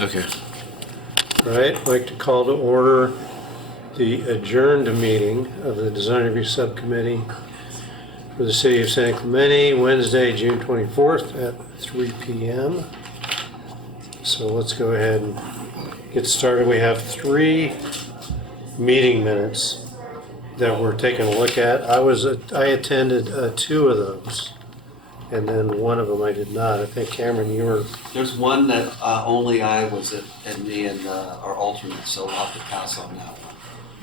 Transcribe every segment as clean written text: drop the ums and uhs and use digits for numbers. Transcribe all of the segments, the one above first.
Okay. All right, I'd like to call to order the adjourned meeting of the Design Review Subcommittee for the City of San Clemente, Wednesday, June 24th at 3 p.m. So let's go ahead and get started. We have 3 meeting minutes that we're taking a look at. I attended 2 of those, and then one of them I did not. I think, Cameron, you were... There's one that only I was at, and me and our alternate, so we'll have to pass on that one.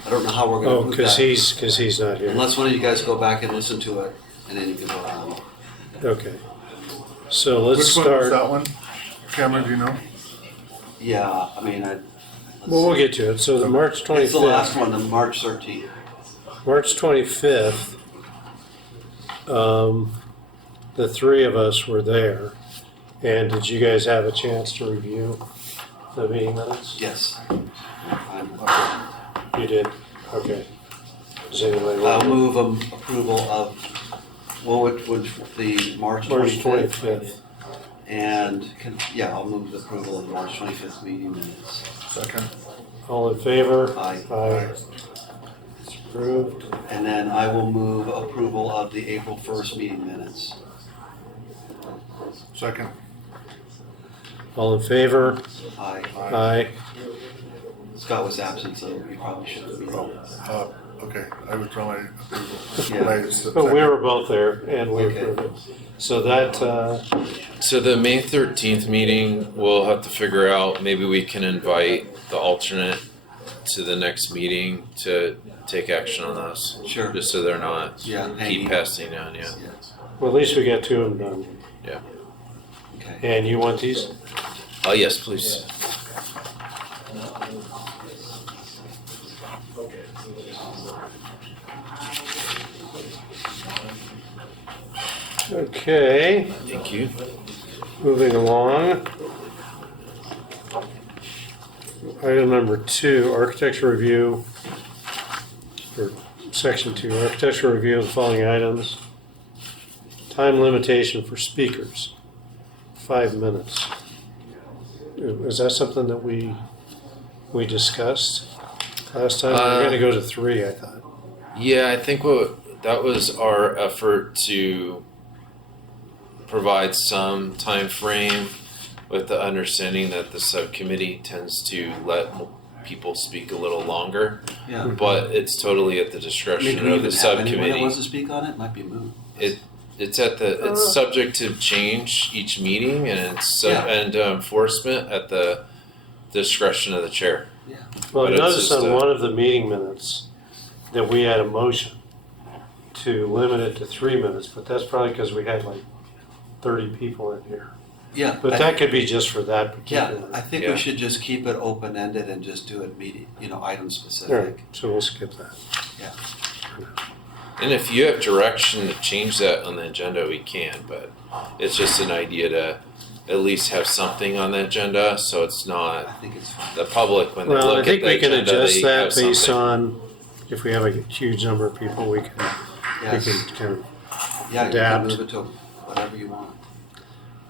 I don't know how we're going to move that. because he's not here. Unless one of you guys go back and listen to it, and then you can go around. Okay. So let's Which one was start. that one? Cameron, do you know? Yeah, I mean, Well, we'll get to it. So the March 25th. It's the last one, the March 13th. March 25th, the 3 of us were there. And did you guys have a chance to review the meeting minutes? Yes. You did? Okay. Does anybody I'll want to? move approval of, what would the March 25th? March 25th. And, I'll move the approval of the March 25th meeting minutes. Second. All in favor? Aye. Aye. It's approved. And then I will move approval of the April 1st meeting minutes. Second. All in favor? Aye. Aye. Scott was absent, so he probably should have been. Okay, I withdraw my approval. Yeah. But we were both there and we Okay. approved it. So that, So the May 13th meeting, we'll have to figure out, maybe we can invite the alternate to the next meeting to take action on those. Sure. Just so they're not hanging. keep passing down, yeah. well, at least we got 2 of them done. Yeah. Okay. And you want these? Oh, yes, please. Okay. Thank you. Moving along. Item number 2, architecture review, or section 2, architectural review of the following items. Time limitation for speakers, 5 minutes. Is that something that we discussed last time? We're gonna go to 3, I thought. Yeah, I think that was our effort to provide some time frame with the understanding that the subcommittee tends to let people speak a little longer, Yeah. but it's totally at the discretion Do we of the even have anyone that subcommittee. wants to speak on it? Might be moot. It's subject to change each meeting, and it's Yeah. and enforcement at the discretion of the chair. Yeah. Well, I But it's noticed just on one of the meeting minutes that we had a motion to limit it to 3 minutes, but that's probably because we had like 30 people in here. Yeah. But that could be just for that Yeah, particular. I think Yeah. we should just keep it open-ended and just do it item All right, specific. so we'll skip that. Yeah. And if you have direction to change that on the agenda, we can, but it's just an idea to at least have something on the agenda, so it's I not think it's fine. the public when they Well, I look at think the we can agenda, adjust they that have based something. on, if we have a huge number of people, we can Yes. kind of, Yeah, you adapt. can move it to whatever you want.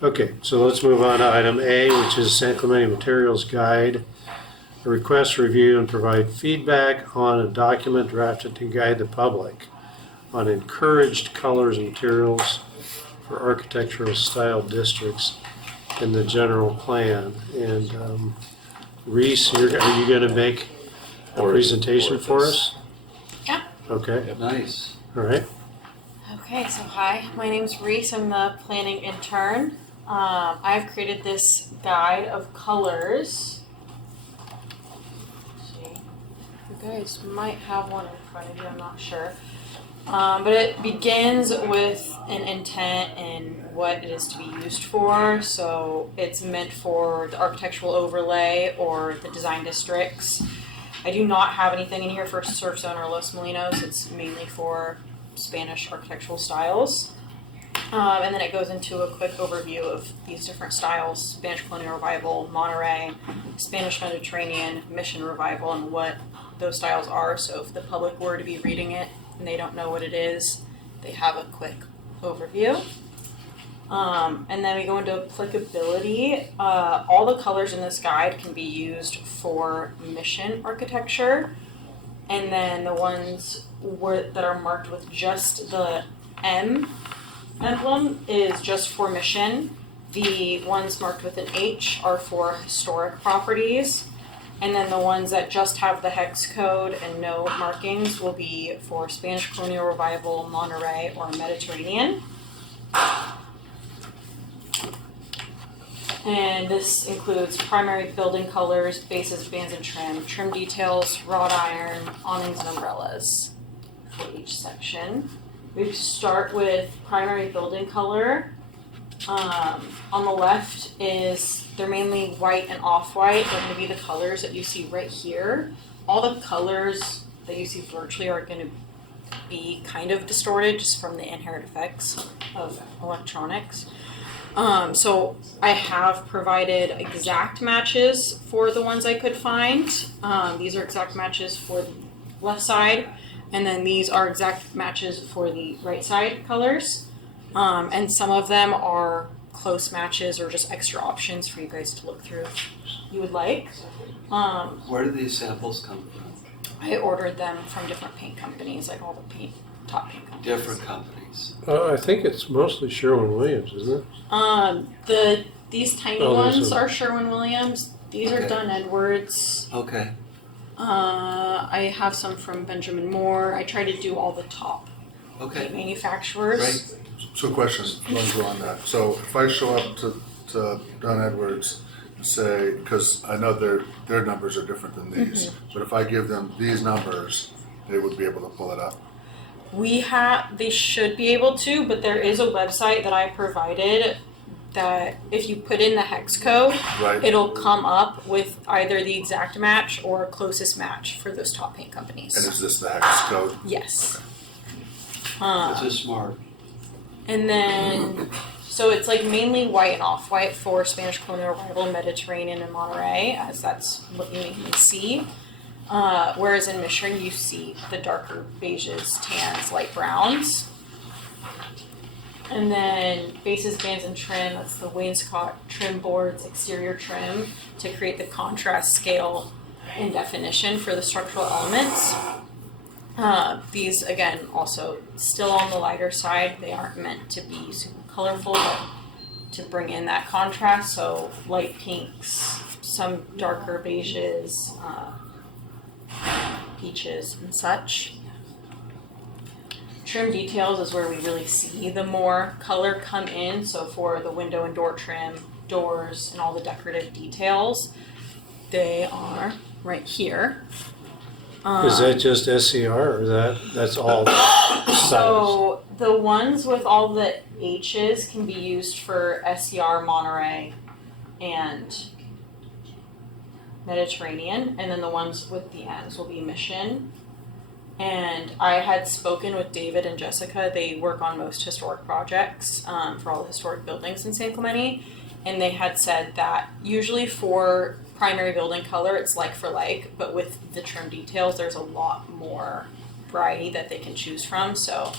okay, so let's move on to item A, which is San Clemente Materials Guide. A request to review and provide feedback on a document drafted to guide the public on encouraged colors and materials for architectural style districts in the general plan. And Reese, are you going to make a Or- presentation or for this. us? Yeah. Okay, Nice. all right. Okay, so hi, my name's Reese. I'm the planning intern. I've created this guide of colors. Let's see, you guys might have one in front of you. I'm not sure, but it begins with an intent and what it is to be used for. So it's meant for the architectural overlay or the design districts. I do not have anything in here for Surf Zone or Los Molinos. It's mainly for Spanish architectural styles. And then it goes into a quick overview of these different styles: Spanish Colonial Revival, Monterey, Spanish Mediterranean, Mission Revival, and what those styles are. So if the public were to be reading it and they don't know what it is, they have a quick overview. And then we go into applicability. All the colors in this guide can be used for mission architecture. And then the ones that are marked with just the M emblem is just for mission. The ones marked with an H are for historic properties. And then the ones that just have the hex code and no markings will be for Spanish colonial revival, Monterey, or Mediterranean. And this includes primary building colors, bases, bands, and trim details, wrought iron, awnings, and umbrellas for each section. We start with primary building color. On the left they're mainly white and off-white. They're going to be the colors that you see right here. All the colors that you see virtually are going to be kind of distorted just from the inherent effects of electronics. So I have provided exact matches for the ones I could find. These are exact matches for the left side, and then these are exact matches for the right side colors. And some of them are close matches or just extra options for you guys to look through if you would like. Where do these samples come from? I ordered them from different paint companies, like all the top paint companies. Different companies. I think it's mostly Sherwin-Williams, isn't it? These tiny Oh, ones are Sherwin-Williams. These are Okay. Dunn Edwards. Okay. I have some from Benjamin Moore. I try to do all the top Okay. manufacturers. Great. So questions, ones on that. So if I show up to Dunn Edwards and say, because I know their numbers are different than these, but if I give them these numbers, they would be able to pull it up. They should be able to, but there is a website that I provided that if you put in the hex code, Right. it'll come up with either the exact match or closest match for those top paint companies. And is this the hex code? Yes. This is smart. And then, so it's like mainly white and off-white for Spanish colonial revival, Mediterranean, and Monterey, as that's what you mainly see. Whereas in Mission, you see the darker beiges, tans, light browns. And then bases, bands, and trim, that's the wainscot trim boards, exterior trim, to create the contrast, scale, and definition for the structural elements. These, again, also still on the lighter side. They aren't meant to be super colorful, but to bring in that contrast. So light pinks, some darker beiges, peaches, and such. Trim details is where we really see the more color come in. So for the window and door trim, doors, and all the decorative details, they are right here. Is that just SCR or that's all styles? So the ones with all the H's can be used for SCR, Monterey, and Mediterranean, and then the ones with the N's will be Mission. And I had spoken with David and Jessica. They work on most historic projects for all the historic buildings in San Clemente, and they had said that usually for primary building color, it's like for like, but with the trim details, there's a lot more variety that they can choose from. So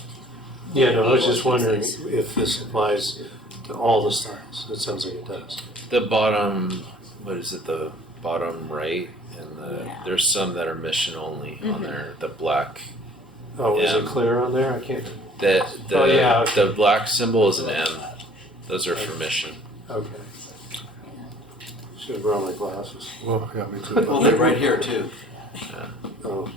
Yeah, no, I was just wondering if this applies to all the styles. It sounds like it does. The bottom, what is it? The bottom right, and Yeah. there's some that are mission only on there. The black, Oh, is it Yeah. clear on there? I can't. the Oh, yeah. the black symbol is an M. Those are for mission. Okay. Should have brought my glasses. Well, yeah, me too. Well, they're right here too. Oh.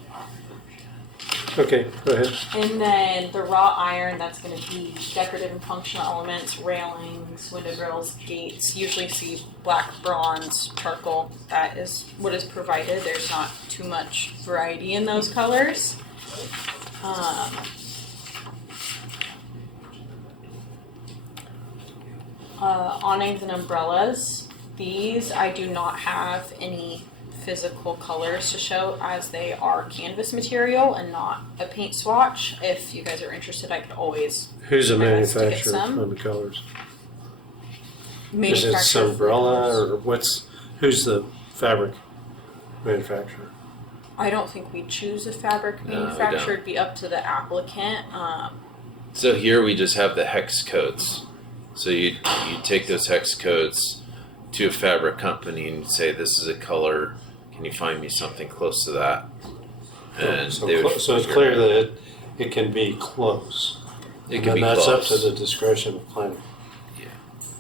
Okay, go ahead. And then the wrought iron, that's going to be decorative and functional elements, railings, window grills, gates. Usually see black, bronze, charcoal. That is what is provided. There's not too much variety in those colors. Awnings and umbrellas. These I do not have any physical colors to show, as they are canvas material and not a paint swatch. If you guys are interested, I could always Who's the My best to get manufacturer some. on the colors? Is it manufacture Sunbrella or who's the fabric manufacturer? I don't think we choose a fabric No, we manufacturer. don't. It'd be up to the applicant. So here we just have the hex codes So you take those hex codes to a fabric company and say, this is a color. Can you find me something close to that? And So they would so it's figure clear that it can be close. it And can be that's close. up to the discretion of planning. Yeah.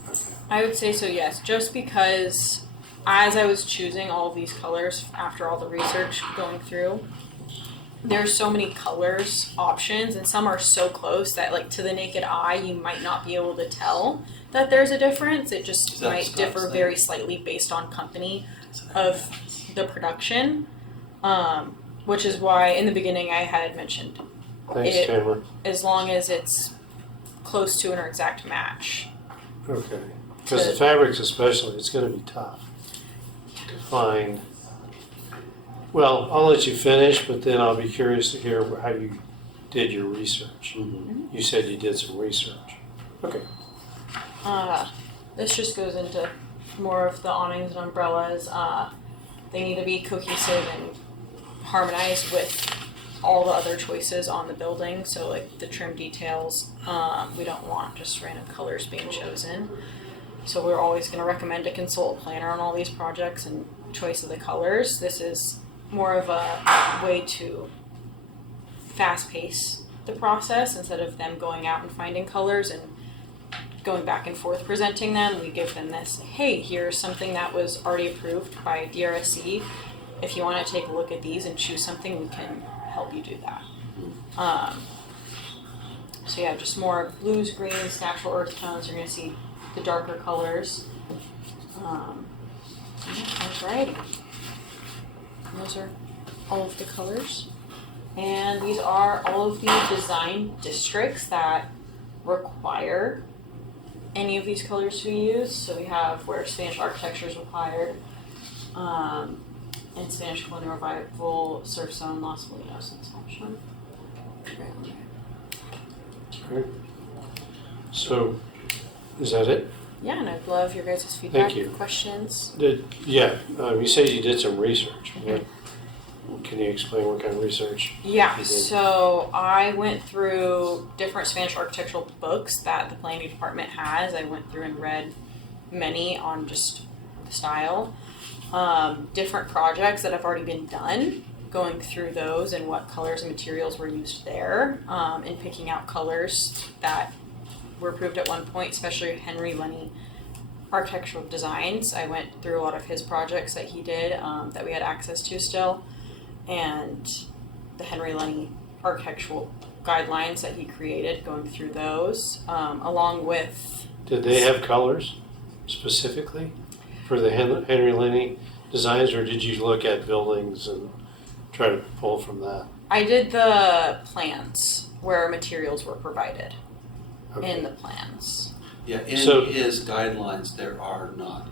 Okay. I would say so, yes, just because as I was choosing all of these colors after all the research going through, there's so many colors options, and some are so close that, like, to the naked eye, you might not be able to tell that there's a difference. It just Is that might Scott's differ thing? very slightly based on company of the production, which is why in the beginning I had mentioned Thanks, It- Tamara. as long as it's close to an exact match. Okay. Because the fabrics especially, it's gonna be tough to find. Well, I'll let you finish, but then I'll be curious to hear how you did your research. Mhm. You said you did some research. Okay. This just goes into more of the awnings and umbrellas. They need to be cohesive and harmonized with all the other choices on the building. So, like the trim details, we don't want just random colors being chosen. So we're always going to recommend to consult a planner on all these projects and choice of the colors. This is more of a way to fast pace the process instead of them going out and finding colors and going back and forth presenting them. We give them this, hey, here's something that was already approved by DRSC. If you want to take a look at these and choose something, we can help you do that. So yeah, just more blues, greens, natural earth tones. You're going to see the darker colors. Nice variety. And those are all of the colors. And these are all of the design districts that require any of these colors to be used. So we have where Spanish architecture is required, and Spanish colonial revival, surf zone, Los Molinos, and Assumption. Right. So, is that it? Yeah, and I'd love your guys' feedback, you. questions. You said you did some research. Can you explain what kind of research? Yeah, you did? so I went through different Spanish architectural books that the planning department has. I went through and read many on just the style. Different projects that have already been done, going through those and what colors and materials were used there, and picking out colors that were approved at one point, especially Henry Lenny architectural designs. I went through a lot of his projects that he did that we had access to still, and the Henry Lenny architectural guidelines that he created, going through those, along with... Did they have colors specifically for the Henry Lenny designs, or did you look at buildings and try to pull from that? I did the plans where materials were provided in the plans. Yeah, in So- his guidelines, there are not.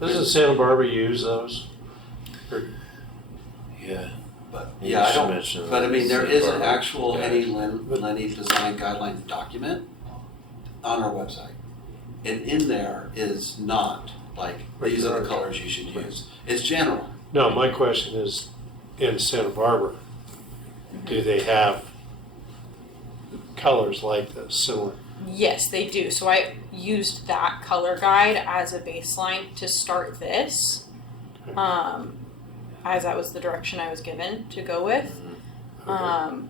Doesn't Santa Barbara use those? Yeah. But You yeah, I should don't. mention But I mean, there Santa is an Barbara actual guide. Lenny design guidelines document on our website, and in there is not like these are the colors you should use. It's general. No, my question is, in Santa Barbara, do they have colors like this, similar? Yes, they do. So I used that color guide as a baseline to start this, Okay. as that was the direction I was given to go with. Okay.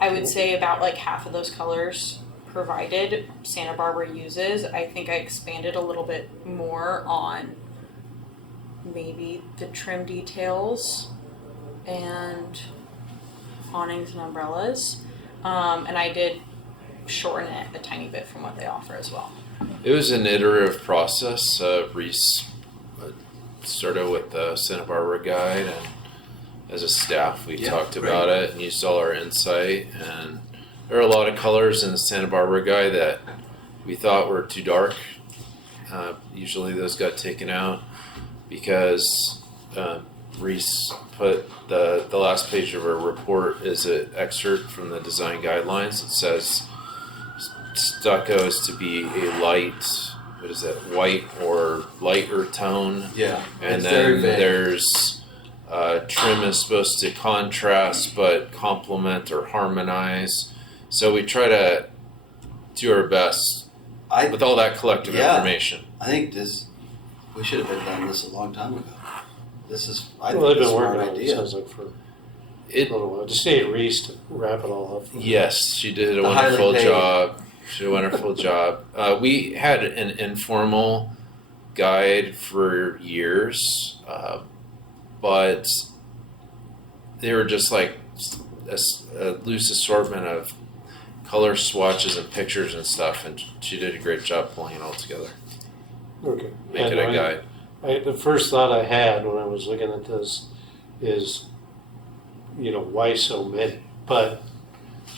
I would say about like half of those colors provided Santa Barbara uses. I think I expanded a little bit more on maybe the trim details and awnings and umbrellas. And I did shorten it a tiny bit from what they offer as well. It was an iterative process. Reese started with the Santa Barbara guide, and as a staff, we Yeah, talked great. about it and used all our insight. And there are a lot of colors in the Santa Barbara guide that we thought were too dark. Usually, those got taken out because Reese put the last page of her report is an excerpt from the design guidelines. It says stucco is to be a light, what is that, white or lighter tone. Yeah, And it's then very vague. there's trim is supposed to contrast but complement or harmonize. So we try do our best I, with all that collective Yeah. information. I think we should have been done this a long time ago. I Well, think they've it's a been smart working on it, idea. sounds like for a It little while. Just need Reese to wrap it all up. Yes, she did a The highly wonderful paid. job. She did a wonderful job. We had an informal guide for years, but they were just like a loose assortment of color swatches and pictures and stuff, and she did a great job pulling it all together, Okay. make it a guide. The first thought I had when I was looking at this is, why so many? But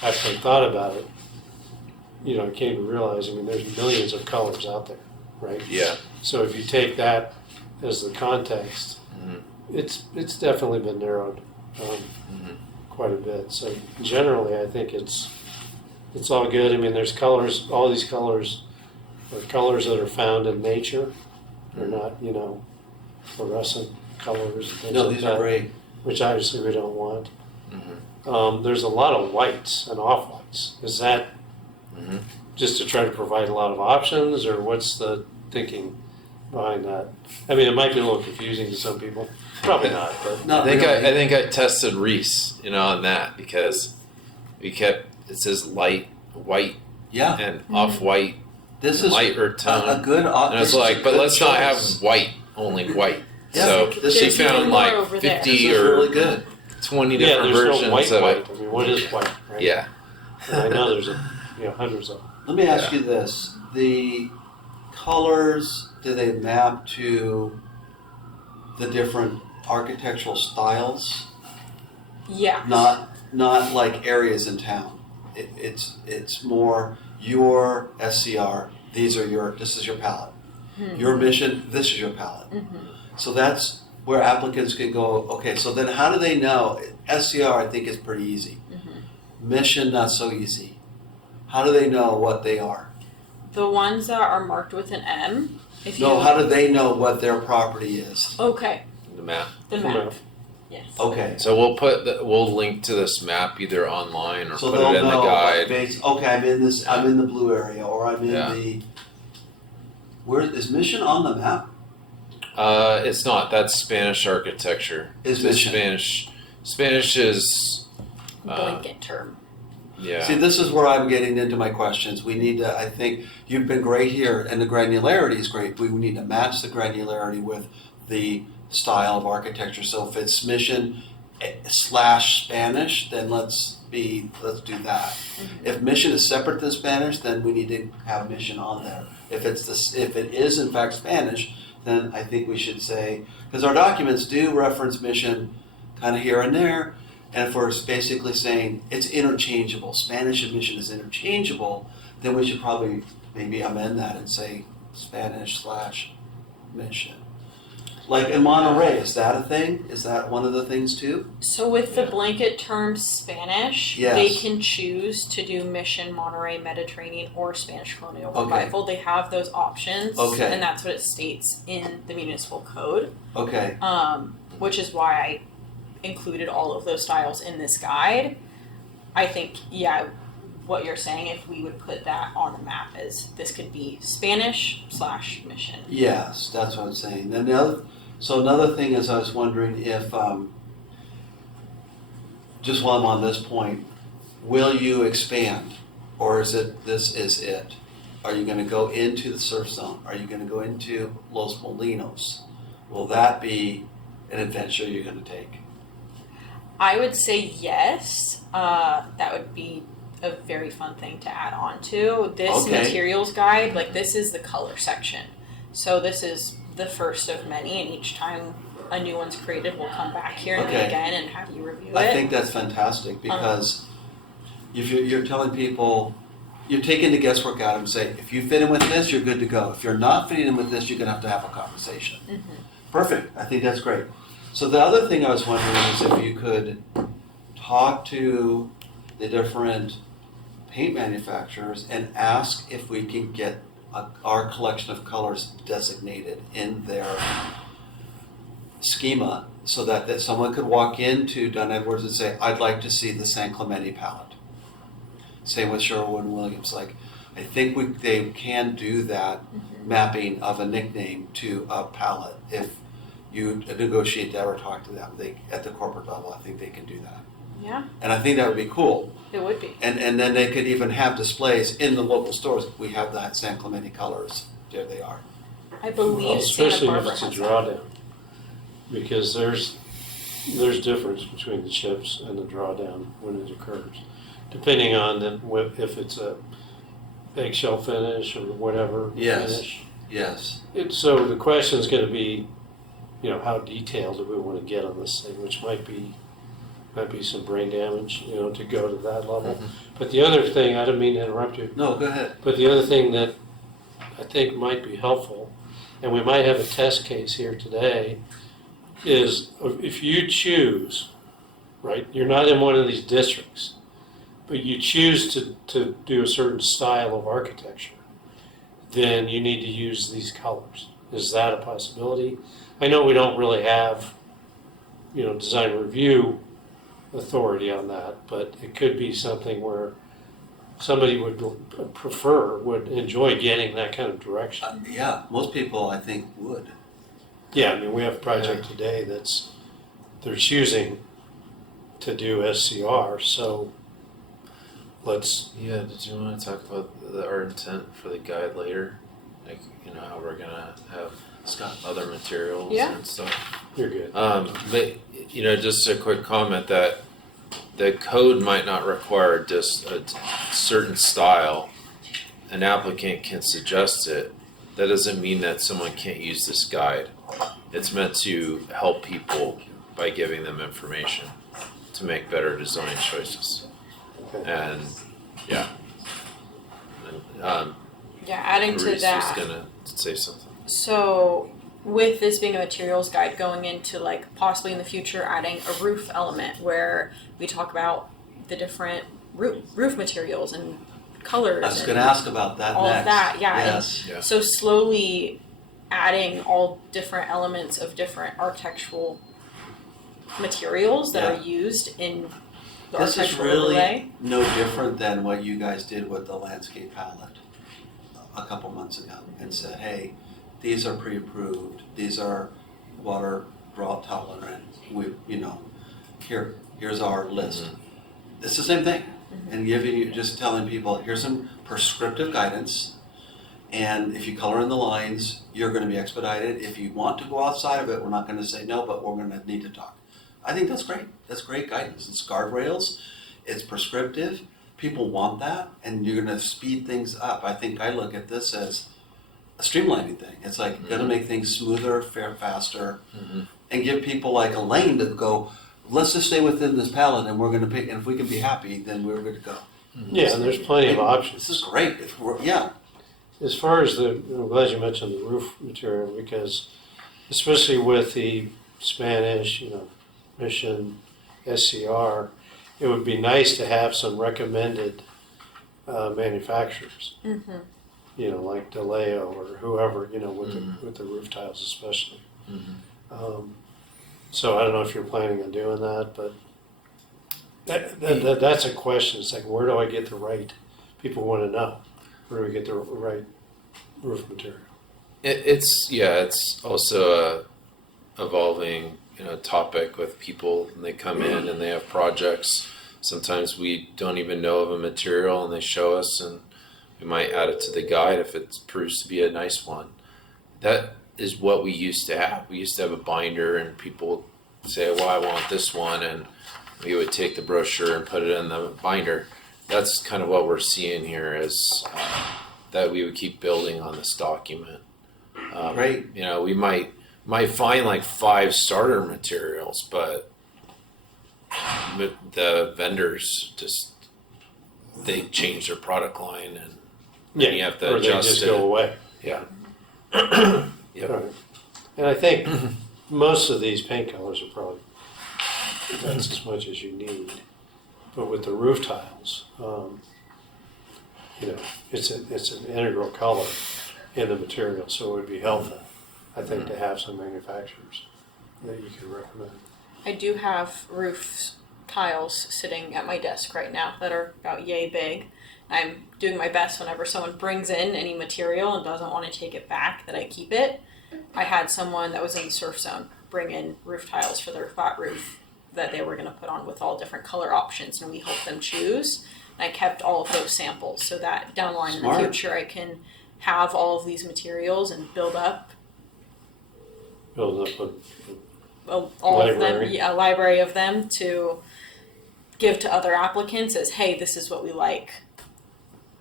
after I thought about it, I came to realize, there's millions of colors out there, right? Yeah. So if you take that as the context, Mhm. it's definitely been narrowed Mhm. quite a bit. So generally, I think it's all good. There's colors, all these colors are colors that are found in nature. They're not, fluorescent colors and things No, like these that, are great. which obviously we don't want. Mhm. There's a lot of whites and off-whites. Is that Mhm. just to try to provide a lot of options, or what's the thinking behind that? It might be a little confusing to some people. Probably not, but Not I think really. I think I tested Reese, on that because it says light white Yeah, and off white, this is light earth tone. a good. And it's this is a like, but good let's not have choice. white, only white. Yeah, So this she is found even like more over there. 50 This is or really good. 20 yeah, different there's versions no white of white. it. What is white, right? Yeah. And I know there's hundreds of them. Let me ask you this: the colors, do they map to the different architectural styles? Yeah. Not like areas in town. It's more your SCR. This is your palette. Your mission. This is your palette. So that's where applicants can go. Okay, so then how do they know? SCR I think is pretty easy. Mission not so easy. How do they know what they are? The ones that are marked with an M. If No, you how do they know what their property is? Okay, The map. the map. Yes. Okay. So we'll link to this map either online or So put they'll it in the know. guide. Okay, I'm in the blue area, or I'm in Yeah. Where is Mission on the map? It's not. That's Spanish architecture. Is The Mission. Spanish is Blanket term. yeah. See, this is where I'm getting into my questions. We need to. I think you've been great here, and the granularity is great. We need to match the granularity with the style of architecture. So if it's Mission / Spanish, then let's do that. If Mission is separate than Spanish, then we need to have Mission on there. If it is in fact Spanish, then I think we should say, because our documents do reference Mission kind of here and there, and if we're basically saying it's interchangeable, Spanish and Mission is interchangeable, then we should probably maybe amend that and say Spanish / Mission. Like in Monterey, is that a thing? Is that one of the things too? So with the blanket term Spanish, Yes. they can choose to do Mission, Monterey, Mediterranean, or Spanish Colonial Okay. Revival. They have those options, Okay. and that's what it states in the municipal code. Okay, Which is why I included all of those styles in this guide. I think, what you're saying, if we would put that on the map, is this could be Spanish / Mission. yes, that's what I'm saying. Then another thing is I was wondering if, just while I'm on this point, will you expand? Or this is it? Are you gonna go into the surf zone? Are you gonna go into Los Molinos? Will that be an adventure you're gonna take? I would say yes. That would be a very fun thing to add on to. This Okay. materials guide, this is the color section. So this is the first of many, and each time a new one's created, we'll come back here and Okay. again and have you review it. I think that's fantastic because if you're telling people, you're taking the guesswork out of them and say, if you fit in with this, you're good to go. If you're not fitting in with this, you're gonna have a conversation. Perfect, I think that's great. So the other thing I was wondering is if you could talk to the different paint manufacturers and ask if we can get our collection of colors designated in their schema so that someone could walk into Dunn Edwards and say, I'd like to see the San Clemente palette. Same with Sherwin-Williams. Like, I think they can do that mapping of a nickname to a palette. If you negotiate that or talk to them, at the corporate level, I think they can do that. Yeah, And I think that would be cool. it would be. And then they could even have displays in the local stores. We have the San Clemente colors. There they are. I believe Well, Santa especially if Barbara it's a has that. drawdown, because there's difference between the chips and the drawdown when it occurs, depending on if it's a eggshell finish or whatever Yes. finish. Yes. So the question is going to be, how detailed do we want to get on this thing, which might be some brain damage, to go to that level. Mhm. But the other thing, I didn't mean to interrupt you, No, go ahead. but the other thing that I think might be helpful, and we might have a test case here today, is if you choose, right, you're not in one of these districts, but you choose to do a certain style of architecture, then you need to use these colors. Is that a possibility? I know we don't really have, design review authority on that, but it could be something where somebody would enjoy getting that kind of direction. Yeah, most people I think would. Yeah, I mean, we have a project today they're choosing to do SCR, so let's, Yeah, did you want to talk about our intent for the guide later? Like, how we're gonna have Scott. other materials Yeah. and stuff. you're good. But just a quick comment that the code might not require just a certain style. An applicant can suggest it. That doesn't mean that someone can't use this guide. It's meant to help people by giving them information to make better design choices. Okay. And yeah. Yeah, adding to Maurice was that. gonna say something. So with this being a materials guide, going into like possibly in the future adding a roof element where we talk about the different roof materials and colors. I was and going to ask about that all next. of that, yeah. Yes. Yeah. So slowly adding all different elements of different architectural materials that Yeah. are used in the This is architectural really overlay. no different than what you guys did with the landscape palette a couple months ago and said, hey, these are pre-approved, these are water drought tolerant, here's our list. It's the same thing. And just telling people, here's some prescriptive guidance, and if you color in the lines, you're gonna be expedited. If you want to go outside of it, we're not gonna say no, but we're gonna need to talk. I think that's great. That's great guidance. It's guardrails, it's prescriptive, people want that, and you're gonna speed things up. I think I look at this as a streamlining thing. It's like gonna make things smoother, faster, and give people like a lane to go, let's just stay within this palette and we're gonna pick, and if we can be happy, then we're good to go. Yeah, and there's plenty of options. This is great. Yeah. As far as I'm glad you mentioned the roof material, because especially with the Spanish, Mission, SCR, it would be nice to have some recommended manufacturers. Like DeLeo or whoever, with the roof tiles especially. So I don't know if you're planning on doing that, but that's a question. It's like, where do I get the right, people want to know, where do we get the right roof material? It's also a evolving topic with people, and they come in and they have projects. Sometimes we don't even know of a material and they show us, and we might add it to the guide if it proves to be a nice one. That is what we used to have. We used to have a binder, and people say, well, I want this one, and we would take the brochure and put it in the binder. That's kind of what we're seeing here, is that we would keep building on this document. Great. We might find like 5 starter materials, but the vendors they change their product line, and then you have to or adjust they just it. go away. Yeah. Yep. Right. And I think most of these paint colors are probably, that's as much as you need. But with the roof tiles, it's an integral color in the material, so it would be helpful, I think, to have some manufacturers that you could recommend. I do have roof tiles sitting at my desk right now that are about yay big, I'm doing my best whenever someone brings in any material and doesn't want to take it back that I keep it. I had someone that was in the surf zone bring in roof tiles for their flat roof that they were going to put on with all different color options, and we helped them choose. And I kept all of those samples so that down the line in the Smart. future I can have all of these materials and build up Build up all of them, Library. a library of them to give to other applicants as, hey, this is what we like.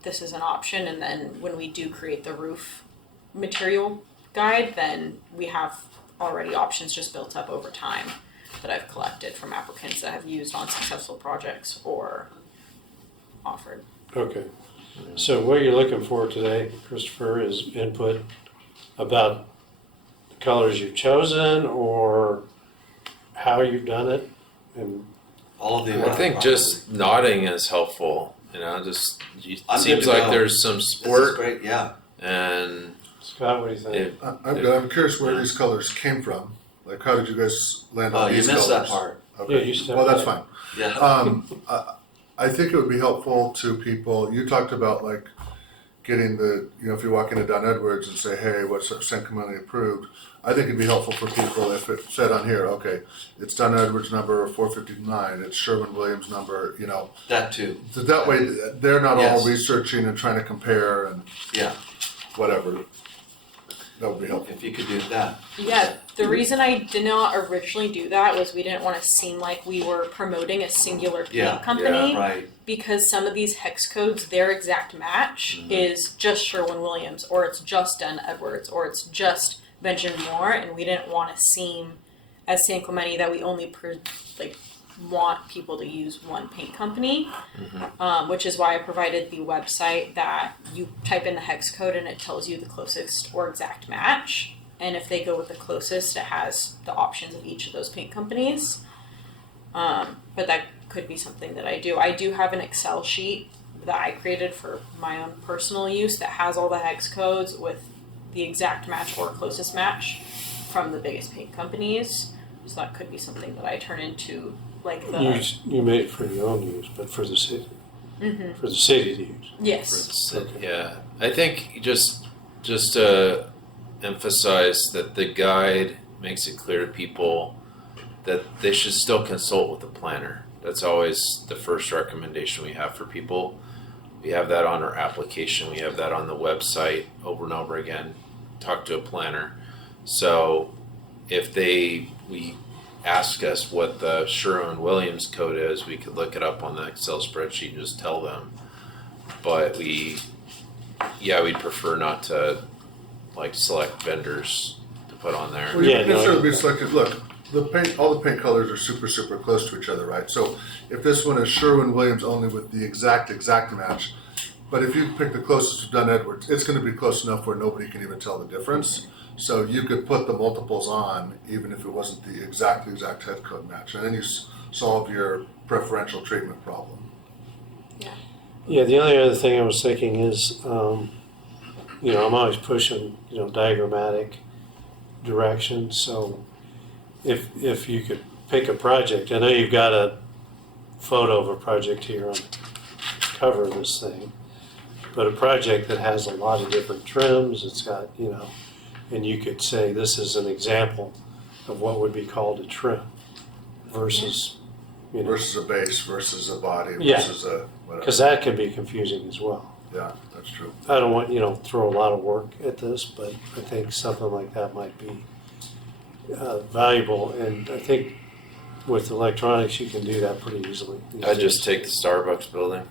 This is an option, and then when we do create the roof material guide, then we have already options just built up over time that I've collected from applicants that have used on successful projects or offered. Okay. So what you're looking for today, Christopher, is input about the colors you've chosen or how you've done it, and All of the I above, think probably. just nodding is helpful. Just it I'm good seems to like go. there's some This is support, great, yeah. and Scott, what do you think? it, I'm curious where these colors came from. Like, how did you guys land Oh, on you these missed colors? that part. Okay. Yeah, you stepped Well, that's back. fine. Yeah. I think it would be helpful to people. You talked about like getting the, if you walk into Don Edwards and say, hey, what's Subcommittee approved? I think it'd be helpful for people if it said on here, okay, it's Don Edwards number 459, it's Sherwin-Williams number, That too. So that way they're not Yes. all researching and trying to compare and Yeah. whatever. That would be helpful. If you could do that. Yeah, the reason I did not originally do that was we didn't want to seem like we were promoting a singular paint Yeah, company. Right. Because some of these hex codes, their exact match is just Sherwin-Williams, or it's just Dunn Edwards, or it's just Benjamin Moore, and we didn't want to seem as San Clemente that we only want people to use one paint company, which is why I provided the website that you type in the hex code and it tells you the closest or exact match. And if they go with the closest, it has the options of each of those paint companies. But that could be something that I do. I do have an Excel sheet that I created for my own personal use that has all the hex codes with the exact match or closest match from the biggest paint companies. So that could be something that I turn into, like the You made it for your own use, but for the city, Mhm. for the city to use. yes. yeah. I think just to emphasize that the guide makes it clear to people that they should still consult with the planner. That's always the first recommendation we have for people. We have that on our application. We have that on the website over and over again. Talk to a planner. So if we ask us what the Sherwin-Williams code is, we could look it up on the Excel spreadsheet and just tell them. But we'd prefer not to select vendors to put on there. Well, you Yeah, can no, certainly be selected. Look, all the paint colors are super, super close to each other, right? So if this one is Sherwin-Williams only with the exact match, but if you pick the closest to Dunn Edwards, it's going to be close enough where nobody can even tell the difference. So you could put the multiples on even if it wasn't the exact head code match, and then you solve your preferential treatment problem. Yeah, the only other thing I was thinking is, I'm always pushing, diagrammatic direction. So if you could pick a project, I know you've got a photo of a project here on the cover of this thing, but a project that has a lot of different trims, it's got, and you could say this is an example of what would be called a trim versus, Versus a base, versus a body, Yeah. versus a whatever. because that can be confusing as well. Yeah, that's true. I don't want, throw a lot of work at this, but I think something like that might be valuable. And I think with electronics, you can do that pretty easily. these I'd just days. take the Starbucks building.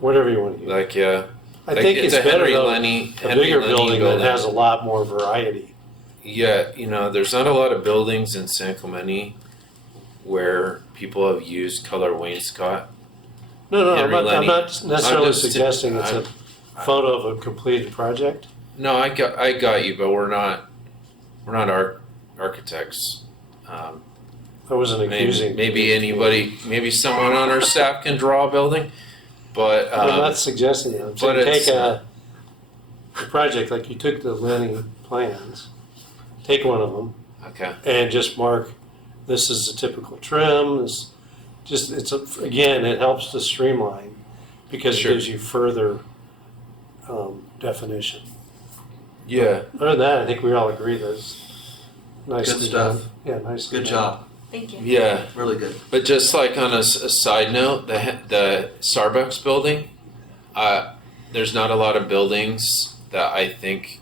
Whatever you want to use. I I think it's a better Henry though, Lenny, a Henry bigger Lenny building that has a lot more variety. Yeah, there's not a lot of buildings in San Clemente where people have used color wainscot. No, Henry I'm Lenny. not necessarily I'm just- suggesting it's a photo of a completed project. No, I got you, but we're not architects. I wasn't accusing. Maybe someone on our staff can draw a building, but I'm not suggesting that. I'm but saying it's, take a project like you took the Lenny plans, take one of them, okay. and just mark, this is a typical trim, again, it helps to streamline because it Sure. gives you further definition. Yeah. Other than that, I think we all agree that it's nicely Good stuff. done. Yeah, nicely Good done. job, Thank you. Yeah. really good. But just like on a side note, the Starbucks building, there's not a lot of buildings that I think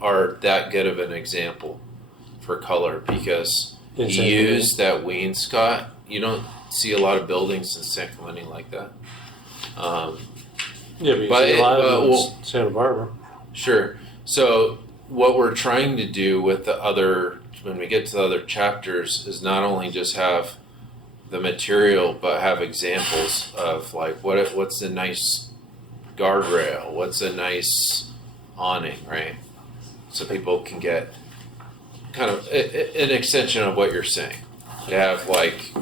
are that good of an example for color because In he San used that wainscot. You don't see a lot of buildings in San Clemente like that. Yeah, but you But see a lot it- of them well- in Santa Barbara. Sure. So what we're trying to do with when we get to the other chapters is not only just have the material, but have examples of like what's a nice guardrail, what's a nice awning, right? So people can get kind of an extension of what you're saying. To have like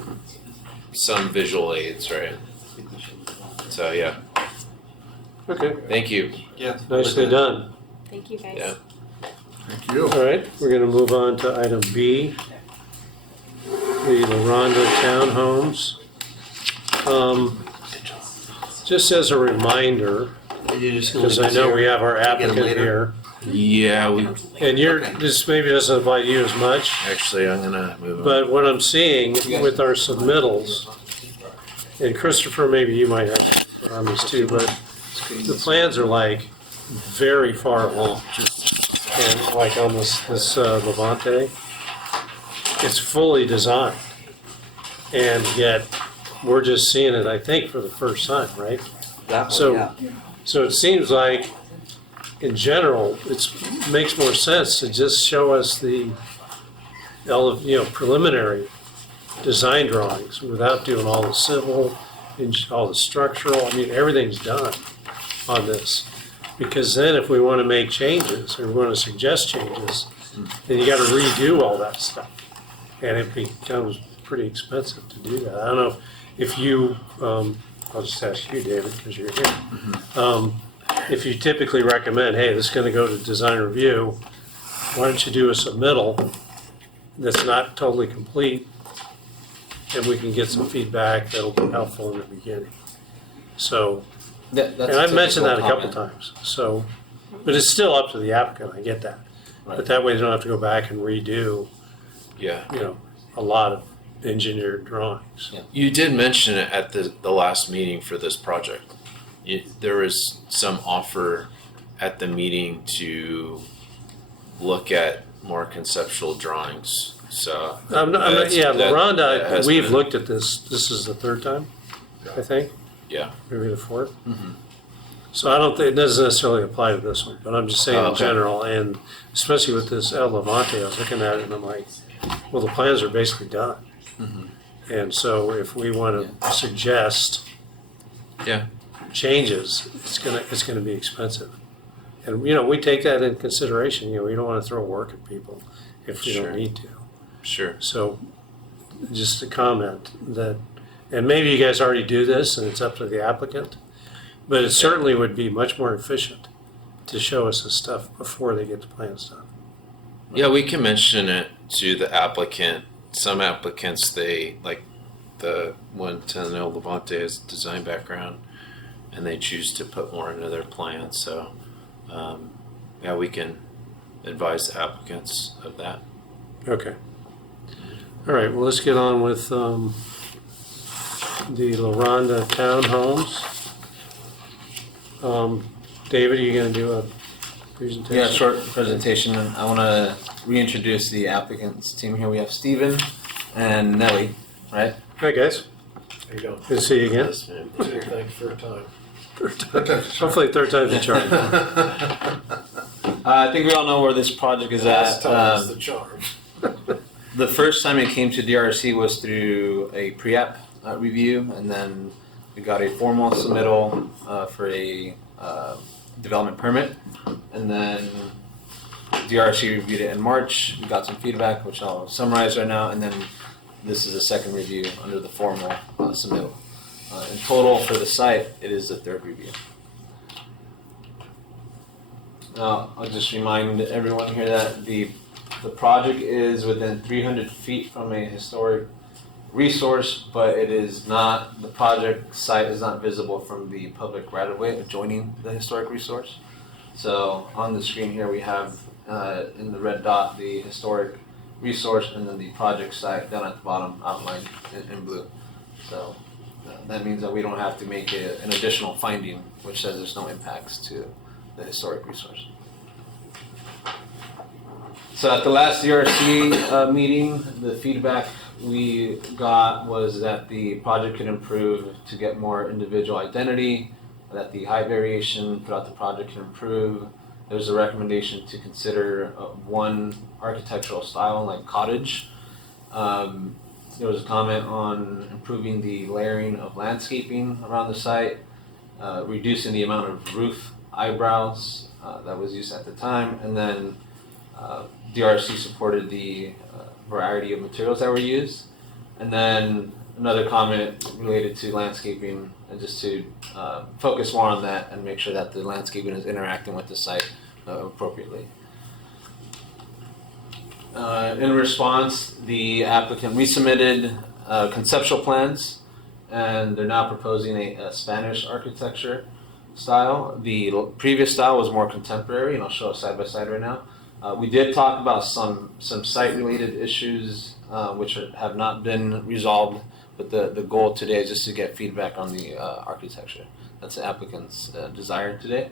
some visual aids, right? So yeah, Okay, thanp you. Yeah. nicely really good. done. Thank you guys. Yeah. Thank you. All right, we're gonna move on to item B, the LaRonda Townhomes. Just as a reminder, You're just gonna because leave I this know here? we have our Get 'em applicant later. here, Yeah, and Okay. this maybe doesn't apply to you as much, actually I'm gonna move on. but what I'm seeing with our submittals, and Christopher, maybe you might have to put on this too, but the plans are like very far along. And like on this Levante, it's fully designed. And yet, we're just seeing it, I think, for the first time, right? That So- one, yeah. So it seems like, in general, makes more sense to just show us the, preliminary design drawings without doing all the civil, and all the structural, I mean, everything's done on this. Because then if we want to make changes, or we want to suggest changes, then you got to redo all that stuff. And it becomes pretty expensive to do that. I don't know if you, I'll just ask you, David, because you're here. If you typically recommend, hey, this is going to go to design review, why don't you do a submittal that's not totally complete, and we can get some feedback that'll be helpful in the beginning. So, That's and I've mentioned that a typical couple comment. times, so, but it's still up to the applicant, I get that. But Right. that way they don't have to go back and redo, Yeah. a lot of engineered drawings. Yeah. You did mention it at the last meeting for this project. There was some offer at the meeting to look at more conceptual drawings. So Yeah, that LaRonda, has we've been- looked at this is the third time, I think, Yeah. maybe the fourth. Mhm. So I don't think, it doesn't necessarily apply to this one, but I'm just saying Oh, in okay. general, and especially with this El Levante, I was looking at it and I'm like, well, the plans are basically done. Mm-hmm. And so if we want to suggest Yeah. changes, it's gonna be expensive. And, we take that in consideration, we don't want to throw work at people if we Sure. don't need to. Sure. So just a comment that, and maybe you guys already do this and it's up to the applicant, but it certainly would be much more efficient to show us this stuff before they get the plans done. Yeah, we can mention it to the applicant. Some applicants, they like the one Tenel Levante has design background, and they choose to put more into their plan. So, yeah, we can advise the applicants of that. Okay. All right, well, let's get on with the LaRonda townhomes. David, are you gonna do a presentation? Yeah, short presentation. And I want to reintroduce the applicants team here. We have Stephen and Nellie, right? Hi, guys. There you go. Good to see you again. Yes, man. Thanks for your time. Hopefully third time's a charm. I think we all know where this project is Last at. time is the charm. The first time it came to DRC was through a pre-app review, and then we got a formal submittal for a development permit, and then DRC reviewed it in March. We got some feedback, which I'll summarize right now, and then this is a second review under the formal submittal. In total for the site, it is the third review. I'll just remind everyone here that the project is within 300 feet from a historic resource, but it is not, the project site is not visible from the public right-of-way adjoining the historic resource. So on the screen here, we have in the red dot, the historic resource, and then the project site down at the bottom outlined in blue. So that means that we don't have to make an additional finding which says there's no impacts to the historic resource. So at the last DRC meeting, the feedback we got was that the project could improve to get more individual identity, that the height variation throughout the project can improve. There's a recommendation to consider one architectural style like cottage. There was a comment on improving the layering of landscaping around the site, reducing the amount of roof eyebrows that was used at the time, and then DRC supported the variety of materials that were used. And then another comment related to landscaping, and just to focus more on that and make sure that the landscaping is interacting with the site appropriately. In response, the applicant resubmitted conceptual plans, and they're now proposing a Spanish architecture style. The previous style was more contemporary, and I'll show it side by side right now. We did talk about some site-related issues which have not been resolved, but the goal today is just to get feedback on the architecture. That's the applicant's desire today.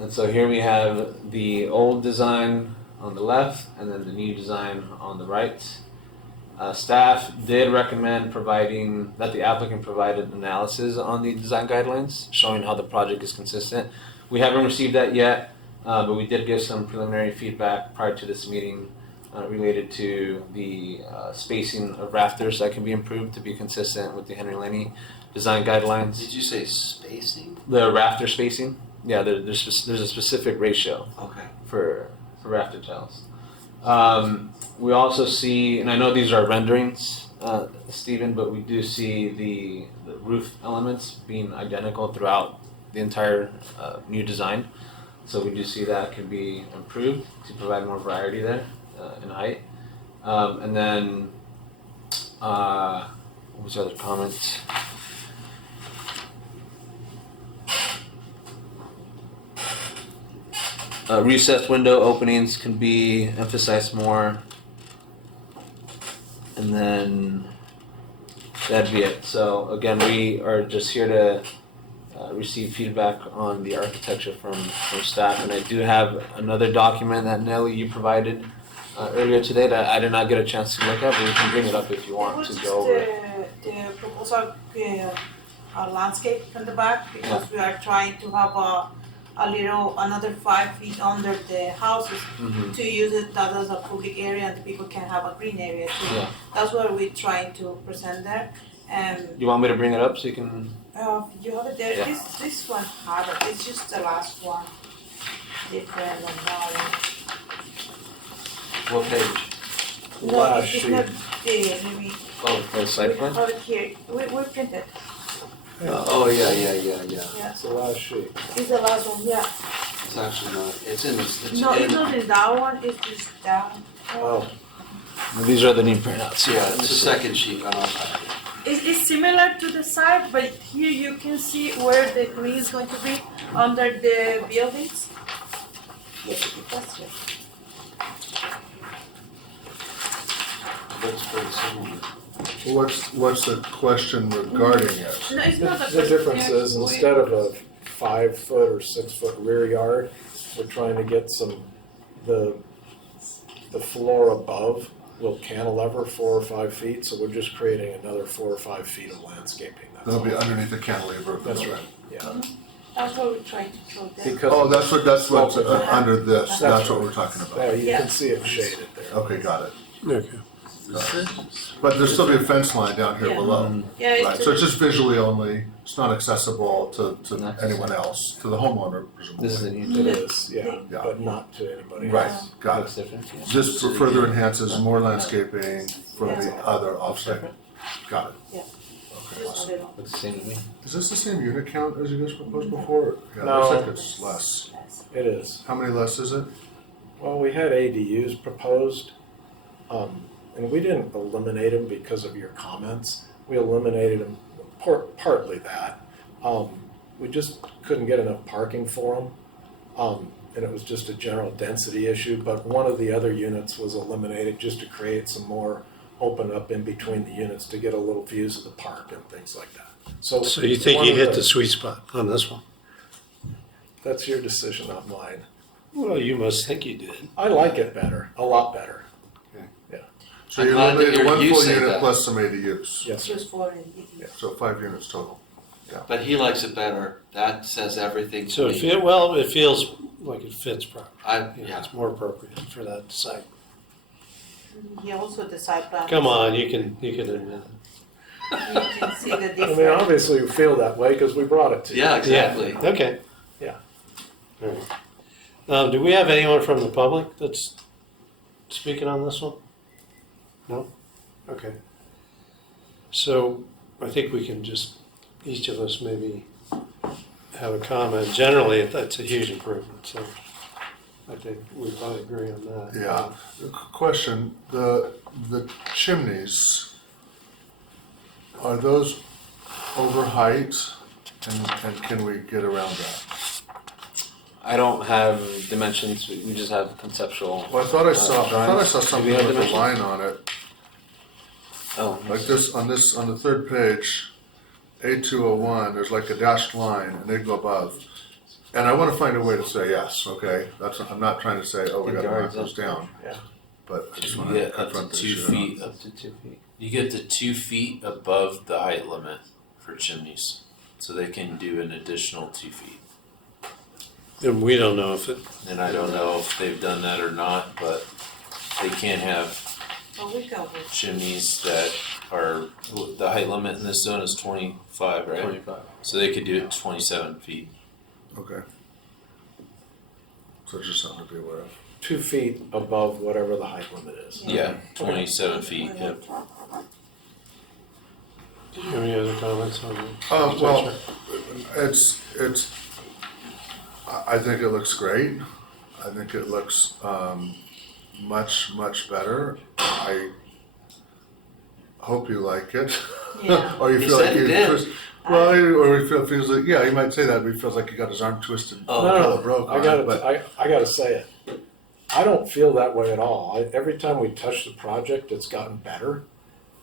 And so here we have the old design on the left and then the new design on the right. Staff did recommend providing, that the applicant provided analysis on the design guidelines showing how the project is consistent. We haven't received that yet, but we did give some preliminary feedback prior to this meeting related to the spacing of rafters that can be improved to be consistent with the Henry Lenny design guidelines. Did you say spacing? The rafter spacing, yeah, there's a specific ratio Okay. for rafter tiles. We also see, and I know these are renderings, Stephen, but we do see the roof elements being identical throughout the entire new design. So we do see that can be improved to provide more variety there in height. And then, what was the other comment? Recessed window openings can be emphasized more. And then that'd be it. So again, we are just here to receive feedback on the architecture from staff. And I do have another document that Nelly, you provided earlier today that I did not get a chance to look at, but we can bring it up if you want to go over it. The proposal, landscape in the back, because we are trying to have another 5 feet under the houses Mhm. to use it that as a public area and the people can have a green area too. Yeah. That's what we're trying to present there. You want me to bring it up so you can? You have it there. Yeah. This one have it. It's just the last one. Different on that one. What page? No, Last it's sheet. not there. Maybe Oh, site we plan? have it here. We printed. Oh, yeah. Yeah. It's the last sheet. It's the last one. Yeah. It's actually not, it's in this, it's No, in, it's not in that one. It's just down. Oh, These are the new printouts. yeah, it's the second sheet on our side. It's similar to the side, but here you can see where the green is going to be under the buildings. Yes, that's it. Looks pretty similar. What's the question regarding it? No, it's not the difference is actually- instead of a 5 foot or 6 foot rear yard, we're trying to get the floor above will cantilever 4 or 5 feet, so we're just creating another 4 or 5 feet of landscaping. That's That'll be all. underneath the cantilever of the That's building. right, yeah. That's what we're trying to show there. Because Oh, that's what's under this, that's what we're talking yeah, about. you can see it shaded there. Okay, got it. Okay. But there'll still be a fence line down here Yeah. below. Yeah, it's Right, so it's just visually only, it's not accessible to Nice. anyone else, to the homeowner This is the presumably. new. It is, yeah, Yeah. but not to anybody Right, else. got Looks it. different. Yeah. This further enhances more landscaping for the Yeah. other offsite. Got it. Yeah. Okay, just a awesome. little Looks the same to me. Is this the same unit count as you guys proposed before? Yeah, it No. looks like it's less. less. It is. How many less is it? Well, we had ADUs proposed, and we didn't eliminate them because of your comments. We eliminated them partly that. We just couldn't get enough parking for them. And it was just a general density issue, but one of the other units was eliminated just to create some more open up in between the units to get a little views of the park and things like that. So you think one you of hit the sweet spot on this one? That's your decision, not mine. Well, you must think you did. I like it better, a lot better. So I'm you glad to eliminated hear one you full say unit that. plus some ADUs. Yes, sir. Just for it. So 5 units total. But he likes it better. That says everything So to me. it feels like it fits properly. Yeah. It's more appropriate for that site. He also the side plan. Come on, you can admit it. You can see the I mean, difference. obviously you feel that way because we brought it to you. Yeah, exactly. Yeah, okay. Yeah. All right. Do we have anyone from the public that's speaking on this one? No? Okay. So I think we can just, each of us maybe have a comment. Generally, that's a huge improvement, so I think we probably agree on that. Yeah. Question, the chimneys, are those over height and can we get around that? I don't have dimensions. We just have conceptual. Well, I thought I saw drawings. something Do we have with a dimensions? line on it, Oh, like this, on the third page, A201, there's like a dashed line and they go above. And I want to find a way to say yes, okay? I'm not trying to say, oh, we gotta knock those down. Yeah. But I just want You to get up to confront the 2 issue. feet. up to 2 feet. You get to 2 feet above the height limit for chimneys, so they can do an additional 2 feet. And we don't know if it, And I don't know if they've done that or not, but they can't have Oh, we go with. chimneys that are, the height limit in this zone is 25, right? 25. So they could do it 27 feet. Okay. So it's just something to be aware of. 2 feet above whatever the height limit is. Yeah, 27 feet, yep. do you have any other comments on it? Well, it's, I think it looks great. I think it looks much, much better. I hope you like it. Yeah. Or you He feel said like he you did. twist, well, or he feels like, yeah, he might say that, but he feels like he got his arm twisted. Oh, No, broke I on gotta, it, but I gotta say it. I don't feel that way at all. Every time we touch the project, it's gotten better.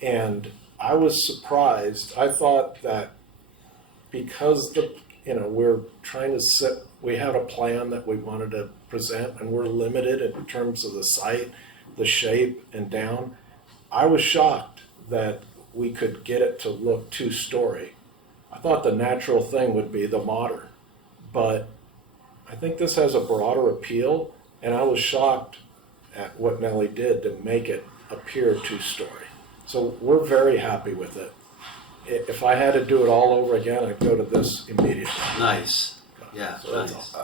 And I was surprised. I thought that because we're trying to we had a plan that we wanted to present and we're limited in terms of the site, the shape and down. I was shocked that we could get it to look 2-story. I thought the natural thing would be the modern, but I think this has a broader appeal, and I was shocked at what Nellie did to make it appear 2-story. So we're very happy with it. If I had to do it all over again, I'd go to this immediately. nice. Yeah, So that's nice.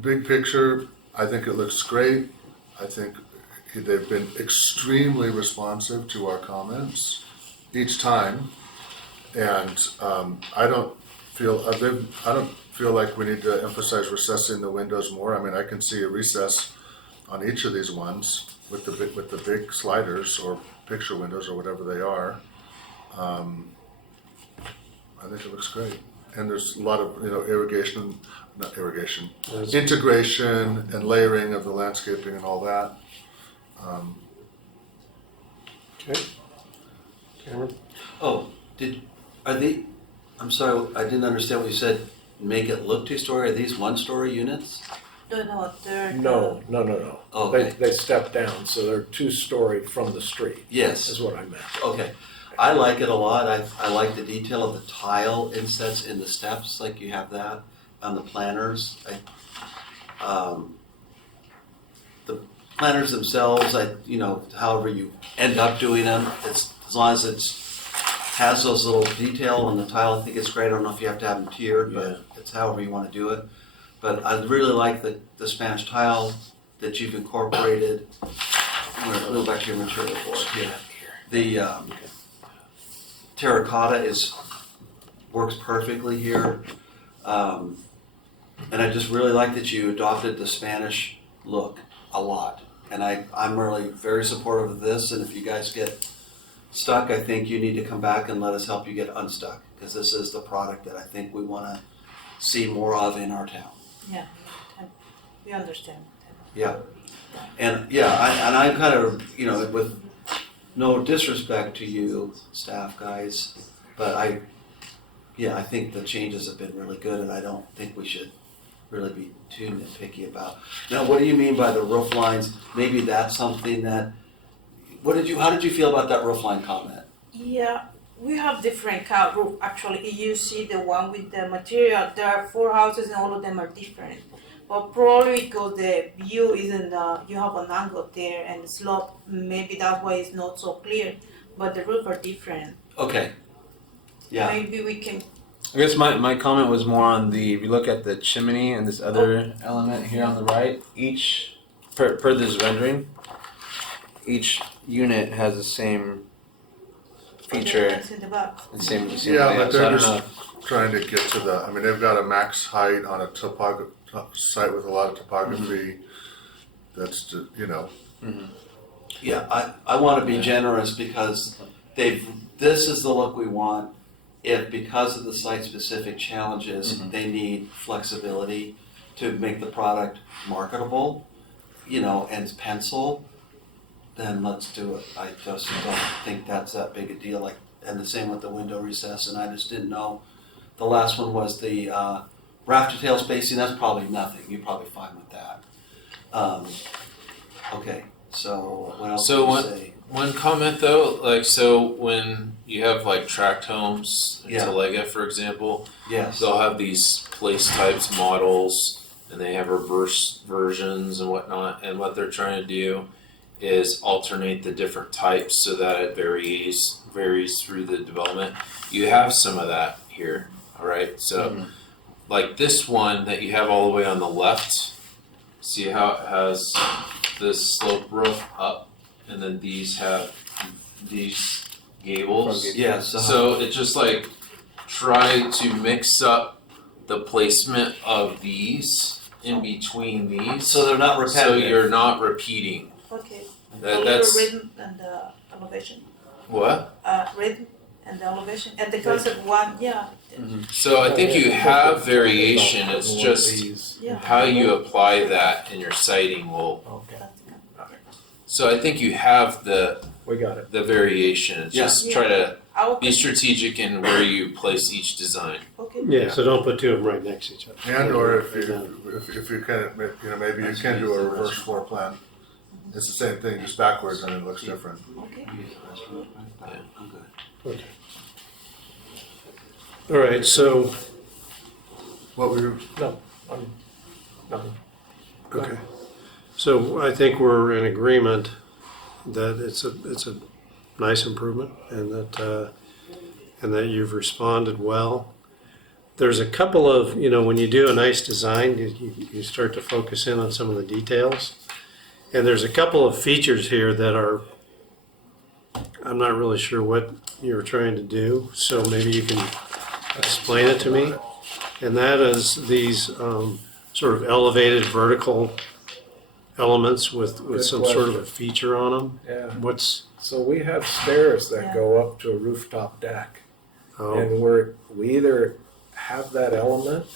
big picture, I think it looks great. I think they've been extremely responsive to our comments each time. And I don't feel like we need to emphasize recessing the windows more. I mean, I can see a recess on each of these ones with the big sliders or picture windows or whatever they are. I think it looks great. And there's a lot of, integration and layering of the landscaping and all that. Okay. Cameron? Oh, I'm sorry, I didn't understand what you said. Make it look 2-story. Are these 1-story units? No, they're. No. Okay. They step down, so they're 2-story from the street, Yes. is what I meant. Okay. I like it a lot. I like the detail of the tile insets in the steps, like you have that on the planters. The planters themselves, however you end up doing them, it's as long as it has those little detail on the tile, I think it's great. I don't know if you have to have them tiered, but it's however you want to do it. But I really like the Spanish tile that you've incorporated. I'm going to go back to your material board here. The terracotta works perfectly here. And I just really like that you adopted the Spanish look a lot. And I'm really very supportive of this, and if you guys get stuck, I think you need to come back and let us help you get unstuck, because this is the product that I think we wanna see more of in our town. Yeah, we understand. Yeah. And I'm kind of, with no disrespect to you, staff guys, but I think the changes have been really good, and I don't think we should really be too nitpicky about. Now, what do you mean by the roof lines? Maybe that's something that, how did you feel about that roof line comment? Yeah, we have different kind of roof. Actually, you see the one with the material. There are 4 houses, and all of them are different. But probably because the view isn't, you have an angle there and the slope. Maybe that's why it's not so clear. But the roof are different. Okay. Yeah. Maybe we can. I guess my comment was more on if you look at the chimney and this other element here on the right, each, per this rendering, each unit has the same feature, It's in the back. the same Yeah, layout. but So I they're don't just know. trying to get to they've got a max height on a site with a lot of topography. That's, Yeah, I want to be generous because this is the look we want. If because of the site-specific challenges, they need flexibility to make the product marketable, and pencil, then let's do it. I just don't think that's that big a deal. And the same with the window recess, and I just didn't know. The last one was the rafter tail spacing. That's probably nothing. You're probably fine with that. Okay, so what else So do you say? One comment though, so when you have tract homes in Yeah. Talega, for example, Yes. they'll have these place types models and they have reverse versions and whatnot. And what they're trying to do is alternate the different types so that it varies through the development. You have some of that here, all right? So like this one that you have all the way on the left, see how it has this slope roof up, and then these have these gables. Yes. So it just try to mix up the placement of these in between these, So they're not so repetitive. you're not repeating. Okay. That's Rhythm and the elevation. what. Rhythm and the elevation. And the concept one, yeah. So I think you have variation. It's just Yeah. how you apply that in your siting will. Okay, So I think you have we got it. the variation. It's Yeah. just try to Our, be strategic in where you place each design. okay. Yeah, so don't put 2 of them right next to each other. and or if you can, maybe you can do a reverse floor plan. It's the same thing, just backwards, and it looks different. Okay. I'm good. All right, so, What were you, Nothing. okay. So I think we're in agreement that it's a nice improvement and that you've responded well. There's a couple of, when you do a nice design, you start to focus in on some of the details. And there's a couple of features here that I'm not really sure what you're trying to do, so maybe you can explain it to me. And that is these sort of elevated vertical elements with some sort of a feature on them. Yeah. So we have stairs that go up to a rooftop deck. Oh, And we either have that element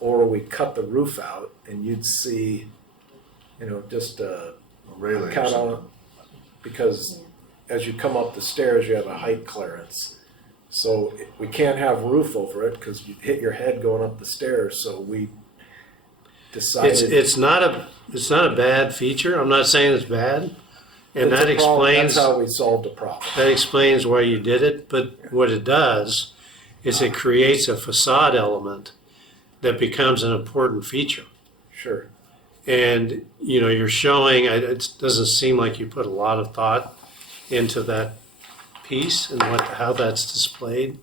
or we cut the roof out and you'd see, just a railing or cut something? on, because as you come up the stairs, you have a height clearance. So we can't have roof over it because you hit your head going up the stairs. So we decided. it's not a bad feature. I'm not saying it's bad, and It's that a problem. explains That's how we solved the problem. why you did it. But what it does is it creates a facade element that becomes an important feature. Sure. And you're showing. It doesn't seem like you put a lot of thought into that piece and how that's displayed.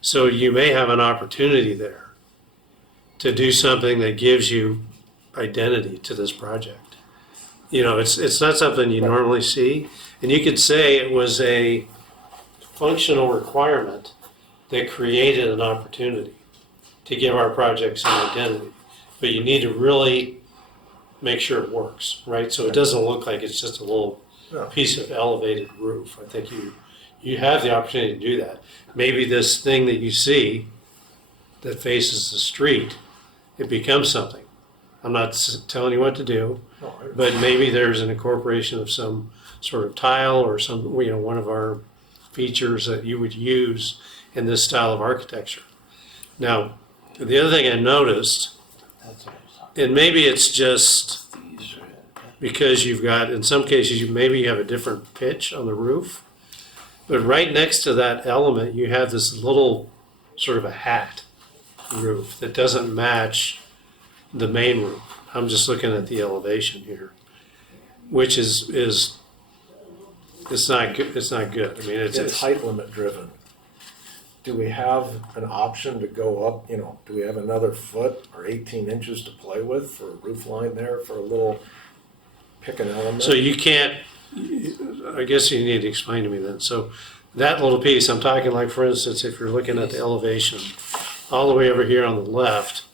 So you may have an opportunity there to do something that gives you identity to this project. It's not something you normally see. And you could say it was a functional requirement that created an opportunity to give our project some identity. But you need to really make sure it works, right? So it doesn't look like it's just a little No. piece of elevated roof. I think you have the opportunity to do that. Maybe this thing that you see that faces the street, it becomes something. I'm not telling you what to do, No, but maybe there's an incorporation of some sort of tile or some, one of our features that you would use in this style of architecture. Now, the other thing I noticed, and maybe it's just because you've got, in some cases, you have a different pitch on the roof, but right next to that element, you have this little sort of a hat roof that doesn't match the main roof. I'm just looking at the elevation here, which is it's not good. It's not good. I mean, it's height limit driven. Do we have an option to go up, do we have another foot or 18 inches to play with for a roof line there for a little pick an element? so you can't. I guess you need to explain to me then. So that little piece, I'm talking like, for instance, if you're looking at the elevation, all the way over here on the left,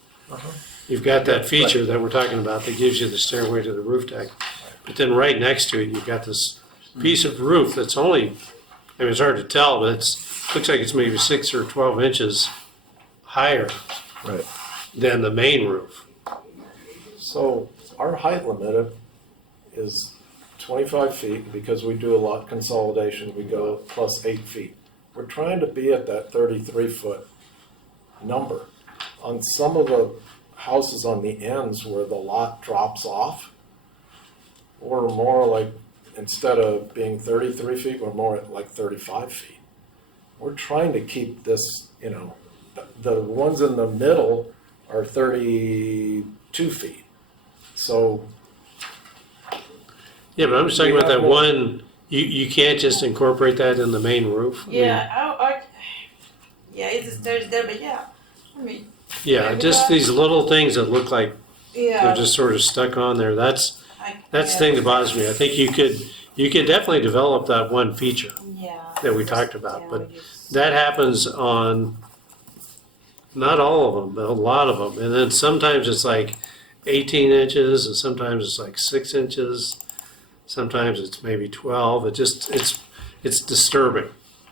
you've got that feature that we're talking about that gives you the stairway to the roof deck. But then right next to it, you've got this piece of roof that's only, I mean, it's hard to tell, but looks like it's maybe 6 or 12 inches higher Right. than the main roof. So our height limit is 25 feet because we do a lot consolidation. We go plus 8 feet. We're trying to be at that 33-foot number. On some of the houses on the ends where the lot drops off, we're more like, instead of being 33 feet, we're more at like 35 feet. We're trying to keep this, the ones in the middle are 32 feet. So Yeah, but I'm just talking We about have that more. one, you can't just incorporate that in the main roof? I mean, Yeah, it's stairs there, but yeah, I mean, Yeah, maybe just that- these little things that look like yeah. they're just sort of stuck on there. That's the yeah. thing that bothers me. I think you could definitely develop that one feature Yeah. that we talked about, Yeah, but we just- that happens on not all of them, but a lot of them. And then sometimes it's like 18 inches, and sometimes it's like 6 inches. Sometimes it's maybe 12. It's disturbing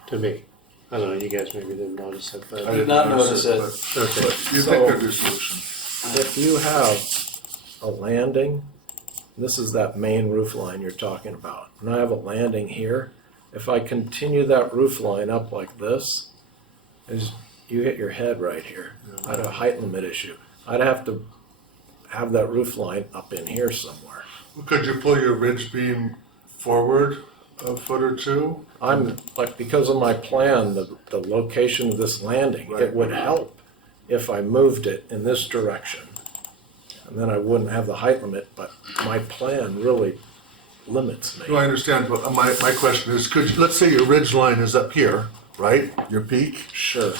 to me. I don't know. You guys maybe didn't notice it, I but did not notice it. okay. But you So- think there'd be a solution? if you have a landing, this is that main roof line you're talking about, and I have a landing here, if I continue that roof line up like this, you hit your head right here. I'd have a height limit issue. I'd have to have that roof line up in here somewhere. Could you pull your ridge beam forward a foot or two? I'm, like, because of my plan, the location of this landing, Right. it would help if I moved it in this direction. And then I wouldn't have the height limit, but my plan really limits me. No, I understand, but my question is, let's say your ridge line is up here, right? Your peak? Sure.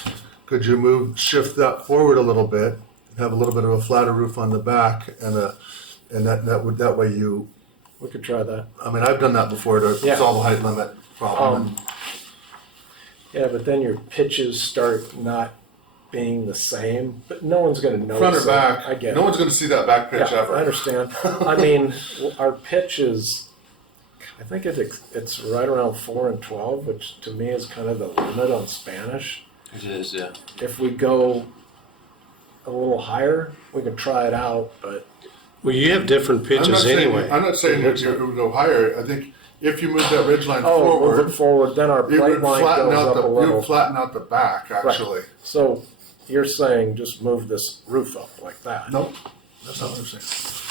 Could you shift that forward a little bit, have a little bit of a flatter roof on the back, and that way you, We could try that. I mean, I've done that before to Yeah. solve a height limit problem. Yeah, but then your pitches start not being the same, but no one's gonna notice. Front or it. back, I get no it. one's gonna see that back pitch Yeah, I ever. understand. I mean, our pitch is, I think it's right around 4 and 12, which to me is kind of the limit on Spanish. It is, yeah. If we go a little higher, we can try it out, but Well, you have different I'm pitches not saying, anyway. I'm not saying that it would go higher, I think if you move that ridge line move forward, it forward, then our it plate would line flatten goes out up a you little. would flatten out the back, actually. So you're saying just move this roof up like that? Nope, that's not what I'm saying.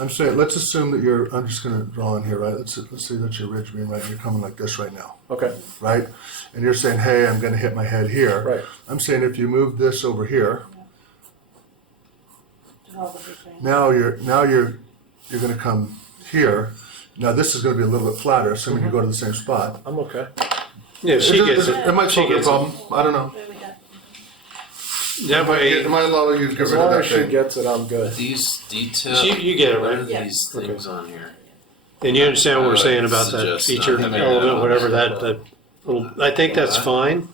I'm saying, let's assume that I'm just gonna draw in here, right? Let's say that's your ridge beam, right? You're coming like this right now, Okay, right? And you're saying, hey, I'm gonna hit my head here. right. I'm saying if you move this over here, All the different- now you're gonna come here. Now this is gonna be a little bit flatter, assuming you go to the same spot. I'm okay. Yeah, she gets it. It might She solve your gets it. problem, I don't know. Play with that. That way, Am I allowing you to get As rid of long that as she thing? gets it, I'm good. These details. you get it, What right? are Yeah. these things on here? And you understand what we're I would saying about that suggest feature not having element, that on whatever there. that little, I think that's fine,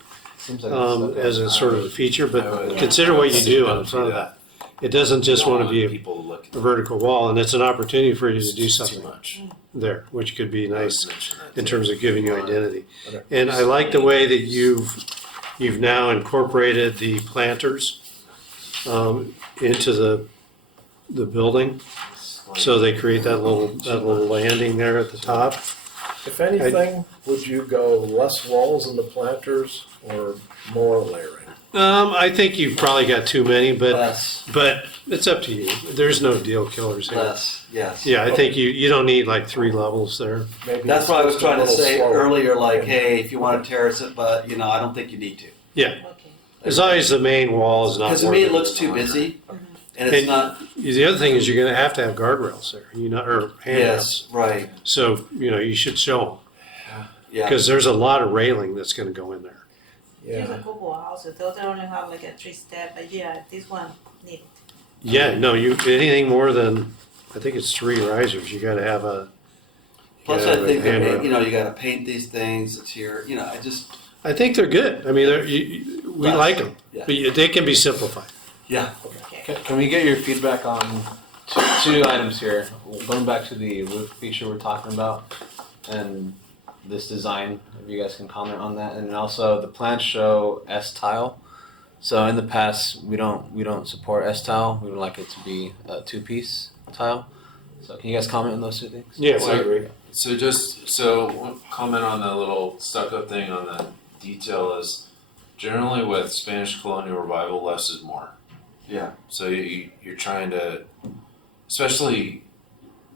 as a sort of a feature, I but would consider what you do don't on the front of do that. It doesn't just want to be people look a vertical wall, and it's an opportunity for you to do too something much. there, which could be nice Mention that in too. terms of giving you identity. Okay. And I like the way that you've now incorporated the planters into the building, so they create that little landing there at the top. If anything, would you go less walls in the planters or more layering? I think you've probably got too many, but Less, it's up to you. There's no deal killers here. less, yes. Yeah, I think you don't need like 3 levels there. Maybe That's it's what I was just a trying to little say slower. earlier, like, hey, if you want to terrace it, but, I don't think you need to. Yeah, Okay. as long as the main wall is not. Because to more me, it than looks the too corner. busy, and it's not, The other thing is you're going to have guardrails there, or handouts. yes, right, So you should show them yeah. because there's a lot of railing that's going to go in there. There's a Yeah, couple of houses, those only have like a 3-step, but yeah, this one needed. Yeah, no, anything more than I think it's 3 risers, you got to have a. Plus, you gotta I have a think that, handrail. you gotta paint these things, it's here, I think they're good. I mean, we Yes. like them, Yeah. but they can be simplified. yeah. Can we get your feedback on two items here? Going back to the roof feature we're talking about, and this design, if you guys can comment on that, and also the plans show S tile. So in the past, we don't support S tile. We would like it to be a 2-piece tile. So can you guys comment on those 2 things? Yes, I agree. So one comment on the little stucco thing on the detail is generally with Spanish colonial revival, less is more. Yeah. So you're trying to, especially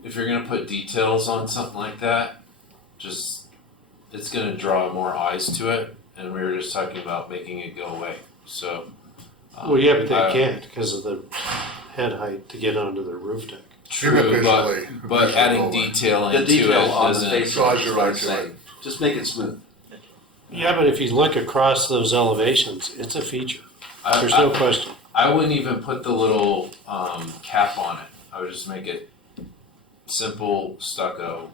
if you're going to put details on something like that, it's going to draw more eyes to it. And we were just talking about making it go away. So, Well, yeah, but they I- can't because of the head height to get onto the roof deck. True, but adding detail The into it detail on the doesn't. face Draws is your what I'm eye to saying. Just make it smooth. Yeah, but if you look across those elevations, it's a feature. There's no question. I wouldn't even put the little cap on it. I would just make it simple stucco.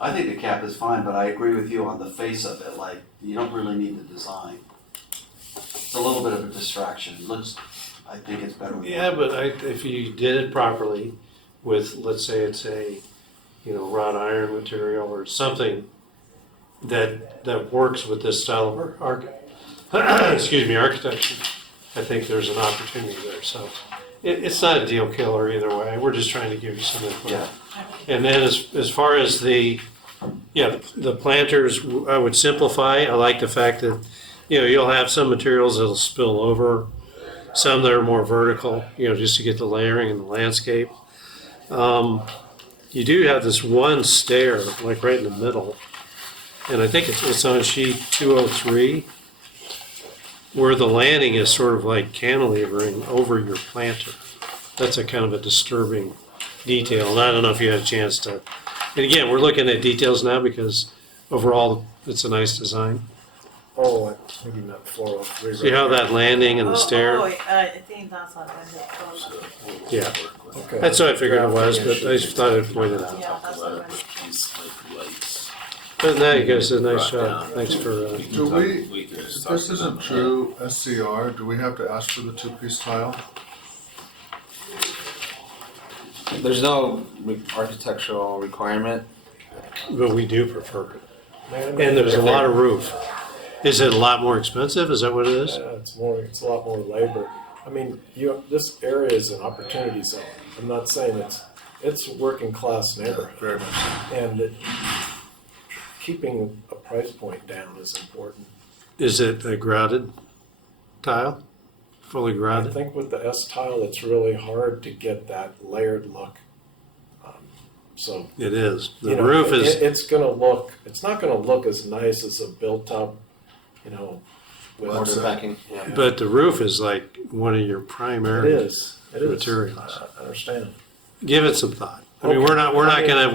I think the cap is fine, but I agree with you on the face of it, like, you don't really need the design. It's a little bit of a distraction, I think it's better. with Yeah, that. but if you did it properly with, let's say it's a, wrought iron material or something that works with this style of architecture, I think there's an opportunity there. So it's not a deal killer either way. We're just trying to give you some input. Yeah. And then as far as the planters, I would simplify. I like the fact that, you'll have some materials that'll spill over, some that are more vertical, just to get the layering and the landscape. You do have this one stair, like right in the middle, and I think it's on sheet 203, where the landing is sort of like cantilevering over your planter. That's a kind of a disturbing detail, and I don't know if you had a chance to. And again, we're looking at details now because overall it's a nice design. oh, maybe not 403. See how that landing and the stair? I think that's what Yeah, Okay. that's what I figured it was, but I just thought I'd point it out. Yeah, that's what These like lights. But now you guys did a nice brought job. down. Thanks for. Do we, could just if talk this to isn't them. true SCR, do we have to ask for the 2-piece tile? There's no architectural requirement. But we do prefer it. Man, And there's a lot of roof. Is it a lot more expensive? Is that what it is? Yeah, it's a lot more labor. I mean, this area is an opportunity zone. I'm not saying it's a working class neighborhood. Very much. And keeping a price point down is important. Is it a grouted tile? Fully I grouted? think with the S tile, it's really hard to get that layered look. So It is. The you know, roof is, it's not gonna look as nice as a built up, with What's that? Backing. Yeah. but the roof is like one of your it primary. is. materials. I understand. Give it some thought. I mean, Okay. we're not gonna,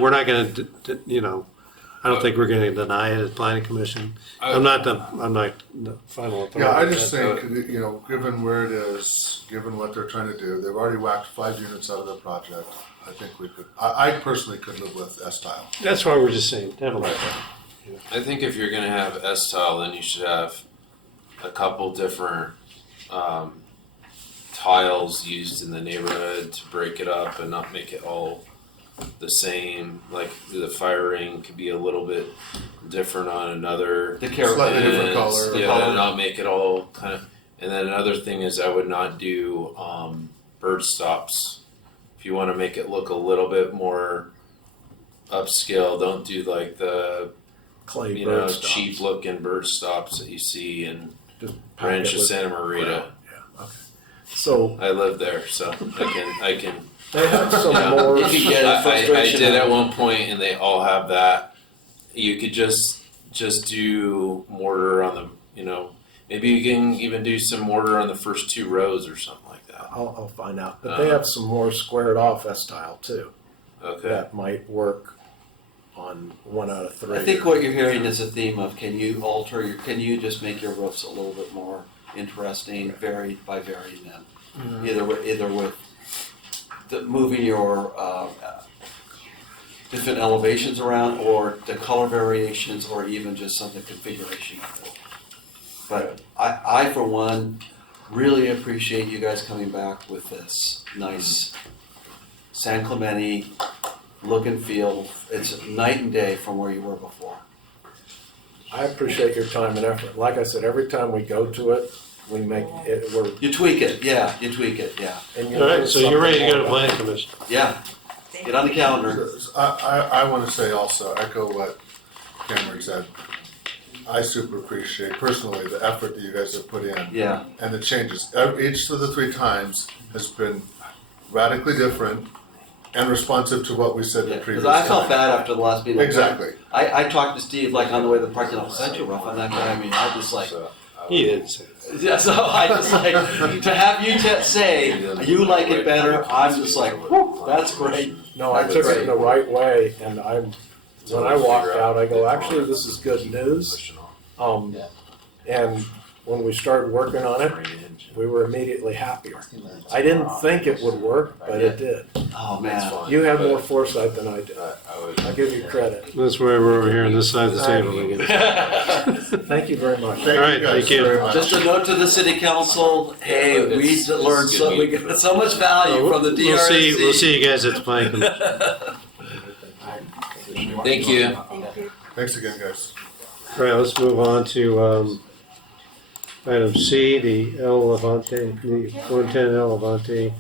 I don't think we're gonna deny it at planning commission. I'm not the final authority. Yeah, I just but- think, given where it is, given what they're trying to do, they've already whacked 5 units out of their project. I think I personally could live with S-tile. That's why we're just saying, have a look at it. I think if you're gonna have S tile, then you should have a couple different tiles used in the neighborhood to break it up and not make it all the same. Like the firing could be a little bit different on another. The character. Slightly different ends. color. The Yeah, color. and not make it all kind of. And then another thing is I would not do bird stops. If you want to make it look a little bit more upscale, don't do like the Clay you bird know stops. cheap looking bird stops that you see in Just pack Ranch it of with Santa Marita. brown. Yeah, okay. So I live there, so I can. they have some Yeah. more. If you get I frustration did out at of it. one point, and they all have that. You could just do mortar on the, maybe you can even do some mortar on the first 2 rows or something like that. I'll find out. But they have some more squared off S-style too. Okay. That might work on 1 out of 3. I think what you're hearing is a theme of can you just make your roofs a little bit more interesting, varied by varying them, either with moving your different elevations around, or the color variations, or even just some of the configuration of it. But I for one really appreciate you guys coming back with this nice San Clemente look and feel. It's night and day from where you were before. I appreciate your time and effort. Like I said, every time we go to it, we make it. You tweak it, yeah. And All right, so you're ready to go to planning commission. Yeah, get on the calendar. I want to say also, echo what Cameron said. I super appreciate personally the effort that you guys have put in. Yeah. And the changes. Each of the 3 times has been radically different and responsive to what we said the previous Because time. I felt bad after the last meeting. Exactly. I talked to Steve like on the way to the parking lot. Was that too rough on that guy? I mean, I just like. He didn't say that. Yeah, so I just like to have you say you like it better. I'm just like, whew, that's great. No, I took it in the right way, and when I walked out, I go, actually, this is good news. And when we started working on it, we were immediately happier. I didn't think it would work, but it did. Oh man. You have more foresight than I did. I give you credit. That's why we're over here on this side of the table, I guess. Thank you very much. All right, guys thank you. very much. Just a note to the city council. Hey, we learned so we got so much value from the DRC. We'll see you guys at the planning commission. Thank you. Thank you. Thanks again, guys. All right, let's move on to item C, the El Levante, the 110 El Levante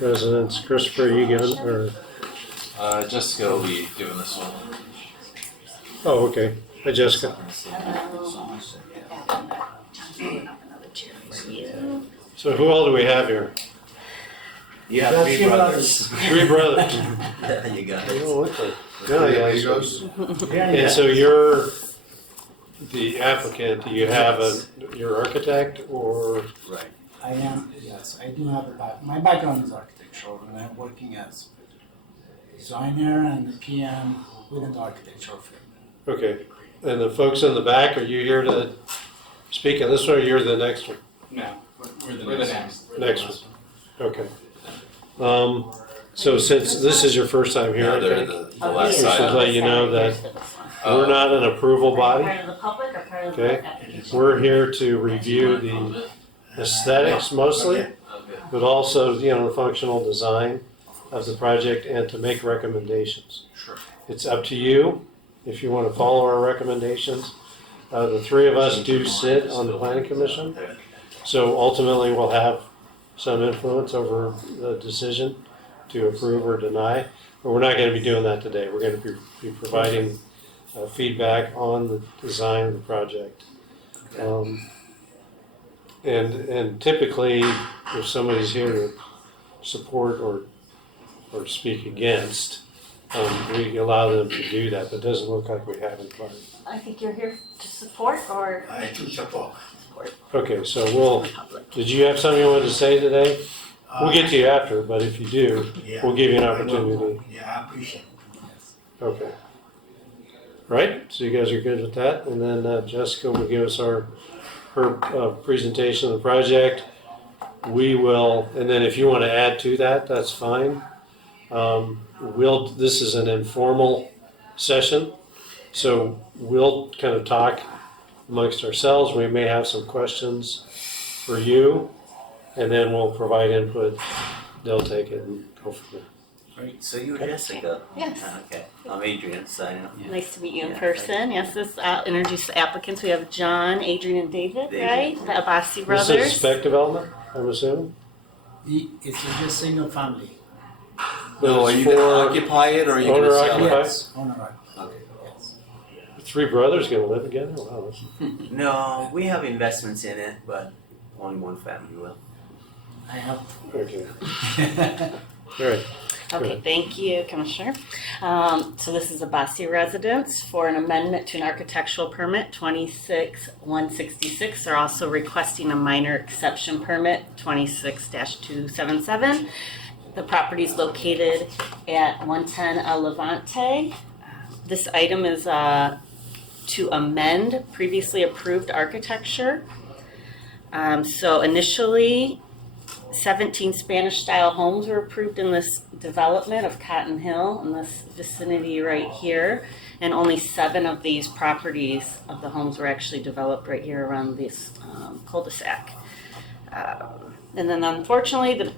residents. Christopher, you giving, or, Jessica will be giving this one. oh, okay. Hi, Jessica. So who all do we have here? You have 3 brothers. 3 brothers. You got They it. don't look like. No, yeah, Egos. And so you're the applicant, do you have your architect or? Right. I am, yes, I do have my background is architectural, and I'm working as designer and PM within the architectural field. Okay, and the folks in the back, are you here to speak on this one, or you're the next one? No, we're the next. Next one, okay. So since this is your first time here, I They're think, the we last should side. let you know that we're not an approval body. Part of the public or part of the Okay. application? We're here to review the aesthetics mostly, but also, the functional design of the project and to make recommendations. Sure. It's up to you if you want to follow our recommendations. The 3 of us do sit on the planning commission, so ultimately we'll have some influence over the decision to approve or deny. But we're not going to be doing that today. We're going to be providing feedback on the design of the project. And typically, if somebody's here to support or speak against, we allow them to do that, but it doesn't look like we have in front. I think you're here to support or I do support. Okay, so did you have something you wanted to say today? We'll get to you after, but if you do, we'll give you an opportunity. Yeah, I appreciate it. Yes. Okay. Right, so you guys are good with that, and then Jessica will give us her presentation of the project. We will, and then if you want to add to that, that's fine. This is an informal session, so we'll kind of talk amongst ourselves. We may have some questions for you, and then we'll provide input. They'll take it and go from there. Great. So you're Jessica? Yes. Okay. I'm Adrian, signing up. Nice to meet you in Yeah, person. Yes, this introduce the applicants. We have John, Adrian, and David, David. right? The Abbasi This brothers. is spec development, I'm assuming? It's just single family. No, are you gonna occupy it or are you gonna owner sell it? occupied? Yes, owner, Okay. yes. Three brothers gonna live together? Wow. that's- No, we have investments in it, but only one family will. I have. Okay, all right. Okay, thank you, Commissioner. So this is Abbasi residence for an amendment to an architectural permit, 26-166. They're also requesting a minor exception permit, 26-277. The property is located at 110 El Levante. This item is to amend previously approved architecture. So initially, 17 Spanish-style homes were approved in this development of Cotton Hill in this vicinity right here, and only 7 of these properties of the homes were actually developed right here around this cul-de-sac. And then unfortunately,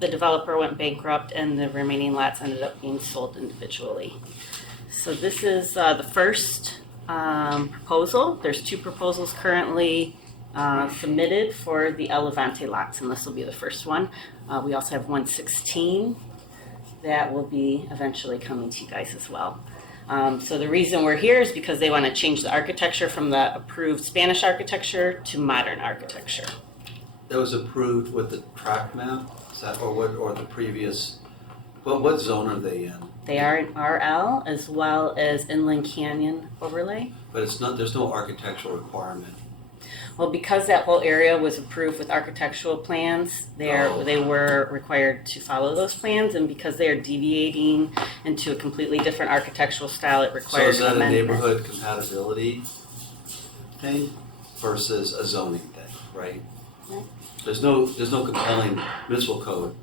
the developer went bankrupt and the remaining lots ended up being sold individually. So this is the first proposal. There's 2 proposals currently submitted for the El Levante lots, and this will be the first one. We also have 116 that will be eventually coming to you guys as well. So the reason we're here is because they want to change the architecture from the approved Spanish architecture to modern architecture. That was approved with the track map, is that, or the previous, what zone are they in? They are in RL as well as Inland Canyon overlay. But it's not, there's no architectural requirement. Well, because that whole area was approved with architectural plans, they were required to follow those plans, and because they are deviating into a completely different architectural style, it So requires is an that a amendment. neighborhood compatibility thing versus a zoning thing, right? Right. There's no compelling municipal code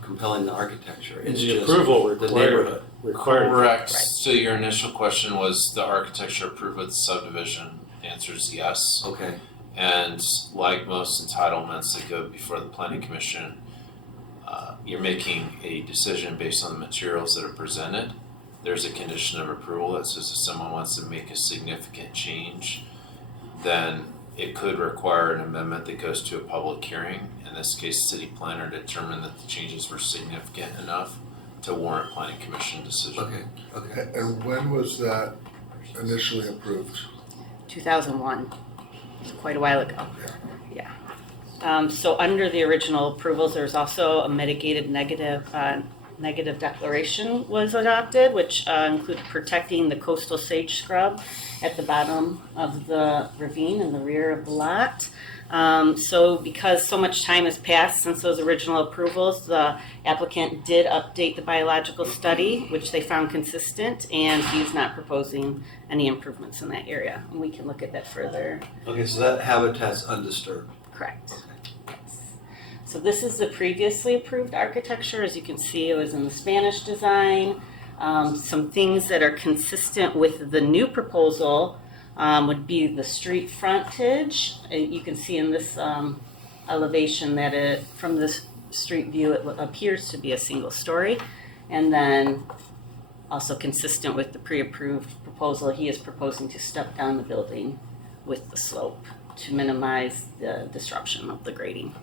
compelling the architecture, it's The just approval the required, neighborhood. required. Correct. Right. So your initial question was the architecture approved with subdivision. The answer is yes. Okay, And like most entitlements that go before the planning commission, you're making a decision based on the materials that are presented. There's a condition of approval that says if someone wants to make a significant change, then it could require an amendment that goes to a public hearing. In this case, city planner determined that the changes were significant enough to warrant planning commission decision. okay. And when was that initially approved? 2001, so quite a while ago. Yeah. So under the original approvals, there's also a mitigated negative declaration was adopted, which included protecting the coastal sage scrub at the bottom of the ravine in the rear of the lot. So because so much time has passed since those original approvals, the applicant did update the biological study, which they found consistent, and he's not proposing any improvements in that area. And we can look at that further. Okay, so that habitat's undisturbed. Correct. So this is the previously approved architecture. As you can see, it was in the Spanish design. Some things that are consistent with the new proposal would be the street frontage. You can see in this elevation that from this street view, it appears to be a single story. And then also consistent with the pre-approved proposal, he is proposing to step down the building with the slope to minimize the disruption of the grading.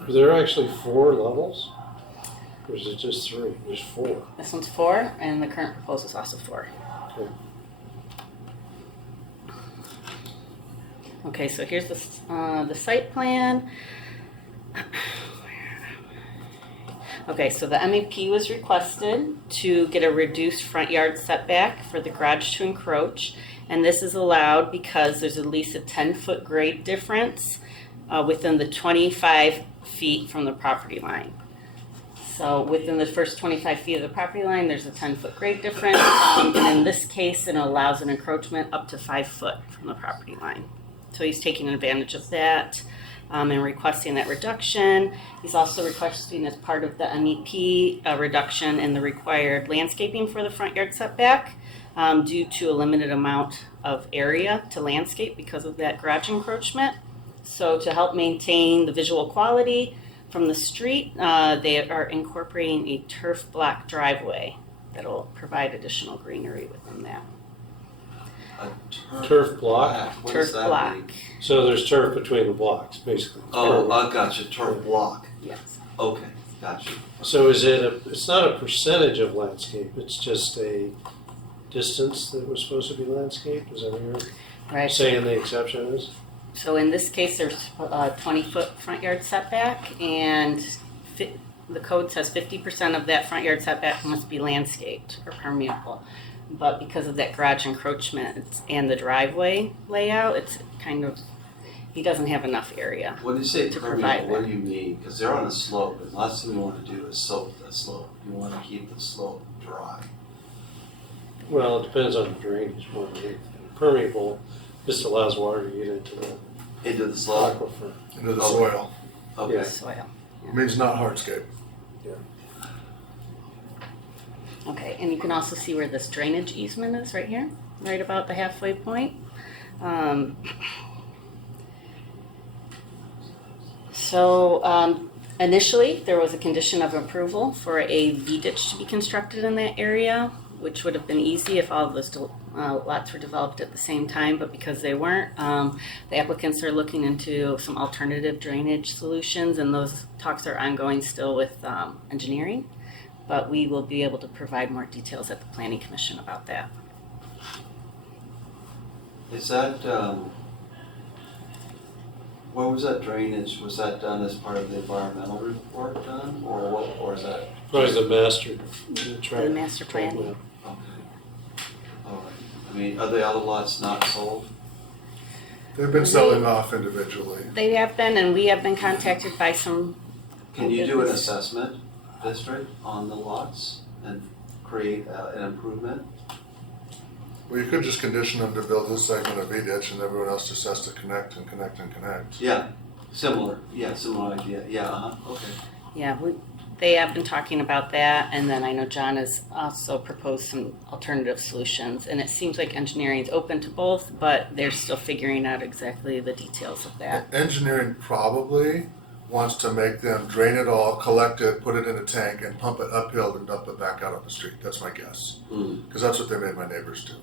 Are there actually 4 levels? Or is it just 3? There's 4. This one's 4, and the current proposal is also 4. Okay. Okay, so here's the site plan. Okay, so the MEP was requested to get a reduced front yard setback for the garage to encroach, and this is allowed because there's at least a 10-foot grade difference within the 25 feet from the property line. So within the first 25 feet of the property line, there's a 10-foot grade difference, and in this case, it allows an encroachment up to 5 foot from the property line. So he's taking advantage of that and requesting that reduction. He's also requesting as part of the MEP a reduction in the required landscaping for the front yard setback due to a limited amount of area to landscape because of that garage encroachment. So to help maintain the visual quality, From the street, they are incorporating a turf block driveway that'll provide additional greenery within that. A Turf block? What Turf does that block. mean? So there's turf between the blocks, basically. Oh, I gotcha, turf block. Yes. Okay, gotcha. So it's not a percentage of landscape, it's just a distance that was supposed to be landscaped? Is that what you're Right. saying the exception is? So in this case, there's a 20-foot front yard setback, and the code says 50% of that front yard setback must be landscaped or permeable. But because of that garage encroachment and the driveway layout, it's kind of, he doesn't have enough area. When you say To permeable, provide what that. do you mean? Because they're on a slope, and the last thing you want to do is soak the slope. You want to keep the slope dry. Well, it depends on the drainage more than anything. Permeable just allows water to get into the Into the slope? aquifer. Into the Oh. soil. Okay. Yeah. Soil. It means not hardscape. Okay, and you can also see where this drainage easement is right here, right about the halfway point. Initially, there was a condition of approval for a V-ditch to be constructed in that area, which would have been easy if all of those lots were developed at the same time, but because they weren't, the applicants are looking into some alternative drainage solutions, and those talks are ongoing still with engineering. But we will be able to provide more details at the Planning Commission about that. Is that, where was that drainage? Was that done as part of the environmental report done, or what, or is that? Probably the master track. The master plan. plan. Okay. All right. I mean, are the other lots not sold? They've been selling off individually. They have been, and we have been contacted by some. Can you do an assessment district on the lots and create an improvement? Well, you could just condition them to build this segment of V-ditch and everyone else just has to connect and connect and connect. Yeah, similar idea. Yeah, okay. Yeah, they have been talking about that, and then I know John has also proposed some alternative solutions, and it seems like engineering is open to both, but they're still figuring out exactly the details of that. Engineering probably wants to make them drain it all, collect it, put it in a tank and pump it uphill and dump it back out on the street. That's my guess. Mm. Because that's what they made my neighbors do.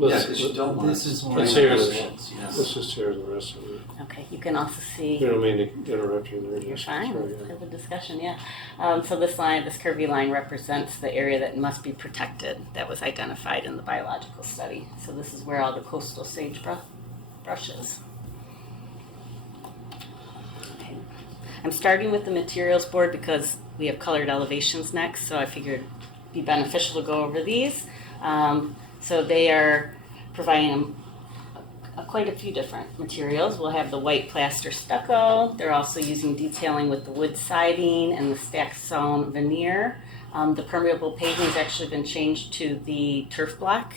Yeah, Let's, because you don't want This to. is one let's of hear the this. questions, yes. let's just hear the rest of it. Okay, you can also see. We don't mean to interrupt you there. You're Jessica. fine, Sorry, let's yeah. have a discussion, yeah. So this curvy line represents the area that must be protected, that was identified in the biological study. So this is where all the coastal sagebrush is. Okay. I'm starting with the materials board because we have colored elevations next, so I figured it'd be beneficial to go over these. So they are providing quite a few different materials. We'll have the white plaster stucco. They're also using detailing with the wood siding and the stacked stone veneer. The permeable pavement has actually been changed to the turf block.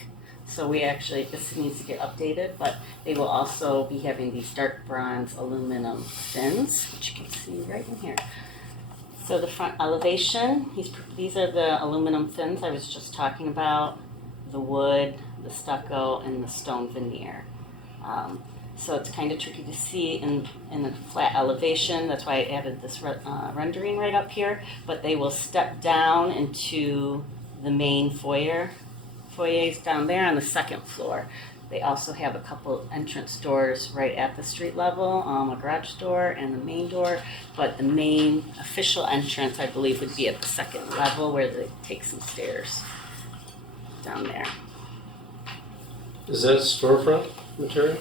So this needs to get updated, but they will also be having these dark bronze aluminum fins, which you can see right in here. So the front elevation, these are the aluminum fins I was just talking about, the wood, the stucco, and the stone veneer. So it's kind of tricky to see in a flat elevation. That's why I added this rendering right up here. But they will step down into the main foyers down there on the second floor. They also have a couple entrance doors right at the street level, a garage door and the main door. But the main official entrance, I believe, would be at the second level where they take some stairs down there. Is that storefront material?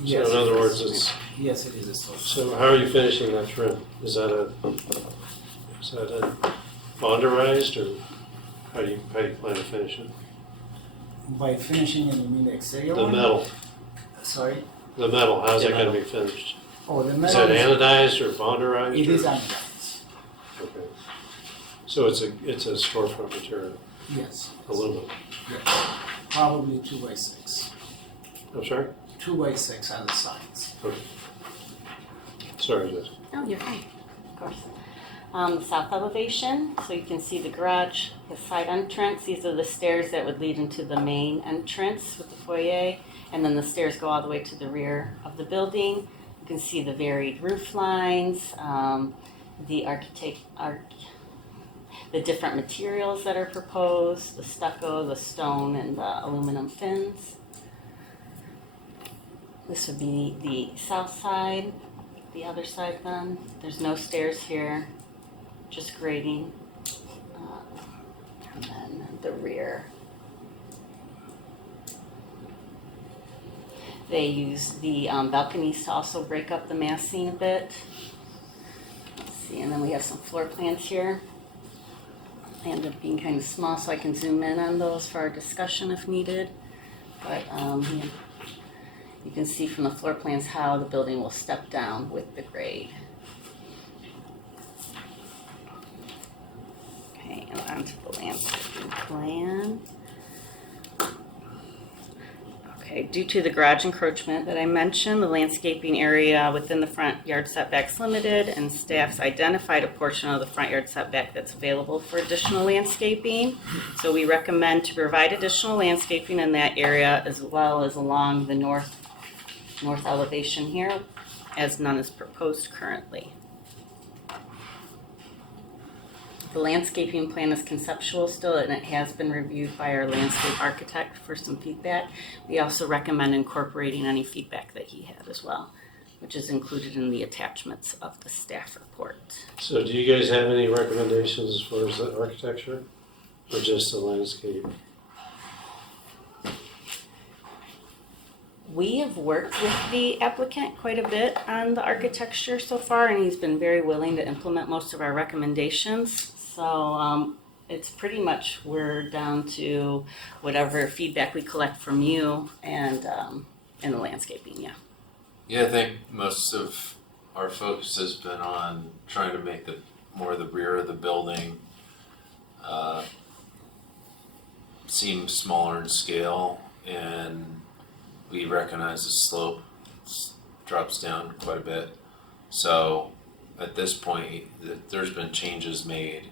Yes, So in other it words, is. it's, Yes, it is a source. so how are you finishing that trim? Is that a bonderized or how do you plan to finish it? By finishing in, you mean the exterior The one? metal, Sorry? how's The that gonna metal. be finished? Oh, the Is metal that anodized or bonderized? it or- is anodized. Okay. So it's a storefront material, Yes. aluminum. Yes. Probably 2x6. I'm sorry? 2x6 on the sides. Okay. Sorry, Jessica. Oh, you're fine, of course. The south elevation, so you can see the garage, the side entrance. These are the stairs that would lead into the main entrance with the foyer. And then the stairs go all the way to the rear of the building. You can see the varied roof lines, the the different materials that are proposed, the stucco, the stone, and the aluminum fins. This would be the south side, the other side then. There's no stairs here, just grading. And then the rear. They use the balconies to also break up the massing a bit. Let's see, and then we have some floor plans here. They end up being kind of small, so I can zoom in on those for our discussion if needed. But you can see from the floor plans how the building will step down with the grade. Okay, and onto the landscaping plan. Okay, due to the garage encroachment that I mentioned, the landscaping area within the front yard setback's limited, and staff's identified a portion of the front yard setback that's available for additional landscaping. So we recommend to provide additional landscaping in that area as well as along the north elevation here, as none is proposed currently. The landscaping plan is conceptual still, and it has been reviewed by our landscape architect for some feedback. We also recommend incorporating any feedback that he had as well, which is included in the attachments of the staff report. So do you guys have any recommendations as far as the architecture or just the landscape? We have worked with the applicant quite a bit on the architecture so far, and he's been very willing to implement most of our recommendations. So it's pretty much we're down to whatever feedback we collect from you and the landscaping, yeah. Yeah, I think most of our focus has been on trying to make more of the rear of the building seem smaller in scale, and we recognize the slope drops down quite a bit. So at this point, there's been changes made,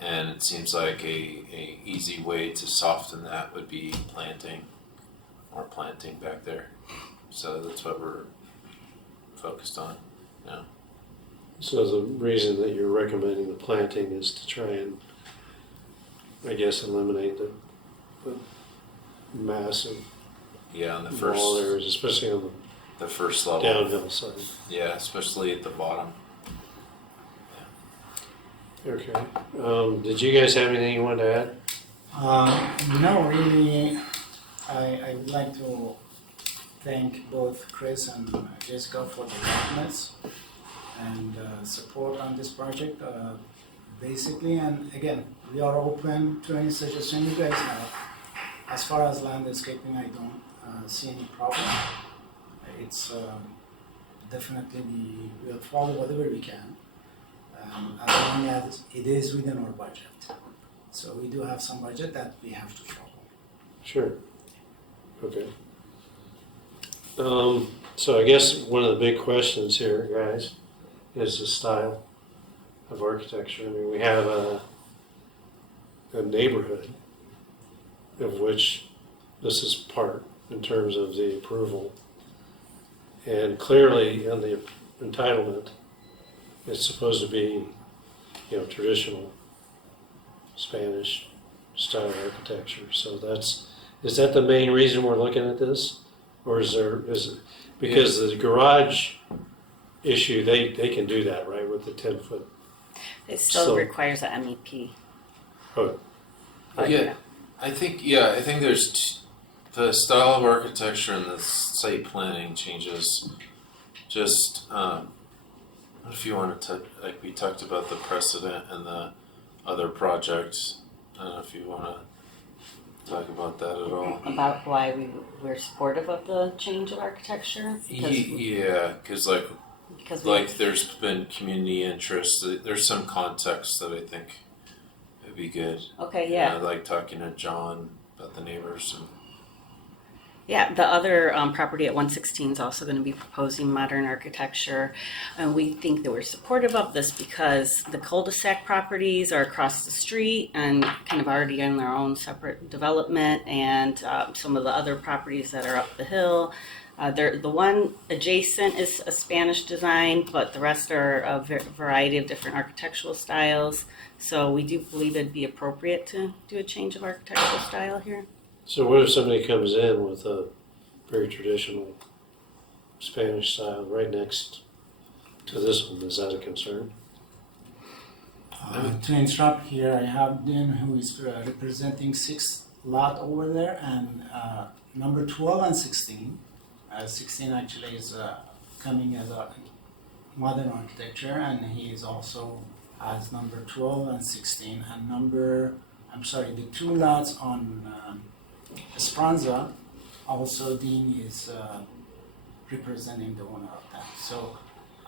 and it seems like a easy way to soften that would be planting back there. So that's what we're focused on now. So the reason that you're recommending the planting is to try and, I guess, eliminate the massive Yeah, on the wall first areas, especially on the first the level. downhill side. Yeah, especially at the bottom. Okay. Did you guys have anything you wanted to add? No, really, I would like to thank both Chris and Jessica for the documents and support on this project, basically. And again, we are open to any suggestion you guys have. As far as landscaping, I don't see any problem. It's definitely we will follow whatever we can, as long as it is within our budget. So we do have some budget that we have to follow. Sure. Okay. So I guess one of the big questions here, guys, is the style of architecture. I mean, we have a neighborhood of which this is part in terms of the approval. And clearly in the entitlement, it's supposed to be, traditional Spanish style architecture. So is that the main reason we're looking at this? Or is it because the garage issue, they can do that, right, with the 10-foot? It still requires a MEP. Oh, But, Yeah. I think there's the style of architecture and the site planning changes. Just if you want to, like we talked about the precedent and the other projects. I don't know if you want to talk about that at all. About why we're supportive of the change of architecture? Because there's been community interest. There's some context that I think would be good. Okay, yeah. I like talking to John about the neighbors. Yeah, the other property at 116 is also going to be proposing modern architecture. And we think that we're supportive of this because the cul-de-sac properties are across the street and kind of already in their own separate development. And some of the other properties that are up the hill The one adjacent is a Spanish design, but the rest are a variety of different architectural styles. So we do believe it'd be appropriate to do a change of architectural style here. So what if somebody comes in with a very traditional Spanish style right next to this one? Is that a concern? To interrupt here, I have Dan who is representing 6th lot over there, and number 12 and 16. 16 actually is coming as a modern architecture, and he is also as number 12 and 16. And the 2 lots on Esperanza, also Dean is representing the owner of that. So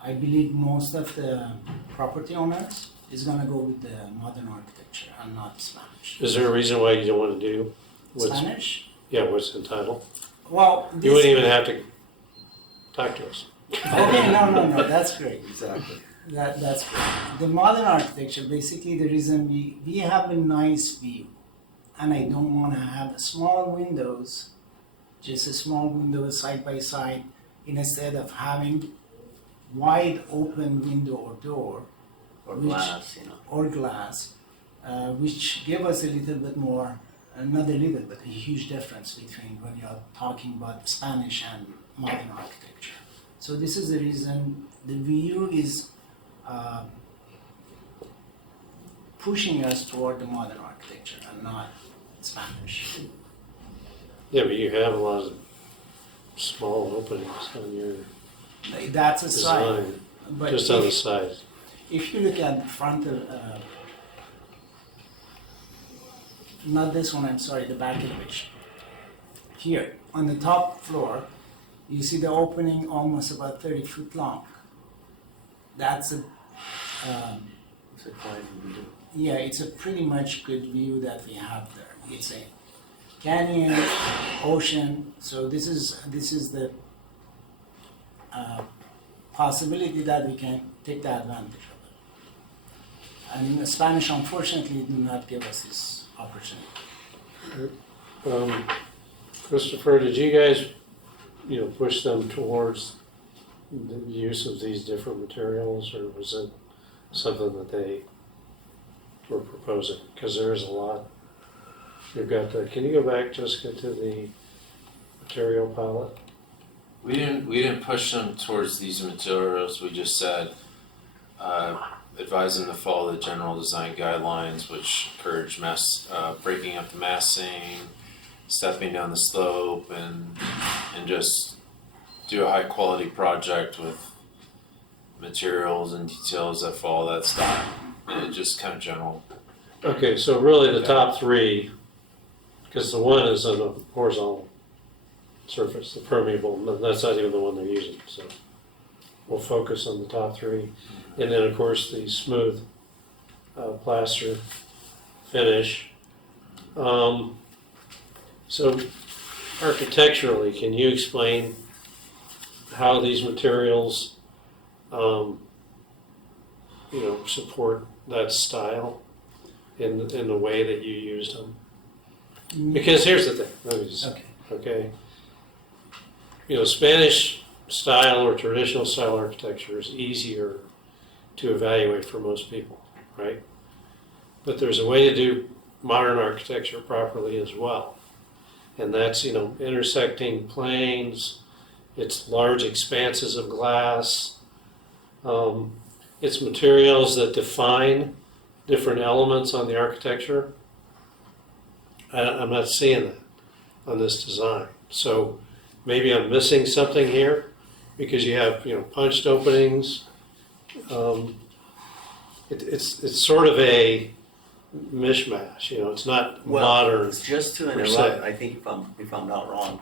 I believe most of the property owners is gonna go with the modern architecture and not Spanish. Is there a reason why you don't want to do Spanish? what's entitled? Well, You wouldn't even have to talk to us. Okay, no, that's great. Exactly. That's great. The modern architecture, basically the reason we have a nice view, and I don't want to have small windows, just a small window side by side, instead of having wide open window or door, Or Which- glass, you know. or glass, which give us a little bit more, not a little bit, a huge difference between when you're talking about Spanish and modern architecture. So this is the reason the view is pushing us toward the modern architecture and not Spanish. Yeah, but you have a lot of small openings on your That's a side. design, But just on the side. if you look at the front of, not this one, I'm sorry, the back elevation. Here, on the top floor, you see the opening almost about 30 feet long. That's a, It's a quiet window. yeah, it's a pretty much good view that we have there. It's a canyon, ocean, so this is the possibility that we can take the advantage of it. And in Spanish, unfortunately, do not give us this opportunity. Christopher, did you guys, push them towards the use of these different materials, or was it something that they were proposing? Because there is a lot. You've got can you go back, Jessica, to the material palette? We didn't push them towards these materials. We just said advise them to follow the general design guidelines, which encourage breaking up the massing, stepping down the slope, and just do a high quality project with materials and details that follow that style. And just kind of general. Okay, so really the top three, because the one is on a horizontal surface, the permeable, that's not even the one they're using, so we'll focus on the top three. And then, of course, the smooth plaster finish. So architecturally, can you explain how these materials, support that style in the way that you used them? Because here's the thing, let me just, okay. Spanish style or traditional style architecture is easier to evaluate for most people, right? But there's a way to do modern architecture properly as well. And that's, intersecting planes, it's large expanses of glass, it's materials that define different elements on the architecture. I'm not seeing that on this design. So maybe I'm missing something here because you have, punched openings. It's sort of a mishmash, it's not modern. Just to per se. interrupt, I think if I'm not wrong,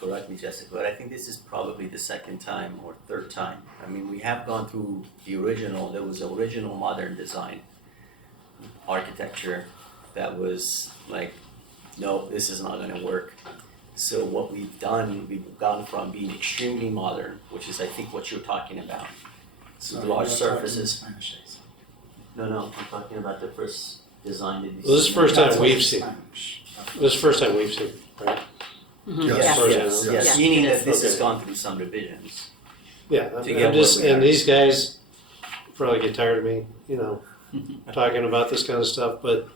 correct me, Jessica, but I think this is probably the second time or third time. I mean, we have gone through the original. There was original modern design architecture that was like, no, this is not going to work. So what we've done, we've gone from being extremely modern, which is I think what you're talking about, So large you're surfaces. talking Spanish. No, I'm talking about the first design that you Well, this is the first That's time what we've is seen. Spanish. This is the first time we've seen, right? Yes. Yes. Meaning Yes. that this has Okay. gone through some revisions. Yeah, To I'm get just, where we and are. these guys probably get tired of me, talking about this kind of stuff, but,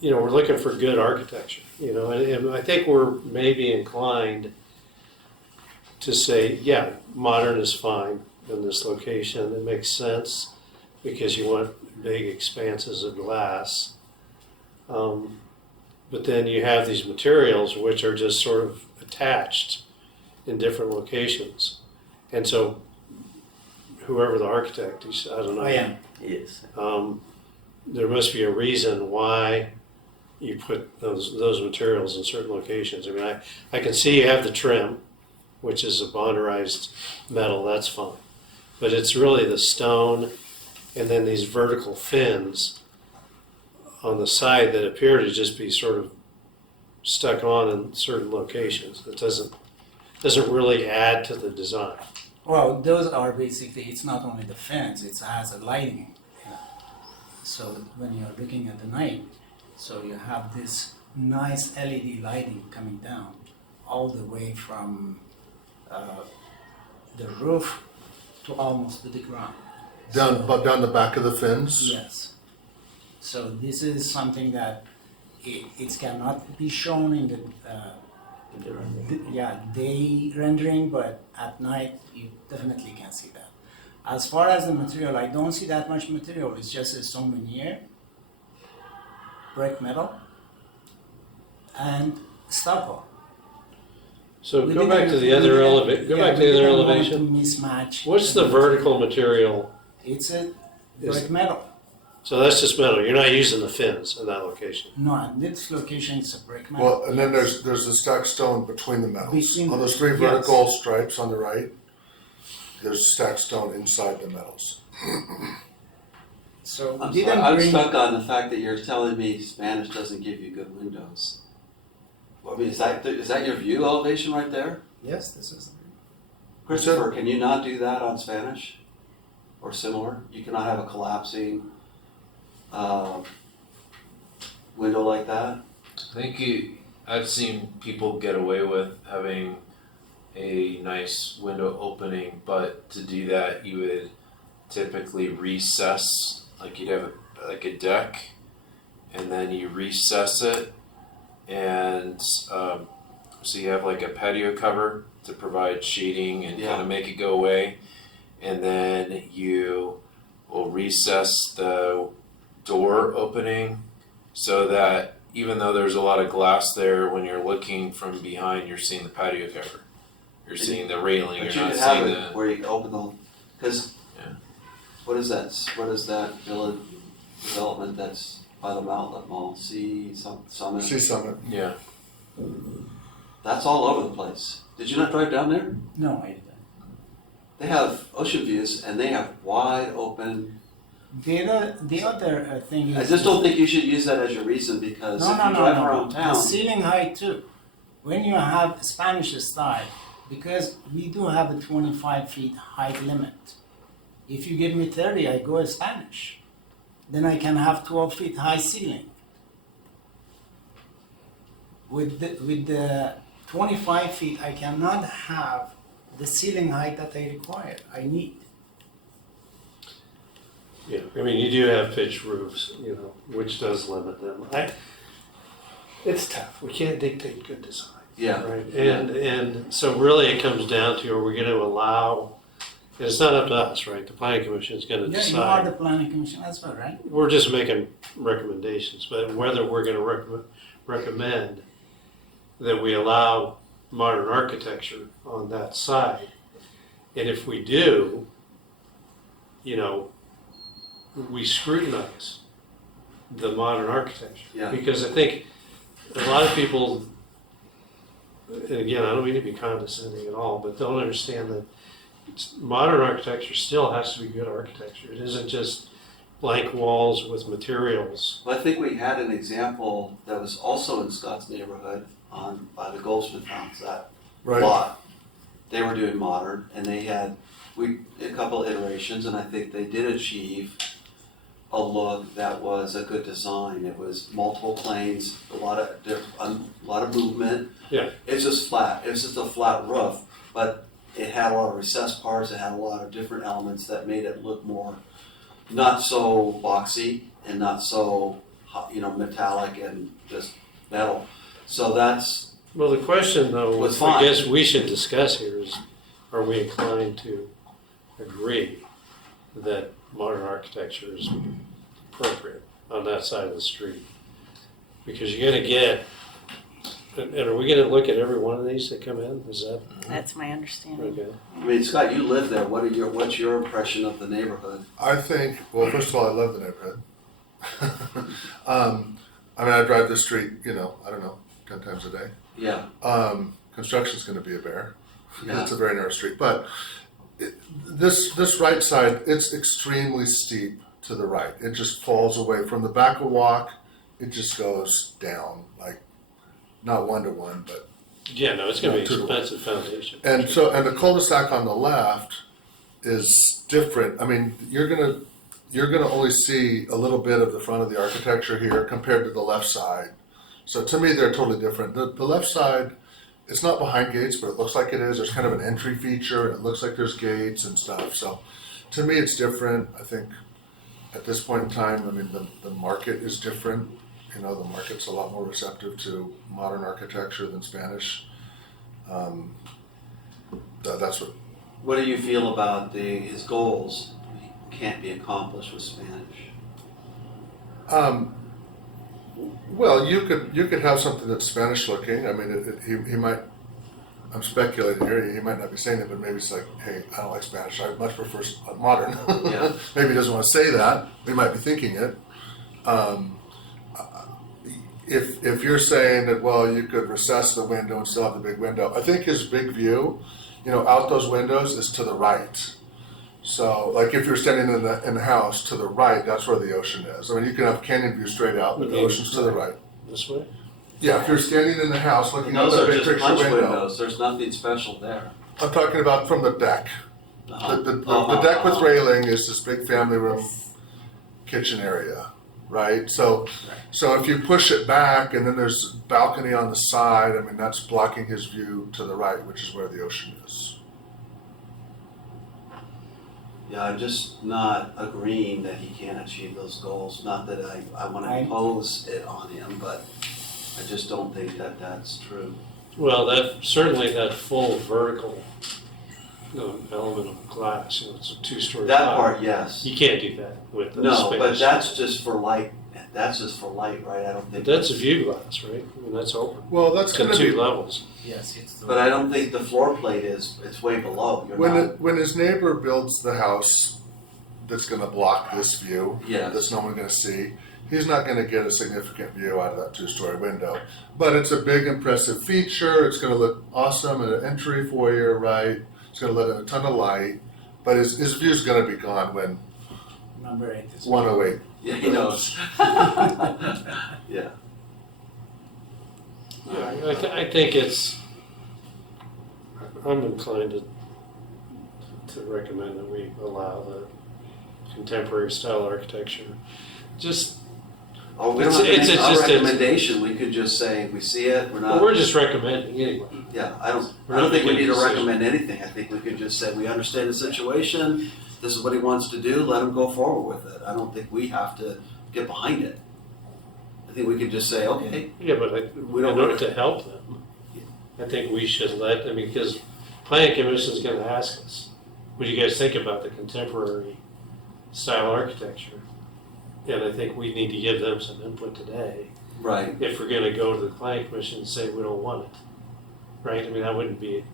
we're looking for good architecture, and I think we're maybe inclined to say, yeah, modern is fine in this location. It makes sense because you want big expanses of glass. But then you have these materials which are just sort of attached in different locations. And so whoever the architect is, I don't know. Yes. There must be a reason why you put those materials in certain locations. I mean, I can see you have the trim, which is a bonderized metal, that's fine. But it's really the stone and then these vertical fins on the side that appear to just be sort of stuck on in certain locations. It doesn't really add to the design. Well, those are basically, it's not only the fence, it has a lighting. So when you're looking at the night, so you have this nice LED lighting coming down all the way from the roof to almost to the ground. Down the back of the fins? Yes. So this is something that it cannot be shown in the day rendering, but at night you definitely can see that. As far as the material, I don't see that much material. It's just a stone veneer, brick metal, and stucco. So We go back to didn't- the other we didn't- elevation. Go yeah, back to we the other didn't want elevation. to mismatch. What's the vertical material? It's a Is- brick metal. So that's just metal. You're not using the fins in that location. No, at this location it's a brick metal. Well, and then there's the stacked stone between the metals. Between- On those three yes. vertical stripes on the right, there's stacked stone inside the metals. So I'm we sorry, didn't I'm bring. stuck on the fact that you're telling me Spanish doesn't give you good windows. I mean, is that your view elevation right there? Yes, this is. Christopher, can you not do that on Spanish? Or similar? You cannot have a collapsing window like that? I think I've seen people get away with having a nice window opening, but to do that you would typically recess, like you'd have a deck, and then you recess it, and so you have like a patio cover to provide shading and kind of make it go away, and then you will recess the door opening so that even though there's a lot of glass there, when you're looking from behind, you're seeing the patio cover. You're seeing the railing, But you're you not could have seeing it where you can open the, because Yeah. what is that? What is that village development that's by the Outlet Mall? Summit? Sea Summit. Yeah. That's all over the place. Did you not drive down there? No, I didn't. They have ocean views and they have wide open. The other thing is. I just don't think you should use that as your reason because No, if no, you no, drive no. around The town, ceiling height too. When you have Spanish style, because we do have a 25 feet height limit. If you give me 30, I go Spanish. Then I can have 12 feet high ceiling. With the 25 feet, I cannot have the ceiling height that I require. I need. Yeah, I mean, you do have pitched roofs, which does limit them. It's tough. We can't dictate good design. yeah. Right, and so really it comes down to, are we going to allow, and it's not up to us, right? The planning commission is going to Yeah, you are decide. the planning commission as well, right? We're just making recommendations, but whether we're going to recommend that we allow modern architecture on that side. And if we do, we scrutinize the modern architecture. Yeah. Because I think a lot of people, and again, I don't mean to be condescending at all, but don't understand that modern architecture still has to be good architecture. It isn't just blank walls with materials. Well, I think we had an example that was also in Scott's neighborhood by the Goldsmith House, that Right. lot. They were doing modern and they had a couple iterations and I think they did achieve a look that was a good design. It was multiple planes, a lot of movement. Yeah. It's just flat. It's just a flat roof, but it had a lot of recessed parts. It had a lot of different elements that made it look more, not so boxy and not so, metallic and just metal. So that's, Well, the question though, Was I fine. guess we should discuss here is, are we inclined to agree that modern architecture is appropriate on that side of the street? Because you're gonna get, and are we gonna look at every one of these that come in? Is that, That's my understanding. okay? I mean, Scott, you live there. What's your impression of the neighborhood? I think, well, first of all, I love the neighborhood. I mean, I drive this street, I don't know, 10 times a day. Yeah, Construction's gonna be a bear. yeah. It's a very narrow street, but this right side, it's extremely steep to the right. It just falls away from the back of walk. It just goes down, like not 1-to-1, but Yeah, no, it's gonna be Yeah, to- expensive foundation. and the cul-de-sac on the left is different. I mean, you're gonna only see a little bit of the front of the architecture here compared to the left side. So to me, they're totally different. The left side, it's not behind gates, but it looks like it is. There's kind of an entry feature, and it looks like there's gates and stuff. So to me, it's different. I think at this point in time, I mean, the market is different. The market's a lot more receptive to modern architecture than Spanish. That's what. What do you feel about his goals can't be accomplished with Spanish? Well, you could have something that's Spanish looking. I mean, he might. I'm speculating here. He might not be saying it, but maybe it's like, hey, I don't like Spanish. I much prefer modern. Yeah. Maybe he doesn't want to say that. We might be thinking it. If you're saying that, well, you could recess the window and still have the big window. I think his big view, out those windows is to the right. So, like if you're standing in the house to the right, that's where the ocean is. I mean, you can have canyon view straight out, but the ocean's to the right. This way? Yeah, if you're standing in the house looking out Those that are big just picture punch window. windows. There's nothing special there. I'm talking about from the deck. Uh-huh. The deck with railing is this big family room kitchen area, right? So if you push it back and then there's a balcony on the side, I mean, that's blocking his view to the right, which is where the ocean is. Yeah, I'm just not agreeing that he can't achieve those goals. Not that I want to impose it on him, but I just don't think that that's true. Well, certainly that full vertical element of glass, it's a two-story. That tower. part, yes. You can't do that with the No, space. but that's just for light. That's just for light, right? I don't think. That's a view glass, right? I mean, that's open. Well, that's To going to two be levels. Yes, it's the. But I don't think the floor plate it's way below. You're not. when his neighbor builds the house that's going to block this view, Yes. that's no one going to see. He's not going to get a significant view out of that two-story window. But it's a big, impressive feature. It's going to look awesome at an entry foyer, right? It's going to let in a ton of light. But his view's going to be gone when Number 8 is. 108. Yeah, he knows. Yeah. Yeah, I think I'm inclined to recommend that we allow the contemporary style architecture. Just, Oh, we don't have to It's make a just- recommendation. We could just say we see it. We're not. well, we're just recommending anyway. Yeah, I We're don't not think we making a need to decision. recommend anything. I think we could just say, we understand the situation, this is what he wants to do, let him go forward with it. I don't think we have to get behind it. I think we could just say, okay, Yeah, but We don't in order really- to help them, I think we should because planning commission is gonna ask us, what do you guys think about the contemporary style architecture? And I think we need to give them some input today, right, if we're gonna go to the planning commission and say we don't want it, right? I mean, that wouldn't be,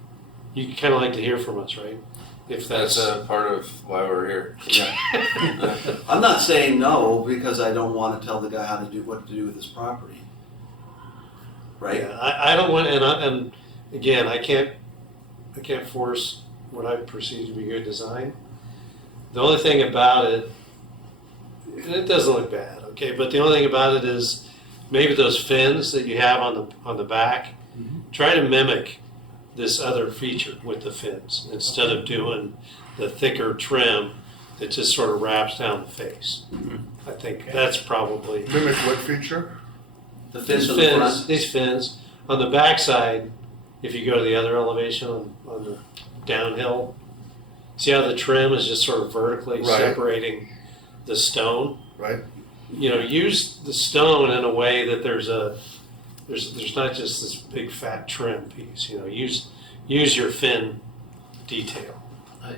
you kinda like to hear from us, right? If That's that's. part of why we're here. yeah. I'm not saying no, because I don't wanna tell the guy what to do with his property. Right? Yeah, I don't want, and again, I can't force what I perceive to be good design. The only thing about it, and it doesn't look bad, okay, but the only thing about it is maybe those fins that you have on the back, try to mimic this other feature with the fins instead of doing the thicker trim that just sort of wraps down the face. I think that's probably. Mimic what feature? The These fins on the front. fins, these fins, on the backside, if you go to the other elevation on the downhill, see how the trim is just sort of vertically Right. separating the stone? Right. You know, use the stone in a way that there's not just this big fat trim piece, you know, use your fin detail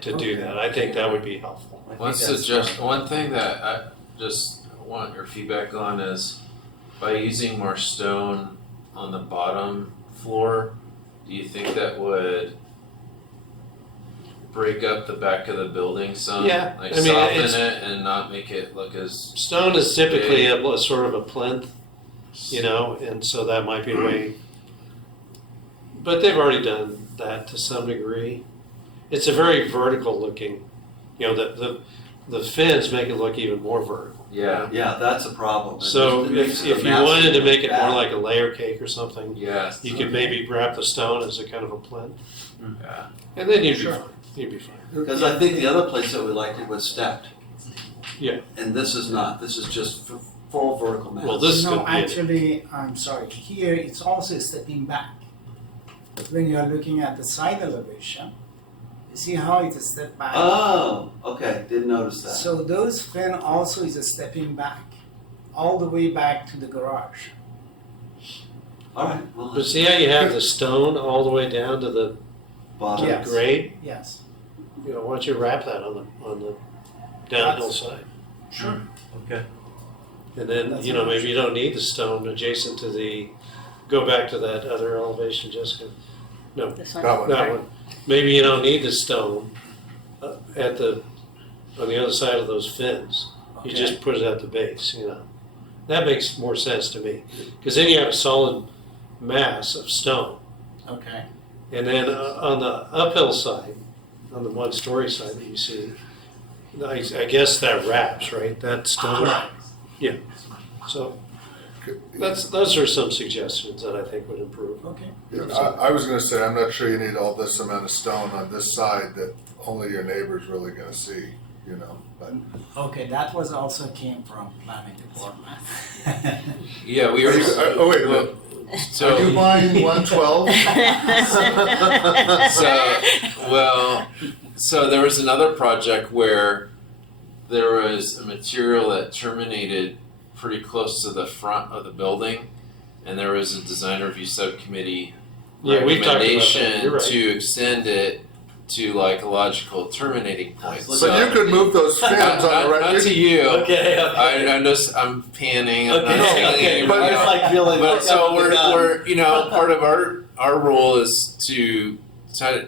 to do that. I think that would be helpful. I think One that's suggestion, smart. one thing that I just want your feedback on is by using more stone on the bottom floor, do you think that would break up the back of the building some? Yeah, Like I mean, soften it's- it and not make it look as, Stone is typically a sort of a plinth, you know, and so that might be a way. But they've already done that to some degree. It's a very vertical looking, you know, the fins make it look even more vertical. yeah, Yeah, that's a problem. So It makes if it a you massive wanted to make it more back. like a layer cake or something, yeah. you could maybe wrap the stone as a kind of a plinth, Yeah. and then you'd be Sure. fine. You'd be fine. Because I think the other place that we liked it was stepped. Yeah. And this is not, this is just full vertical mass. Well, this could No, be it. actually, I'm sorry, here it's also stepping back. When you are looking at the side elevation, you see how it is stepped back? Oh, okay, didn't notice that. So those fin also is a stepping back, all the way back to the garage. All right, well, But see how you have the stone all the way down to the bottom. Yes. grade? Yes. You know, why don't you wrap that on the downhill side? Sure. Okay. And then, That's you know, an maybe you don't need the stone adjacent to go back to that other elevation, Jessica. No, This one? That one. that one. Maybe you don't need the stone on the other side of those fins. You Okay. just put it at the base, you know. That makes more sense to me. Because then you have a solid mass of stone. Okay. And then on the uphill side, on the one-story side that you see, I guess that wraps, right? That stone. Yeah. So those are some suggestions that I think would improve. Okay. Yeah, I was gonna say, I'm not sure you need all this amount of stone on this side that only your neighbor's really gonna see, you know, but. Okay, that was also came from planning department. Yeah, we Are were. you- oh, wait a minute. So, Are you buying 112? so there was another project where there was a material that terminated pretty close to the front of the building, and there was a design review subcommittee Yeah, we've talked about that. recommendation You're right. to extend it to like a logical terminating point. But But you could move those fins not, on the right. not to you. Okay, okay. I'm panning. I'm Okay, not saying okay. anything, But it's like feeling but like so we're done. we're you know part of our rule is to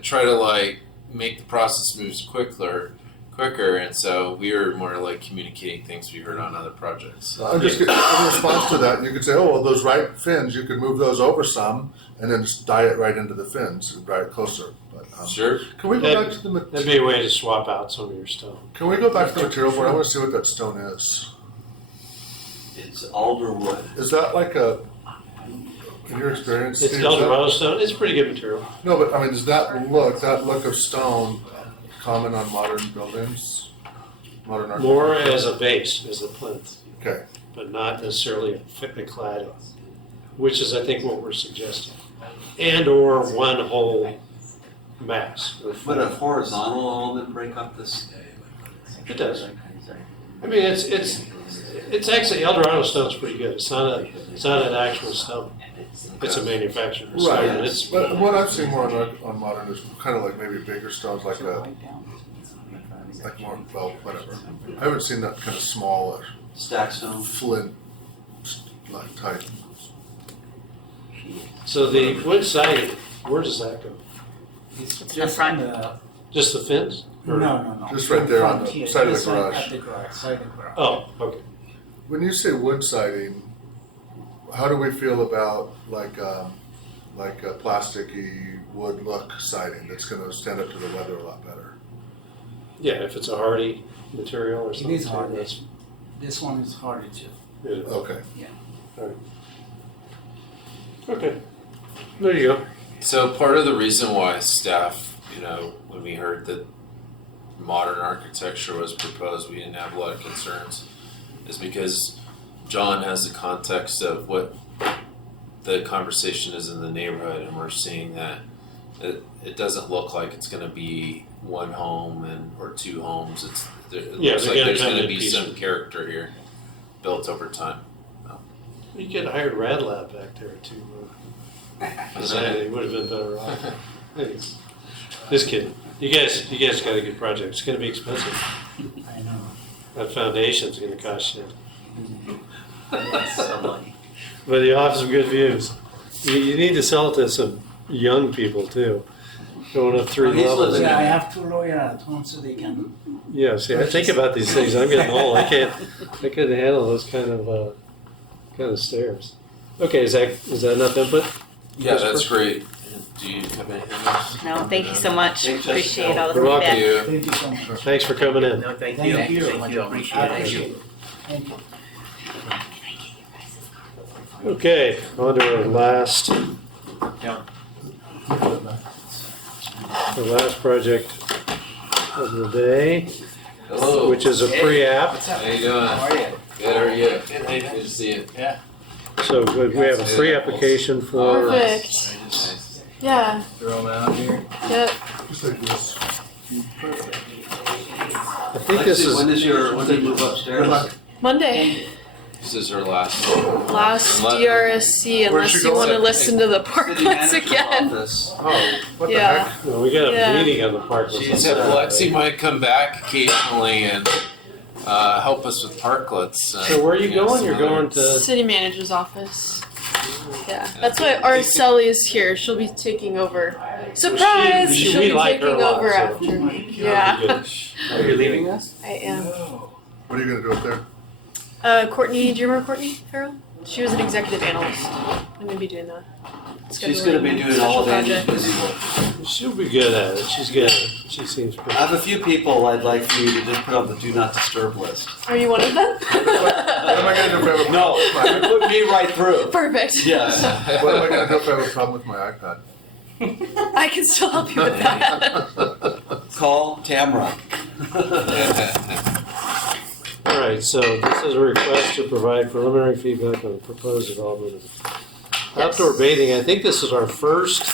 try to like make the process move quicker, and so we were more like communicating things we heard on other projects. So I'm just, in response to that, you could say, oh, well, those right fins, you could move those over some and then just die it right into the fins, right closer. But, Sure. Can we go back to the, That'd be a way to swap out some of your stone. can we go back to the material board? I wanna see what that stone is. It's alder wood. Is that like in your experience, It's Steve, is that- Eldorado stone. It's pretty good material. No, but I mean, does that look of stone common on modern buildings? Modern architecture? More as a base, as a plinth, Okay, but not necessarily a cladding, which is, I think, what we're suggesting. And or one whole mass. Would a horizontal element break up this? It does. I mean, it's actually, Eldorado stone's pretty good. It's not an actual stone. It's a manufactured stone. right, and It's, but what I've seen more on modern is kind of like maybe bigger stones, like more, well, whatever. I haven't seen that kind of smaller Stack stone? flint like type. so the wood siding, where does that go? It's the just front. on the, Just the fins? no, Or- no. Just right there on Front the here, side of the this one garage. At the garage, side of the garage. Oh, okay. When you say wood siding, how do we feel about like a plasticky wood look siding that's going to stand up to the weather a lot better? Yeah, if it's a hardy material or It something. is hardy. that's- This one is harder too. it is. Okay. Okay. There you go. So part of the reason why staff, when we heard that modern architecture was proposed, we didn't have a lot of concerns, is because John has the context of what the conversation is in the neighborhood, and we're seeing that it doesn't look like it's going to be one home or two homes. It looks like there's going to be some character here built over time. You could have hired Rad Lab back there too. They would have been better off. Thanks. Just kidding. You guys got a good project. It's going to be expensive. I know. That foundation's going to cost you. Some money. But you'll have some good views. You need to sell it to some young people too. Going up 3 He's levels. living Yeah, I have 2 lawyers at home so they can. Yeah, see, I think about these things. I'm getting old. I couldn't handle those kind of stairs. Okay, is that enough input? Yeah, that's great. Do you have anything else? No, thank you so much. Thanks, Appreciate all the You're welcome. feedback. Thank you so much. Thanks for coming in. No, thank Thank you. you. Thank you. I appreciate it. Thank you. Okay, on to our last. Yeah. The last project of the day, Hello. which is a pre-app. How you doing? How are you? Good. How are you? Good to see you. So we have a pre-application for. Perfect. Nice. Yeah. Throw them out here. Yep. Just like this. I think this is. When did you move upstairs? Monday. This is her last. Last Let- DRSC, Where'd unless she you go? want to listen to the City parklets manager's again. office. Oh, what the Yeah. heck? Well, we got a Yeah. meeting on the park. She's Lexi might come back occasionally and help us with parklets. So where are you going? You're going to. City manager's office. Yeah, that's why Araceli is here. She'll be taking over. Surprise! we She'll be like her taking a lot, over so- after me. Yeah, Are you leaving us? I am. What are you gonna do up there? Courtney, do you remember Courtney Farrell? She was an executive analyst. I'm gonna be doing that. She's gonna be doing all of Andy's busy work. She'll be good at it. She's good at it. She seems I pretty. have a few people I'd like for you to just put on the do not disturb list. Are you one of them? What am I gonna do if I have a No, problem with put me right through. Perfect. Yes. my, what am I gonna do if I have a problem with my iPad? I can still help you with that. Call Tamara. All right, so this is a request to provide preliminary feedback on the proposed development of outdoor bathing. I think this is our first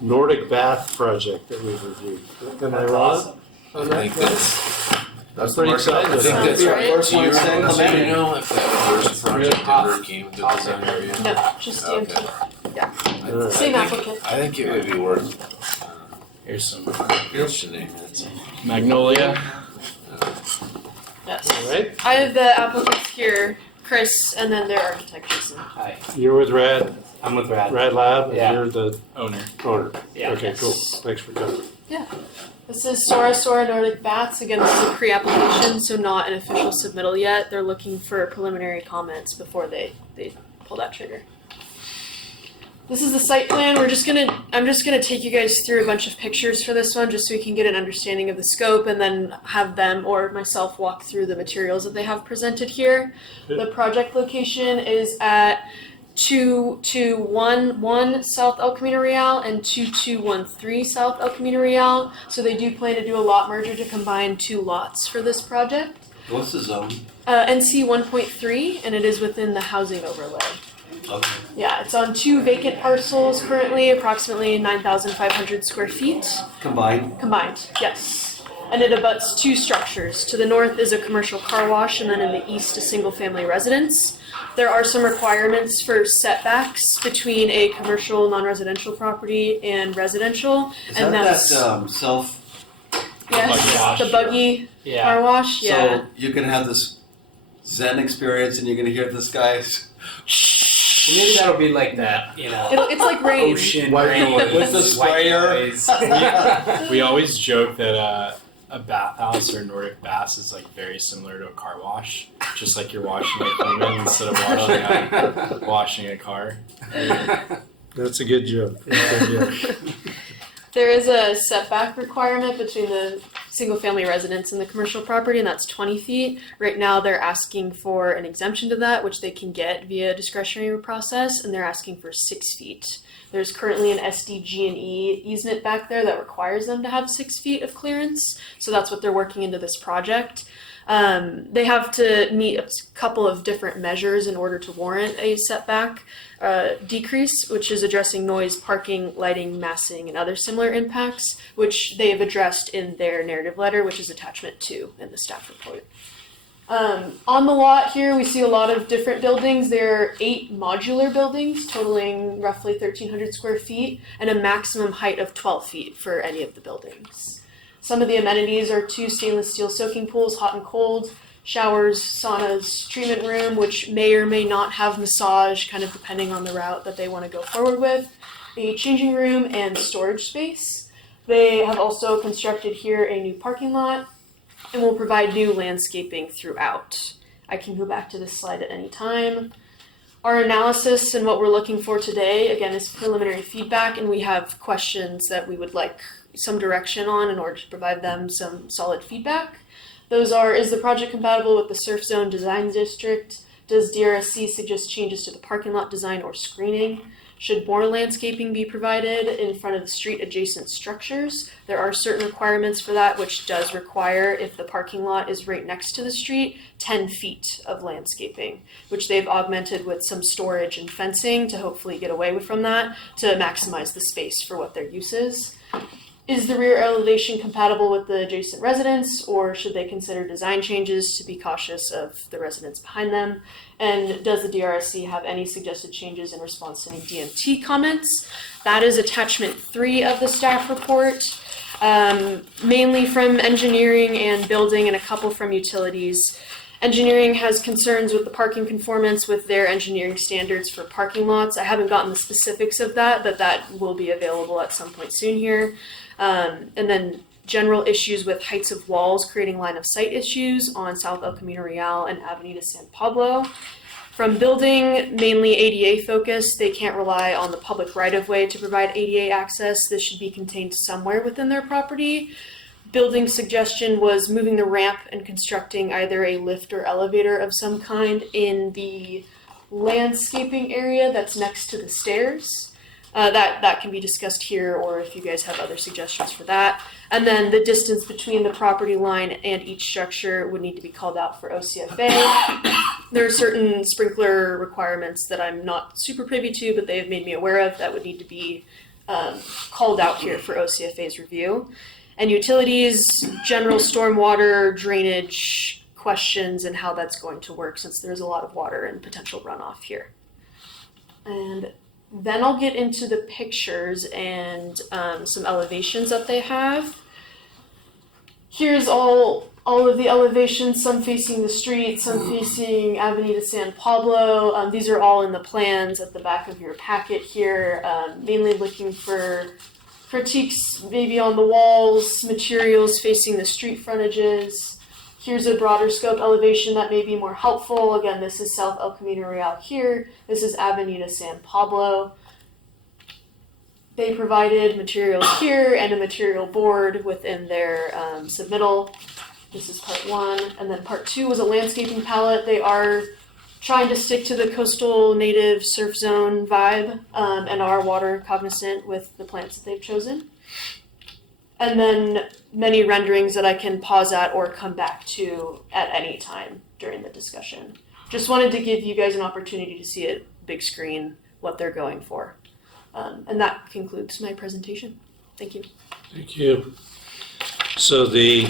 Nordic bath project that we've reviewed. Am I wrong? I think that's. That's pretty the market. excited. I think Sounds that's right. First one in San Do you Clemente. know if that first project ever came to design review? No, just DMT. Okay. Same applicant. I think it would be worth Here's some mentioning it. magnolia. Yes. All right, I have the applicants here, Chris, and then their architect, Jason. Hi, you're with Rad I'm with Rad. Lab, and Yeah. you're the Owner. owner. Yeah. Okay, cool. Thanks for coming. This is Sora Nordic Baths. Again, this is a pre-application, so not an official submittal yet. They're looking for preliminary comments before they pull that trigger. This is the site plan. I'm just gonna take you guys through a bunch of pictures for this one, just so we can get an understanding of the scope, and then have them or myself walk through the materials that they have presented here. Good. The project location is at 2211 South El Camino Real and 2213 South El Camino Real. So they do plan to do a lot merger to combine 2 lots for this project. What's the zone? NC 1.3, and it is within the housing overlay. Okay. Yeah, it's on 2 vacant parcels currently, approximately 9,500 square feet Combined. combined. Yes. And it abuts 2 structures. To the north is a commercial car wash, and then in the east, a single-family residence. There are some requirements for setbacks between a commercial non-residential property and residential. Is And that that's- self? Yes, Buggy wash. the buggy Yeah. car wash. Yeah. So you can have this Zen experience and you're gonna hear this guy. Maybe that'll be like that, you know. It's like rain. Ocean White rain noise. With the sprayer. We always joke that a bathhouse or Nordic baths is like very similar to a car wash, just like you're washing a human instead of washing a car. That's a good joke. That's a good joke. There is a setback requirement between the single-family residence and the commercial property, and that's 20 feet. Right now, they're asking for an exemption to that, which they can get via discretionary process, and they're asking for 6 feet. There's currently an SDG&E easement back there that requires them to have 6 feet of clearance, so that's what they're working into this project. They have to meet a couple of different measures in order to warrant a setback decrease, which is addressing noise, parking, lighting, massing, and other similar impacts, which they have addressed in their narrative letter, which is attachment 2 in the staff report. On the lot here, we see a lot of different buildings. There are 8 modular buildings totaling roughly 1,300 square feet and a maximum height of 12 feet for any of the buildings. Some of the amenities are 2 stainless steel soaking pools, hot and cold, showers, saunas, treatment room, which may or may not have massage, kind of depending on the route that they want to go forward with, a changing room, and storage space. They have also constructed here a new parking lot and will provide new landscaping throughout. I can go back to this slide at any time. Our analysis and what we're looking for today, again, is preliminary feedback, and we have questions that we would like some direction on in order to provide them some solid feedback. Those are, is the project compatible with the surf zone design district? Does DRSC suggest changes to the parking lot design or screening? Should more landscaping be provided in front of the street adjacent structures? There are certain requirements for that, which does require, if the parking lot is right next to the street, 10 feet of landscaping, which they've augmented with some storage and fencing to hopefully get away from that to maximize the space for what their use is. Is the rear elevation compatible with the adjacent residents, or should they consider design changes to be cautious of the residents behind them? And does the DRSC have any suggested changes in response to any DMT comments? That is attachment 3 of the staff report, mainly from engineering and building and a couple from utilities. Engineering has concerns with the parking conformance with their engineering standards for parking lots. I haven't gotten the specifics of that, but that will be available at some point soon here. And then general issues with heights of walls, creating line of sight issues on South El Camino Real and Avenida San Pablo. From building, mainly ADA focused, they can't rely on the public right-of-way to provide ADA access. This should be contained somewhere within their property. Building suggestion was moving the ramp and constructing either a lift or elevator of some kind in the landscaping area that's next to the stairs. That can be discussed here, or if you guys have other suggestions for that. And then the distance between the property line and each structure would need to be called out for OCFA. There are certain sprinkler requirements that I'm not super privy to, but they have made me aware of that would need to be called out here for OCFA's review. And utilities, general stormwater drainage questions and how that's going to work, since there's a lot of water and potential runoff here. And then I'll get into the pictures and some elevations that they have. Here's all of the elevations, some facing the street, some facing Avenida San Pablo. These are all in the plans at the back of your packet here, mainly looking for critiques maybe on the walls, materials facing the street frontages. Here's a broader scope elevation that may be more helpful. Again, this is South El Camino Real here. This is Avenida San Pablo. They provided materials here and a material board within their submittal. This is part 1. And then part 2 was a landscaping palette. They are trying to stick to the coastal native surf zone vibe and are water cognizant with the plants that they've chosen. And then many renderings that I can pause at or come back to at any time during the discussion. Just wanted to give you guys an opportunity to see it big screen, what they're going for. And that concludes my presentation. Thank you. Thank you. So the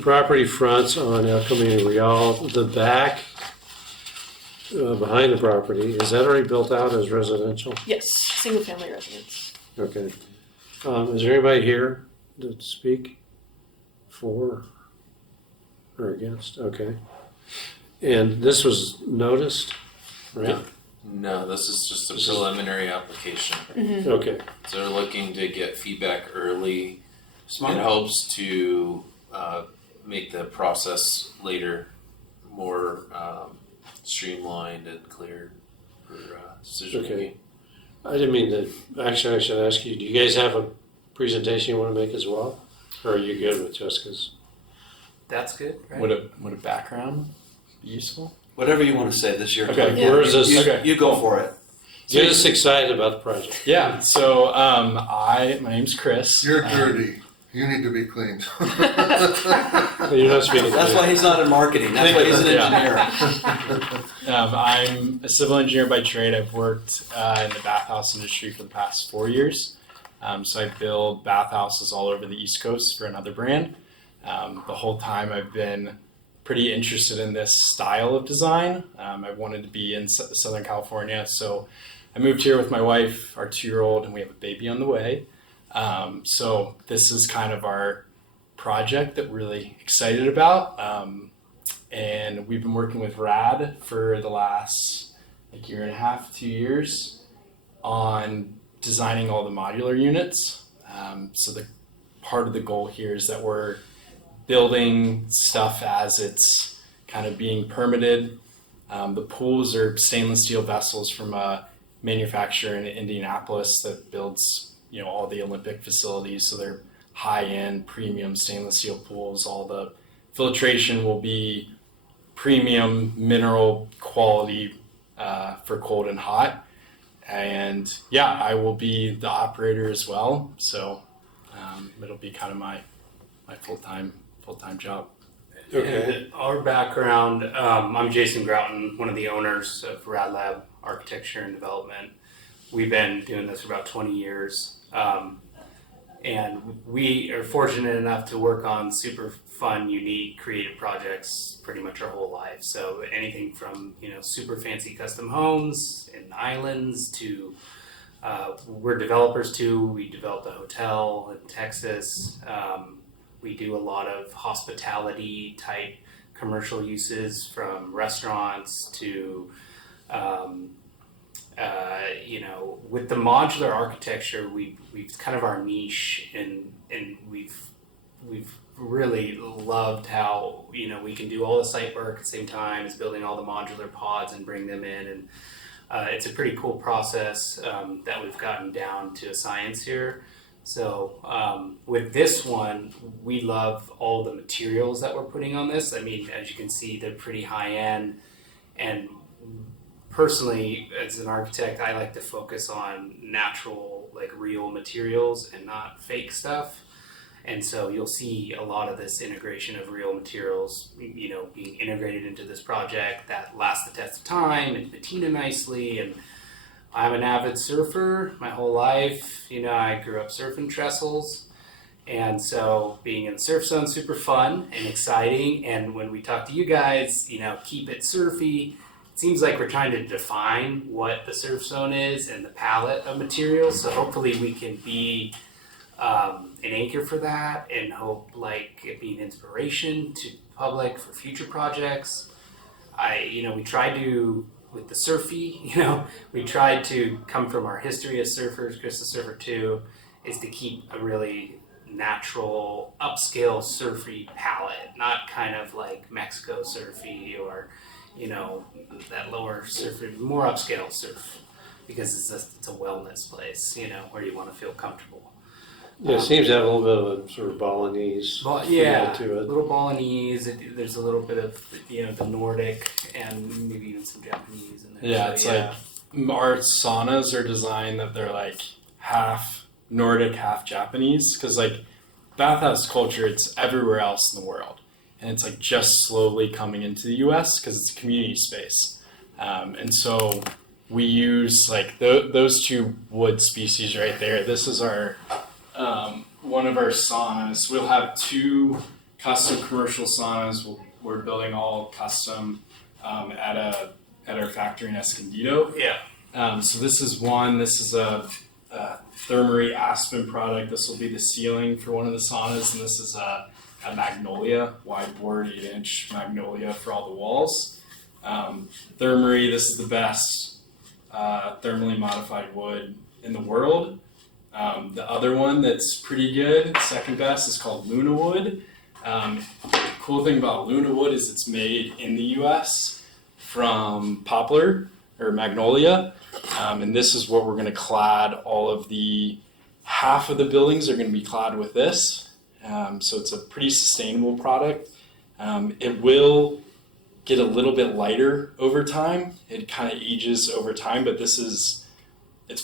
property fronts on El Camino Real, the back behind the property, is that already built out as residential? Yes, single family residence. Okay. Is there anybody here to speak for or against? Okay. And this was noticed, right? No, this is just a preliminary application. Mm-hmm. Okay. So they're looking to get feedback early Smart. in hopes to make the process later more streamlined and clear for decision Okay. making. I didn't mean to, actually I should ask you, do you guys have a presentation you want to make as well? Or are you good with Jessica's? That's good, right? Would a background be useful? Whatever you want to say, this is your Okay. time. Where is this? Okay. You go for it. Get us excited about the project. Yeah. So my name's Chris. You're dirty. You need to be cleaned. You're not speaking. That's why he's not in marketing. That's why he's an Yeah. engineer. I'm a civil engineer by trade. I've worked in the bathhouse industry for the past 4 years. So I build bathhouses all over the East Coast for another brand. The whole time I've been pretty interested in this style of design. I wanted to be in Southern California, so I moved here with my wife, our 2-year-old, and we have a baby on the way. So this is kind of our project that we're really excited about. And we've been working with RAD for the last year and a half, 2 years on designing all the modular units. So the part of the goal here is that we're building stuff as it's kind of being permitted. The pools are stainless steel vessels from a manufacturer in Indianapolis that builds, all the Olympic facilities. So they're high-end, premium stainless steel pools. All the filtration will be premium mineral quality for cold and hot. And yeah, I will be the operator as well. So it'll be kind of my full-time job. Okay. And our background, I'm Jason Grouton, one of the owners of Rad Lab Architecture and Development. We've been doing this for about 20 years. And we are fortunate enough to work on super fun, unique, creative projects pretty much our whole life. So anything from, super fancy custom homes and islands to, we're developers too. We developed a hotel in Texas. We do a lot of hospitality type commercial uses, from restaurants to, with the modular architecture, we've kind of our niche, and we've really loved how, we can do all the site work at the same time as building all the modular pods and bring them in. And it's a pretty cool process that we've gotten down to a science here. So with this one, we love all the materials that we're putting on this. I mean, as you can see, they're pretty high end. And personally, as an architect, I like to focus on natural, real materials and not fake stuff. And so you'll see a lot of this integration of real materials, being integrated into this project that lasts the test of time and patina nicely. And I'm an avid surfer my whole life. I grew up surfing trestles. And so being in the surf zone is super fun and exciting. And when we talk to you guys, keep it surfy. It seems like we're trying to define what the surf zone is and the palette of materials. So hopefully we can be an anchor for that, and hope it be an inspiration to the public for future projects. We try to, with the surfy, we tried to come from our history as surfers. Chris the Surfer too, is to keep a really natural, upscale surfy palette, not kind of like Mexico surfy or that lower surfy, more upscale surf, because it's a wellness place, where you want to feel comfortable. Yeah, it seems to have a little bit of a sort of Balinese feel to A it. little Balinese. There's a little bit of the Nordic and maybe even some Japanese in there. Yeah, So, it's our saunas are designed that they're half Nordic, half Japanese, because bathhouse culture, it's everywhere else in the world, and it's just slowly coming into the U.S. because it's a community space, and so we use those two wood species right there. This is our one of our saunas. We'll have 2 custom commercial saunas. We're building all custom at our factory in Escondido. Yeah. So this is one. This is a Thermery Aspen product. This will be the ceiling for one of the saunas, and this is a magnolia, wide board, 8-inch magnolia for all the walls. Thermery, this is the best thermally modified wood in the world. The other one that's pretty good, second best, is called Luna Wood. The cool thing about Luna Wood is it's made in the U.S. from poplar or magnolia, and this is what we're going to clad all of half of the buildings are going to be clad with this. So it's a pretty sustainable product. It will get a little bit lighter over time. It kind of ages over time, but it's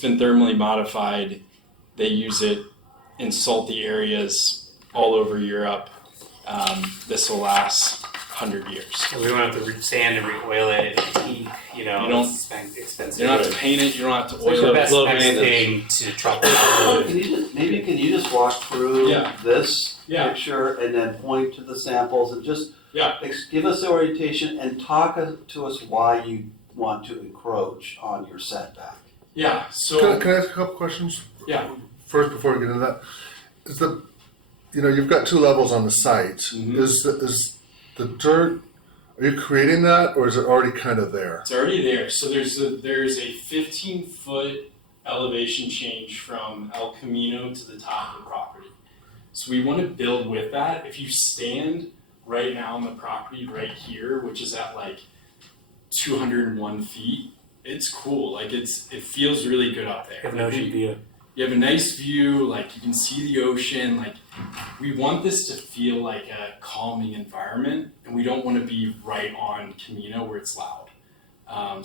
been thermally modified. They use it in salty areas all over Europe. This will last 100 years. And we don't have to sand and re-oil it and teak, You don't- expensive. You don't have to paint it. You don't have to What's the oil it. best low next maintenance. thing to truck it? Can you just walk through Yeah. this Yeah. picture and then point to the samples and just Yeah. give us the orientation and talk to us why you want to encroach on your setback. Yeah. So Can I ask a couple questions? Yeah. First, before we get into that, is you've got two levels on the site. Mhm. Is the dirt, are you creating that or is it already kind of there? it's already there. So there's a 15-foot elevation change from El Camino to the top of the property. So we want to build with that. If you stand right now on the property right here, which is at like 201 feet, it's cool. Like it feels really good up there. Have no view. You have a nice view, like you can see the ocean. Like we want this to feel like a calming environment, and we don't want to be right on Camino where it's loud.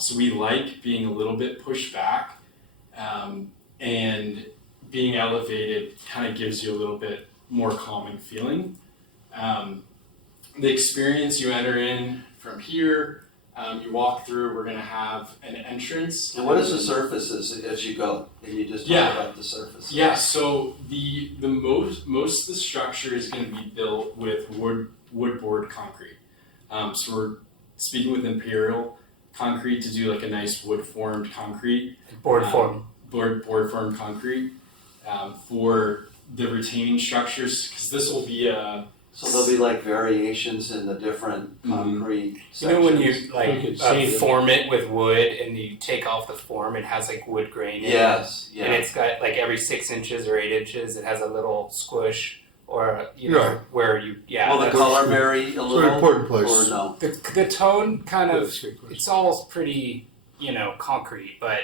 So we like being a little bit pushed back, and being elevated kind of gives you a little bit more calming feeling. The experience you enter in from here, you walk through, we're gonna have an entrance. And what is the surfaces as you go? Can you just talk Yeah. about the surface? Yeah, so the most of the structure is gonna be built with wood board concrete. So we're speaking with Imperial Concrete to do like a nice wood formed concrete. Board form. Board formed concrete for the retaining structures, because this will be a So there'll be like variations in the different concrete You sections. know when you You could see it. form it with wood and you take off the form, it has like wood grain in it. Yes, And yeah. it's got like every 6 inches or 8 inches, it has a little squish or you know Right. where you Will the that's- color vary a little? important place. Or no? the tone kind Yeah, of that's a good question. it's all pretty concrete, but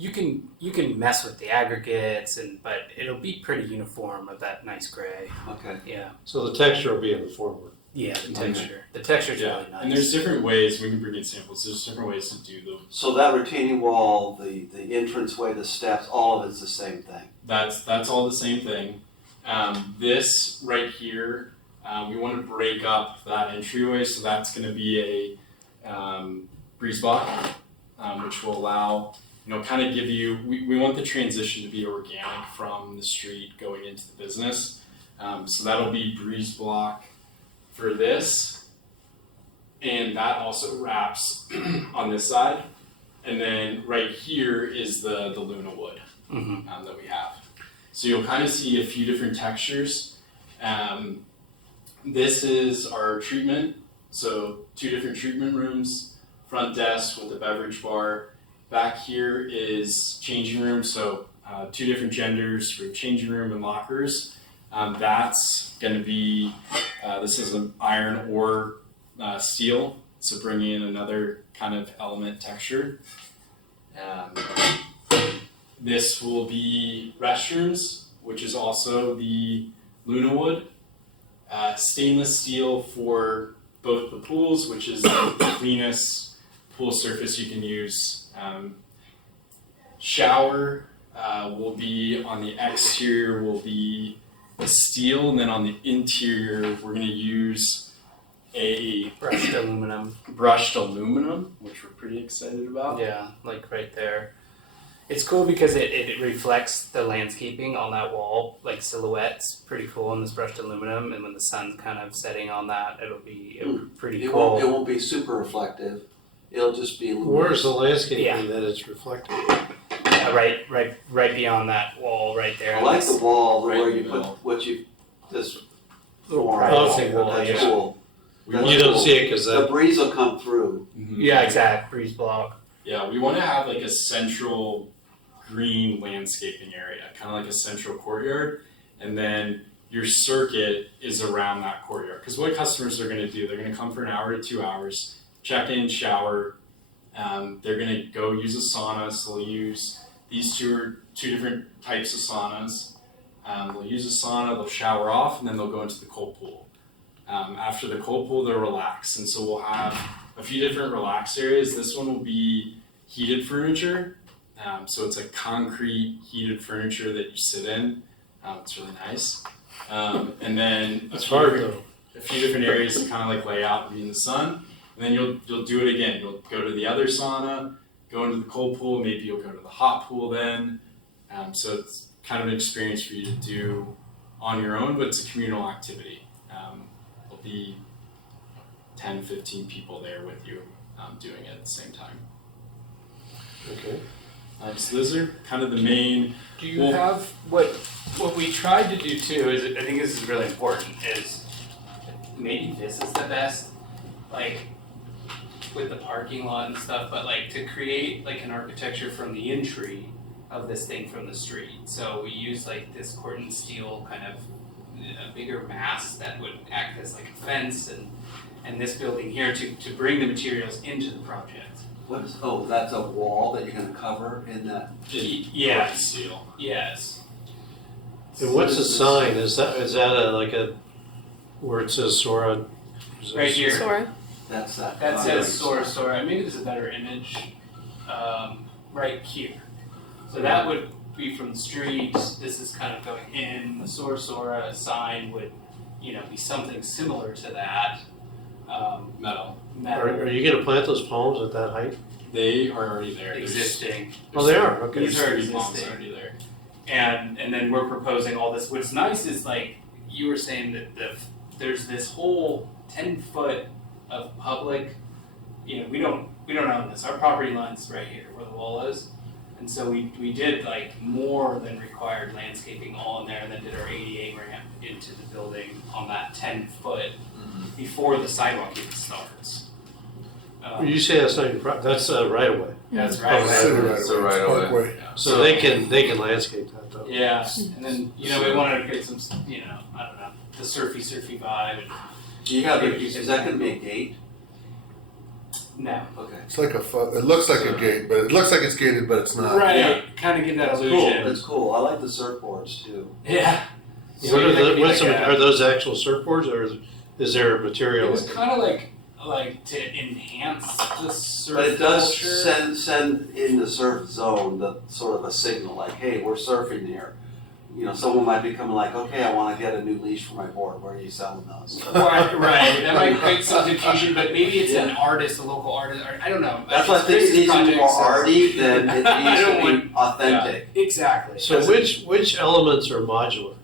you can mess with the aggregates but it'll be pretty uniform of that nice gray. Okay. Yeah. So the texture will be in the formwork. Yeah, the texture. The texture's yeah. really nice. And there's different ways, we can bring in samples, there's different ways to do them. So that retaining wall, the entranceway, the steps, all of it's the same thing. That's all the same thing. This right here, we want to break up that entryway, so that's going to be a breeze block, which will allow, kind of give you, we want the transition to be organic from the street going into the business. So that'll be breeze block for this, and that also wraps on this side. And then right here is the Luna wood that we have. So you'll kind of see a few different textures. This is our treatment. So 2 different treatment rooms, front desk with a beverage bar. Back here is changing room. So 2 different genders for changing room and lockers. That's going to be, this is an iron or steel. So bringing in another kind of element texture. This will be restrooms, which is also the Luna wood. Stainless steel for both the pools, which is the cleanest pool surface you can use. Shower will be on the exterior, will be steel, and then on the interior, we're going to use a brushed aluminum. Which we're pretty excited about. Yeah, like right there. It's cool because it reflects the landscaping on that wall, like silhouettes. Pretty cool in this brushed aluminum, and when the sun's kind of setting on that, it'll be pretty It cool. won't be super reflective. It'll just be Where's the landscaping Yeah. that it's reflecting? Right beyond that wall, right there. I like the wall Right where in you the put middle. what you this Little form. privacy wall, That's yeah. cool. That's You don't cool. see it because The that, breeze will come through. Yeah, exact breeze block. Yeah, we want to have like a central green landscaping area, kind of like a central courtyard, and then your circuit is around that courtyard. Because what customers are going to do, they're going to come for an hour to 2 hours, check in, shower. They're going to go use a sauna, so they'll use these two different types of saunas. They'll use a sauna, they'll shower off, and then they'll go into the cold pool. After the cold pool, they'll relax, and so we'll have a few different relax areas. This one will be heated furniture. So it's a concrete heated furniture that you sit in. It's really nice. And then It's hard though. a few different areas to kind of like lay out and be in the sun. And then you'll do it again. You'll go to the other sauna, go into the cold pool, maybe you'll go to the hot pool then. So it's kind of an experience for you to do on your own, but it's a communal activity. There'll be 10, 15 people there with you doing it at the same time. Okay. So those are kind of the main. Do you have what we tried to do too? Is I think this is really important. Is maybe this is the best, like with the parking lot and stuff, but like to create like an architecture from the entry of this thing from the street. So we use like this cordon steel kind of a bigger mass that would act as like a fence and this building here to bring the materials into the project. What is, oh, that's a wall that you're gonna cover in that? Yes. Steel. Yes. And what's the sign? Is that like a where it says Sora? Is that Right here. Sora. That's that. That says Sora. Maybe there's a better image right here. So that would be from the street. This is kind of going in. The Sora sign would, be something similar to that. Metal. Are you gonna plant those palms at that height? They are already there. Existing. Oh, they are. Okay. These are There's 3 palms existing. already there. And then we're proposing all this. What's nice is like you were saying that there's this whole 10-foot of public. We don't own this. Our property line's right here where the wall is. And so we did like more than required landscaping all in there, and then did our ADA ramp into the building on that 10-foot before the sidewalk even starts. You say that's not your that's right away. That's Oh, right. city right It's away. a right It's away. Parkway. So they can landscape that though. Yeah, and then we wanted to create some, I don't know, the surfy vibe. And You have, is that gonna be a gate? no, Okay. It's like it looks like a gate, but it looks like it's gated, but it's not. right, kind of give that That's cool, illusion. that's cool. I like the surfboards too. Yeah. What are that could be what's like are those actual surfboards or is there a It material? was kind of like to enhance the surf But it does culture. send in the surf zone the sort of a signal like, hey, we're surfing here. Someone might be coming like, okay, I wanna get a new leash for my board. Where are you selling those? Right. That might create some confusion, but maybe it's an artist, a local artist. Or, I don't know. That's why I think it needs to be more arty than it I needs don't to want- be authentic. Exactly. So which elements are modular?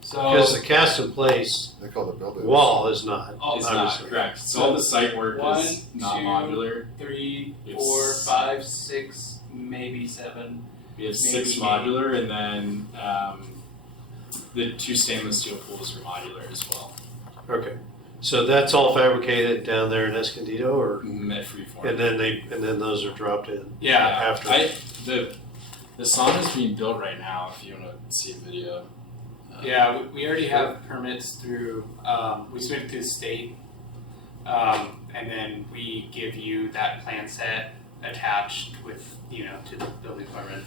Because So the cast in place They call it building. wall is not. It's obviously. not correct. So all the site work One, is not 2, modular. 3, It's- 4, 5, 6, maybe 7. We have Maybe 6 modular, and then the 2 stainless steel pools are modular as well. Okay. So that's all fabricated down there in Escondido, or Met freeform. and then those are dropped in. Yeah, after. the sauna's being built right now. If you want to see a video. Yeah, we already have permits through, we submitted to the state, and then we give you that plan set attached with, to the building department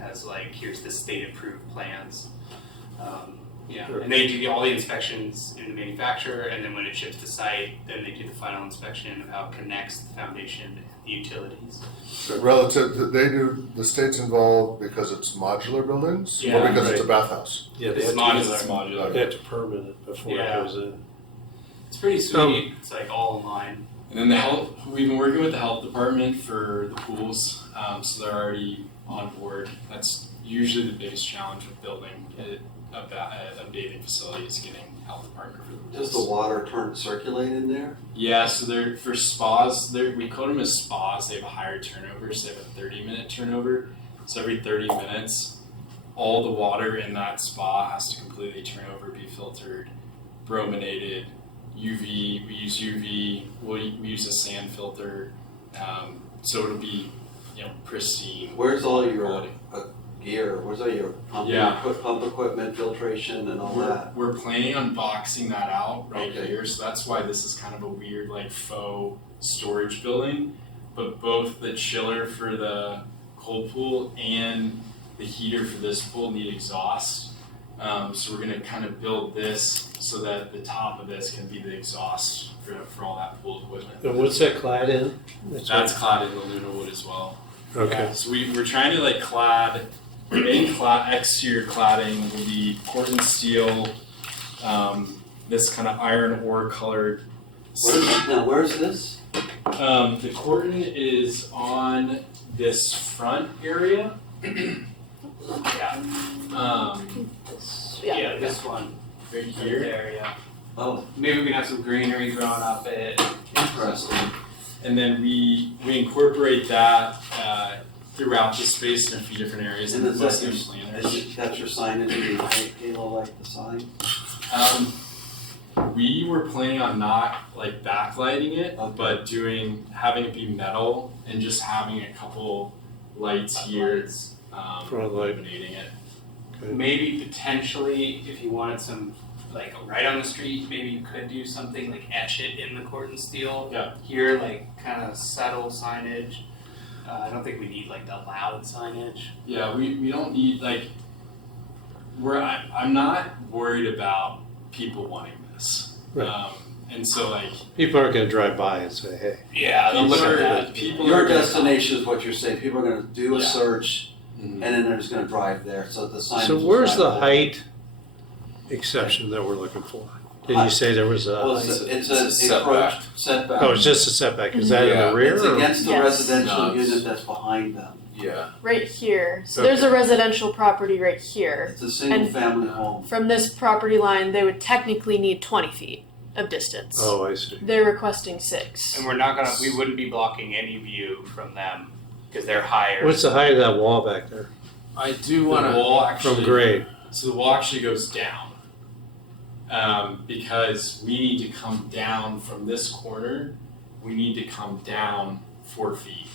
as like, here's the state approved plans. Sure. And they do all the inspections in the manufacturer, and then when it ships to site, then they do the final inspection of how it connects the foundation and the utilities. Relative, the state's involved because it's modular buildings, or Yeah, because it's a right. bathhouse. Yeah, they It's have, modular. It's modular. they have to permit it before Yeah. it goes in. It's pretty sweet, it's like all in line. And then the health, we've been working with the health department for the pools, so they're already on board. That's usually the biggest challenge with building a bathing facility is getting health department for the pools. Does the water circulate in there? Yeah, so they're for spas. We code them as spas. They have a higher turnover, so they have a 30-minute turnover. So every 30 minutes, all the water in that spa has to completely turn over, be filtered, brominated, UV. We use UV. We use a sand filter, so it'll be pristine. Where's all your quality. gear? Where's all your pump equipment, filtration, and all that? We're planning on boxing that out right Okay. here, so that's why this is kind of a weird like faux storage building. But both the chiller for the cold pool and the heater for this pool need exhaust. So we're gonna kind of build this so that the top of this can be the exhaust for all that pool equipment. And what's that clad in? That's clad in the Luna wood as well. Okay. Yeah, so we're trying to like clad main exterior cladding will be Corten steel, this kind of iron ore colored. Where's this? The Corten is on this front area. Yeah, this one Right right here. there, yeah. Oh, Maybe we can have some greenery growing up it. interesting. And then we incorporate that throughout the space in a few different areas. And is mostly that in planners. that's your signage, your halo like the sign? We were planning on not like backlighting it, Okay. but having it be metal and just having a couple lights here, Front light. illuminating it. Maybe potentially, if you wanted some, like right on the street, maybe you could do something like etch it in the Corten steel. Yeah. Here, like kind of subtle signage. I don't think we need like the loud signage. Yeah, we don't need like I'm not worried about people wanting this. Right. And so like People aren't gonna drive by and say, hey. Yeah, they'll look at that. People Your are gonna- destination is what you're saying. People are gonna do a Yeah. search Mhm. and then they're just gonna drive there. So the signage. So is where's the not- height exception that we're looking for? Did you say there was Well, a, it's It's a a setback. setback. oh, it's just a setback, is that in Yeah. the rear? It's or- against the Yes. residential No, it's- unit that's behind them. Yeah. Right here. So Okay. there's a residential property right here. It's a single family home. From this property line, they would technically need 20 feet of distance. Oh, I see. They're requesting 6. And we wouldn't be blocking any view from them because they're higher. What's the height of that wall back there I do The want to. wall actually from grade? So the wall actually goes down. Because we need to come down from this corner, we need to come down 4 feet.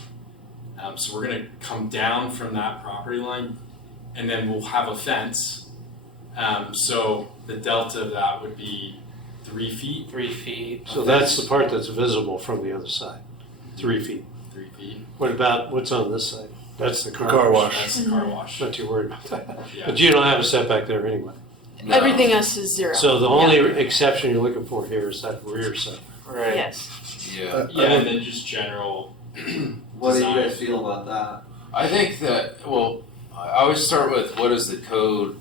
So we're gonna come down from that property line and then we'll have a fence. So the delta of that would be 3 feet, 3 feet. So that's the part that's visible from the other side, 3 feet. 3 feet. What about, what's on this side? That's the Car car wash. wash. That's the car wash. Not too worried about that. Yeah. But you don't have a setback there anyway. No. Everything else is 0. So the only exception you're looking for here is that rear setback. Right. Yes. Yeah. Yeah, and then just general. What do you design. guys feel about that? I think that, well, I always start with what is the code,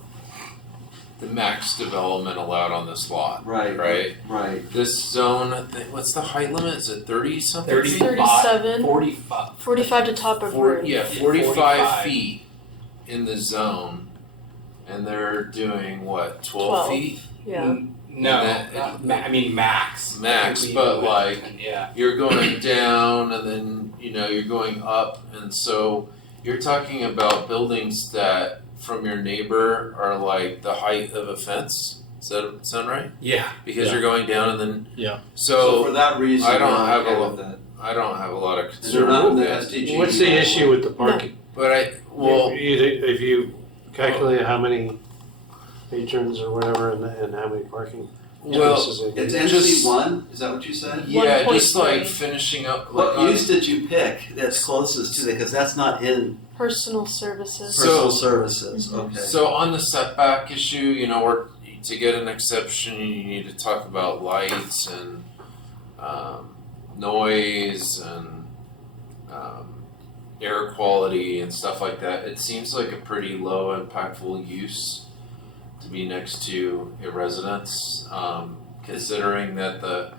the max development allowed on this lot, Right. right? Right. This zone, what's the height limit? Is it 30 something? 30. 37. 45. 45 to top of roof. Yeah, 45 feet in the zone, and they're doing what, 12 12. feet? Yeah. No, And I mean max. Max, We- but like, yeah. you're going down and then, you're going up, and so you're talking about buildings that from your neighbor are like the height of a fence. Does that sound right? Yeah. Because Yeah. you're going down and then. Yeah. So for So that reason, I don't you're have okay a with it. I don't have a lot of And they're concern not in with the that. SDG. What's the issue with the parking? But If you calculate how many patrons or whatever and how many parking well, spaces they It's need. Just- NC1, is that what you said? yeah, just 1.3. like finishing up. What like, use did you pick that's closest to that? Because that's not in Personal services. personal services, okay. So on the setback issue, to get an exception, you need to talk about lights and noise and air quality and stuff like that. It seems like a pretty low impactful use to be next to a residence, considering that the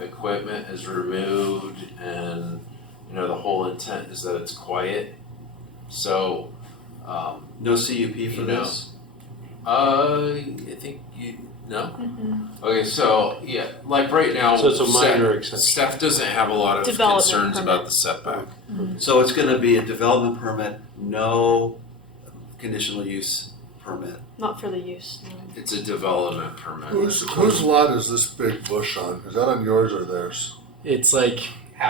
equipment is removed and the whole intent is that it's quiet. So No CUP for You know. this? I think no. Okay, so yeah, like right now, So it's a minor exception. Staff doesn't have a lot of Development concerns permit. about the setback. So it's gonna be a development permit, no conditional use permit. Not for the use. No. It's a development permit. Whose lot is this big bush on? Is that on yours or theirs? It's like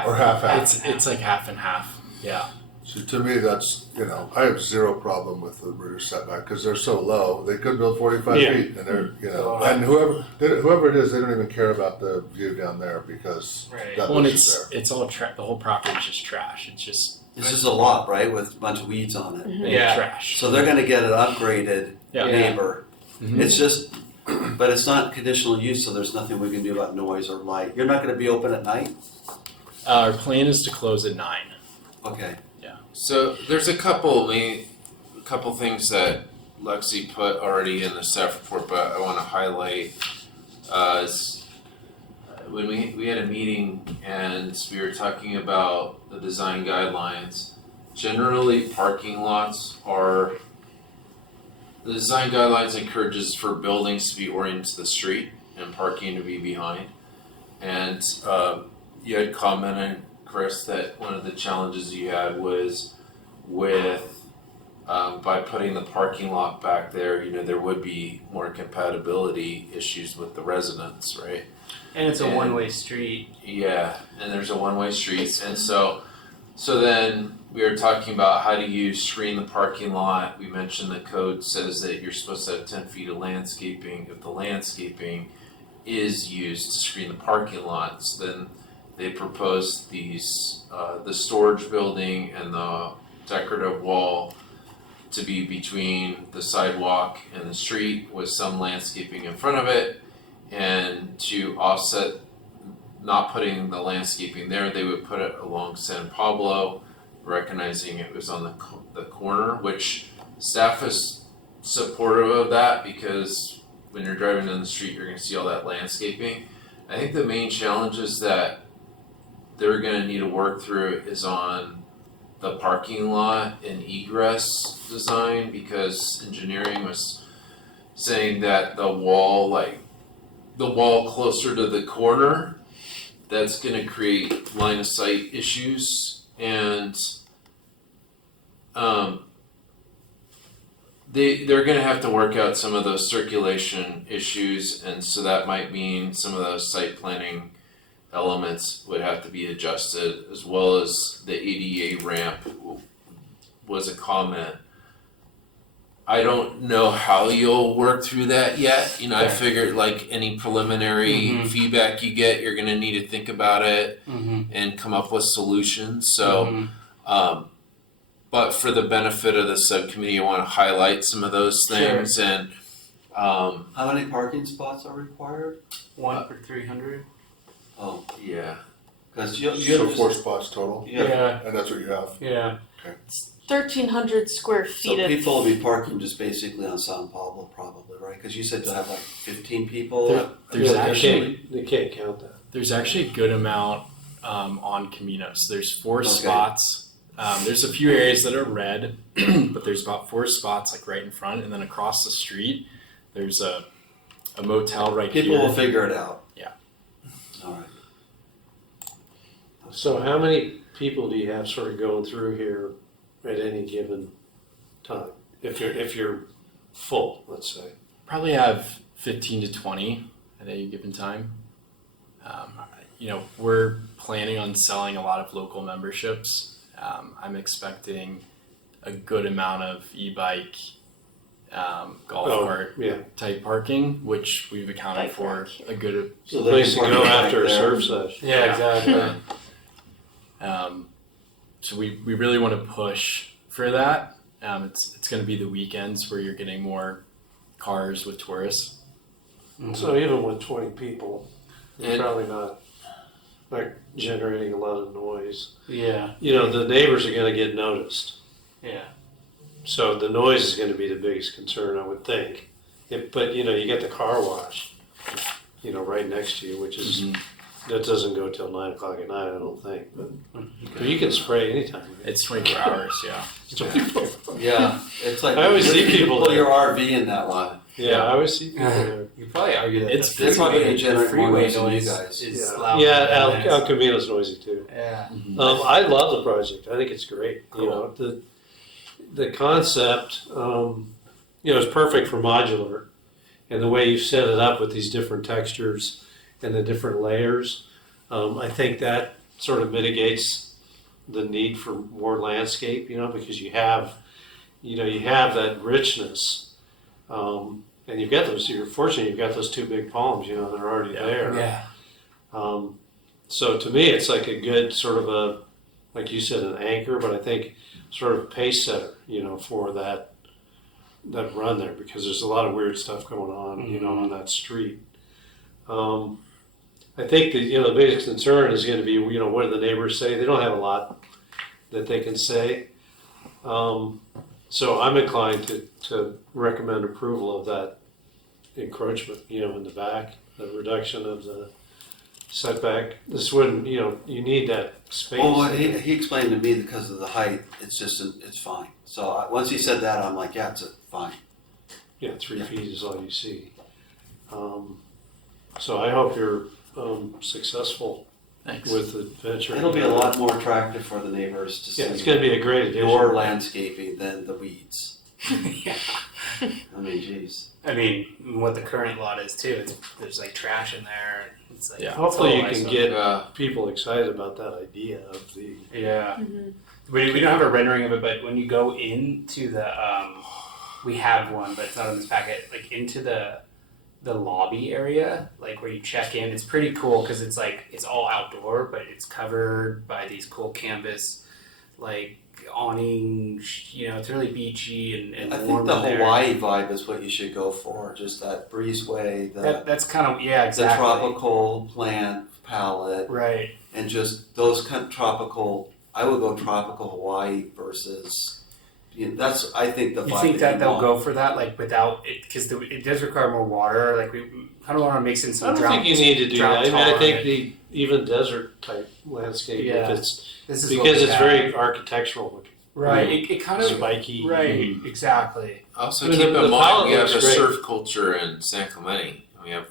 Or half-half? it's like half and half. Yeah. See, to me, that's, I have zero problem with the rear setback because they're so low. They could build 45 Yeah. feet and and whoever it is, they don't even care about the view down there because Right. that Well, and bush is there. it's all the whole property is just trash. It's just This is a lot, right, with a bunch of weeds on it. big Yeah. trash. So they're gonna get an upgraded Yeah. neighbor. Mhm. It's just, but it's not conditional use, so there's nothing we can do about noise or light. You're not gonna be open at night? Our plan is to close at 9. Okay. So there's a couple couple things that Lexi put already in the staff report, but I want to highlight. Is when we had a meeting and we were talking about the design guidelines. Generally, parking lots are. The design guidelines encourages for buildings to be oriented to the street and parking to be behind. And you had commented, Chris, that one of the challenges you had was with by putting the parking lot back there, there would be more compatibility issues with the residents, right? And it's a one-way street. Yeah, and there's a one-way street, and so then we were talking about how do you screen the parking lot. We mentioned the code says that you're supposed to have 10 feet of landscaping. If the landscaping is used to screen the parking lots, then they proposed these the storage building and the decorative wall to be between the sidewalk and the street with some landscaping in front of it, and to offset not putting the landscaping there, they would put it along San Pablo, recognizing it was on the corner, which staff is supportive of that because when you're driving down the street, you're gonna see all that landscaping. I think the main challenges that they're gonna need to work through is on the parking lot and egress design, because engineering was saying that the wall closer to the corner, that's gonna create line of sight issues, and they're gonna have to work out some of those circulation issues, and so that might mean some of those site planning elements would have to be adjusted, as well as the ADA ramp was a comment. I don't know how you'll work through that yet. I figured like any preliminary feedback you get, you're gonna need to think about it and come up with solutions. So, but for the benefit of the subcommittee, I want to highlight some of those things. Sure. And how many parking spots are required? 1 per 300. Oh, yeah. Because So 4 spots total? Yeah. And that's what you have? Yeah. 1,300 square so feet of. people will be parking just basically on San Pablo, probably, right? Because you said you'll have like 15 people. There's actually They can't count that. there's actually a good amount on Caminos. There's 4 spots. There's a few areas that are red, but there's about 4 spots like right in front, and then across the street, there's a motel right here. People will figure it out. Yeah. All right. So how many people do you have sort of going through here at any given time? If you're full, let's say. Probably have 15 to 20 at any given time. We're planning on selling a lot of local memberships. I'm expecting a good amount of e-bike, golf cart type parking, which we've accounted for a good. So Place to go after a there. surf session. Yeah, exactly. So we really want to push for that. It's going to be the weekends where you're getting more cars with tourists. So even with 20 people, you're And- probably not generating a lot of noise. Yeah. The neighbors are going to get noticed. Yeah. So the noise is going to be the biggest concern, I would think. But you get the car wash, right next to you, which is that doesn't go till 9 o'clock at night, I don't think. But you can spray anytime. Right? It's 24 hours, yeah. Yeah, it's like I always see people pull there. your RV in that lot. Yeah, I always see people there. You probably argue that It's They're probably gonna the generate more freeway noise than you noise guys. is Yeah, loud. El Camino's noisy too. Yeah. I love the project. I think it's great. Cool. The concept, is perfect for modular, and the way you set it up with these different textures and the different layers. I think that sort of mitigates the need for more landscape, because you have that richness, and you've got those. You're fortunate you've got those 2 big palms, that are already there. Yeah. So to me, it's like a good sort of like you said, an anchor, but I think sort of pace setter, for that run there, because there's a lot of weird stuff going on, on that street. I think that, the biggest concern is going to be, what do the neighbors say? They don't have a lot that they can say. So I'm inclined to recommend approval of that encroachment, in the back, the reduction of the setback. This wouldn't, you need that space. Well, he explained to me because of the height, it's fine. So once he said that, I'm like, yeah, it's fine. Yeah, 3 feet is all you see. So I hope you're successful Thanks. with the venture. It'll be a lot more attractive for the neighbors to see. Yeah, it's gonna be a great addition. Your landscaping than the weeds. Yeah. I mean, geez. I mean, what the current lot is too. There's like trash in there. It's like Yeah. Hopefully you it's can all get Yeah. people excited about that idea of the. Yeah. Mm-hmm. We don't have a rendering of it, but when you go into the we have one, but it's not in this packet. Like into the lobby area, like where you check in, it's pretty cool because it's like it's all outdoor, but it's covered by these cool canvas like awning. It's really beachy and I think warm the in there. Hawaii vibe is what you should go for. Just that breezeway, That's kind of the exactly tropical plant palette, right. and just those kind of tropical. I would go tropical Hawaii versus. That's I think the vibe. You think that they'll want. go for that, like without it, because it does require more water. Like we kind of want to mix in I some don't drought. think you need to do that. drought I mean, I think tolerant. even desert type landscape, Yeah. if it's This is what because we it's have. very architectural looking. right. It kind of Spiky. right. Exactly. Also, I mean, keep the in mind, palette we have looks a great. surf culture in San Clemente. We have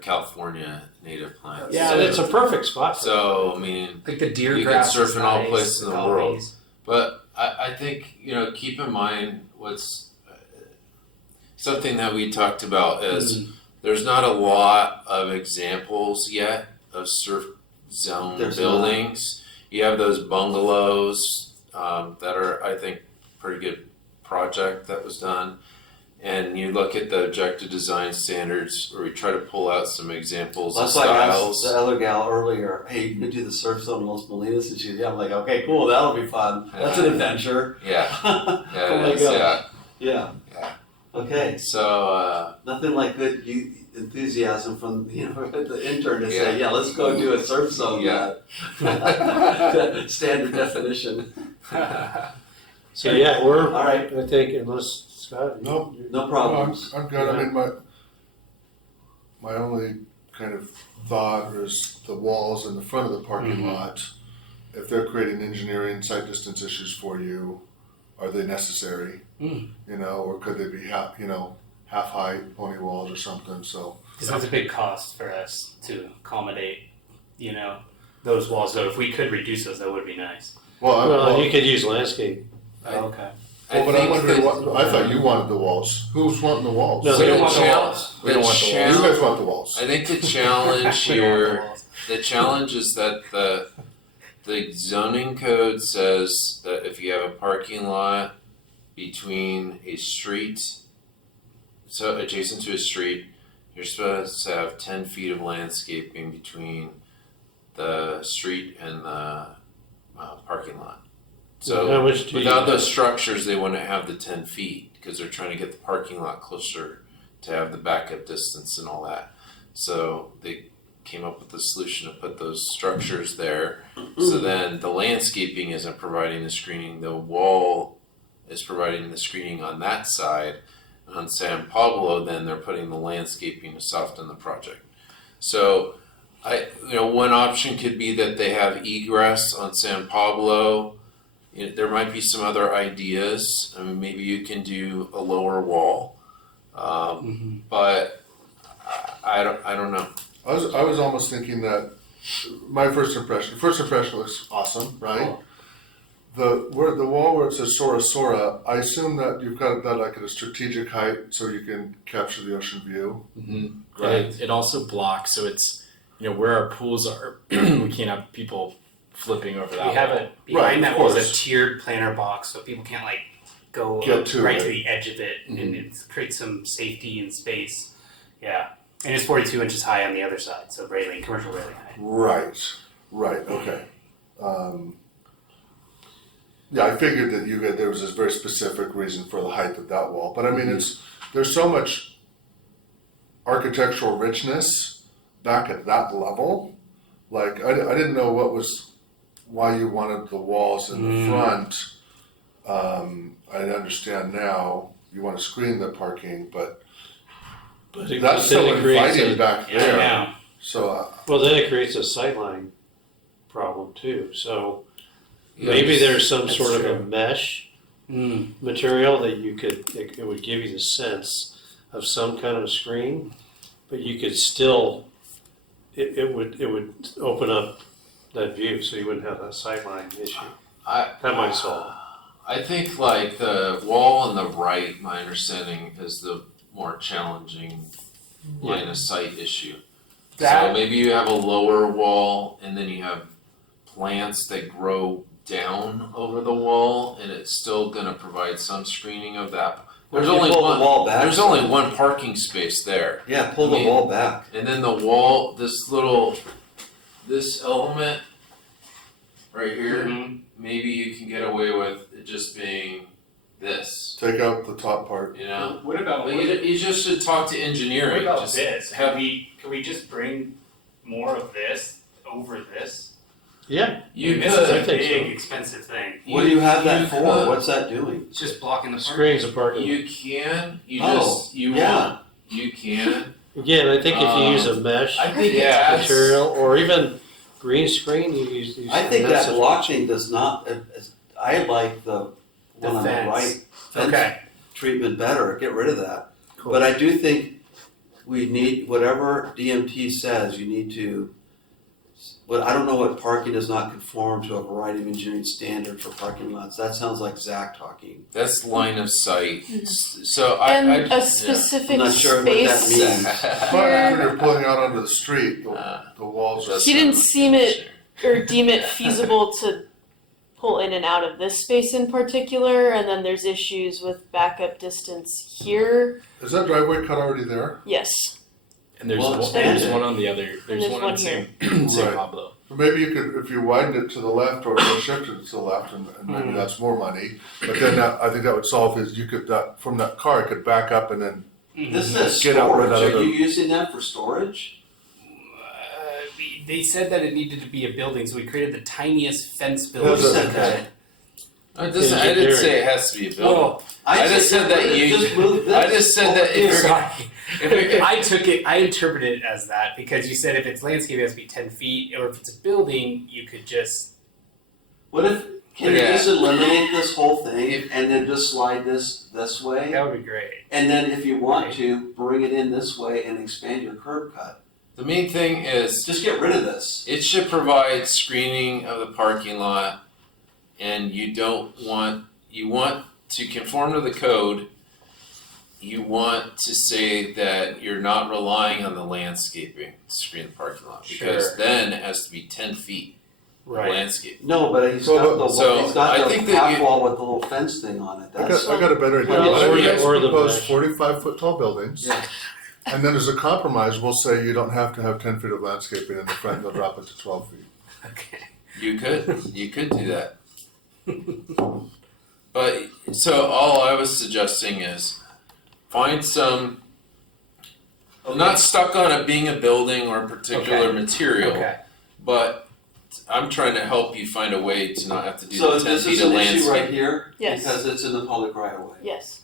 California native plants. Yeah, And it's a perfect spot for So, I mean, Like the deer You can grass. surf is in all nice, places in the world. colonies. but I think, keep in mind what's something that we talked about is there's not a lot of examples yet of surf zone There's buildings. You have those bungalows that are, I think, pretty good project that was done. And you look at the objective design standards where we try to pull out some examples That's of like I asked styles. the other gal earlier. Hey, you gonna do the surf zone in Los Molinos? And I'm like, okay, cool, that'll be fun. That's an adventure. Yeah, Oh yeah, my it is, gosh. yeah. Yeah. Okay. So, Nothing like good enthusiasm from the intern to Yeah. say, yeah, let's go do a surf zone. Yeah. Standard definition. So yeah, we're All right. I think unless Scott, No. No problems. I'm good. I mean, my only kind of thought is the walls in the front of the parking lot. If they're creating engineering site distance issues for you, are they necessary? Or could they be half height pony walls or something? So Because that's a big cost for us to accommodate, those walls. So if we could reduce those, that would be nice. well, you could use landscape. Okay. but I'm wondering I thought you wanted the walls. Who's wanting the walls? No, We don't the want the challenge- walls. We don't want the You challenge- guys want the walls. I think the challenge We don't want the here, walls. the challenge is that the zoning code says that if you have a parking lot between a street, so adjacent to a street, you're supposed to have 10 feet of landscaping between the street and the parking lot. So How much do you without have? those structures, they wouldn't have the 10 feet because they're trying to get the parking lot closer to have the backup distance and all that. So they came up with the solution to put those structures there. So then the landscaping isn't providing the screening, the wall is providing the screening on that side. On San Pablo, then they're putting the landscaping to soften the project. So one option could be that they have egress on San Pablo. There might be some other ideas. I mean, maybe you can do a lower wall, but I don't know. I was almost thinking that my first impression looks awesome, right? Cool. The wall where it says Sora Sora, I assume that you've got that like at a strategic height so you can capture the ocean view. Mm-hmm. And it also blocks, so it's where our pools are. We can't have people flipping over that. We have wall. it behind Right, that of was a course. tiered planter box, so people can't go Get to right it. to the edge of it, and it creates some safety and space. Yeah, and it's 42 inches high on the other side, so railing, commercial railing height. Right, okay. Yeah, I figured that there was this very specific reason for the height of that wall, but I mean, there's so much architectural richness back at that level. Like, I didn't know why you wanted the walls in the front I understand now, you wanna screen the parking, but But that's so then it creates inviting a, back Yeah, there. now. So, well, then it creates a sightline problem too. So maybe there's some That's sort of a true. mesh Mm. material that you could, it would give you the sense of some kind of screen, but you could still, it would open up that view, so you wouldn't have that sightline issue. That might solve I think like the wall on the right, my understanding is the more challenging line of sight issue. So That maybe you have a lower wall and then you have plants that grow down over the wall and it's still gonna provide some screening of that. What There's if you only pull the one, wall back? there's only one parking space there. Yeah, pull I mean- the wall back. And then the wall, this element right here, Mhm. maybe you can get away with it just being this, take out the top part. you know? What about But you just should talk to engineering. what about just this? have- Can we just bring more of this over this? it. Yeah, You this is could. a think so. big expensive thing. What do you have that you for? could. What's that doing? It's just blocking the screens a parking lot. You can, you Oh, just, you yeah. want, you can. Again, I think if you use a mesh I think it adds. material or even green screen, you use. I think that's that a- blockchain does not, I like the one on the fence. right fence Okay. treatment better, get rid of that. Cool. But I do think we need, whatever DMT says, you need to, but I don't know what parking does not conform to a variety of engineering standard for parking lots. That sounds like Zach talking. That's line of sight. So And I a specific I'm not sure what that space. means. But when you're pulling out onto the street, the walls are. He didn't seem it or deem it feasible to pull in and out of this space in particular, and then there's issues with backup distance here. Is that driveway cut already there? Yes. And there's Well, one, expand there's it. one on the other. There's, there's one one on San Right. Pablo. Maybe you could, if you widened it to the left or shifted it to the left, and maybe that's more money. But then I think that would solve is you could, from that car, it could back up and then, This is Get out where storage. that Are other- you using that for storage? They said that it needed to be a building, so we created the tiniest fence Who building. said that? It doesn't, I didn't say it has to be a building. Well, I just said that you- Just move this. I just said that if you're sorry. if I interpreted it as that because you said if it's landscape, it has to be 10 feet, or if it's a building, you could just. What if, can you Yeah. just eliminate this whole thing and then just slide this way? That would be great. And then if you want to, bring it in this way and expand your curb cut. the main thing is Just get rid of this. it should provide screening of the parking lot, and you want to conform to the code. You want to say that you're not relying on the landscaping to screen the parking lot, because Sure. then it has to be 10 feet of landscape. No, but he's So, got the, so he's got I the think that half you- wall with the little fence thing on it. I That's, got a better idea. Well, Why don't you or guys the propose mesh. 45-foot tall buildings? Yeah. And then as a compromise, we'll say you don't have to have 10 feet of landscaping in the front, you'll drop it to 12 feet. Okay. You could do that. But so all I was suggesting is find some. Not stuck on it being a building or a particular material, Okay. but I'm trying to help you find a way to not have to do so the 10 this feet is of an issue right landscape. here Yes. because it's in the public right of way. Yes.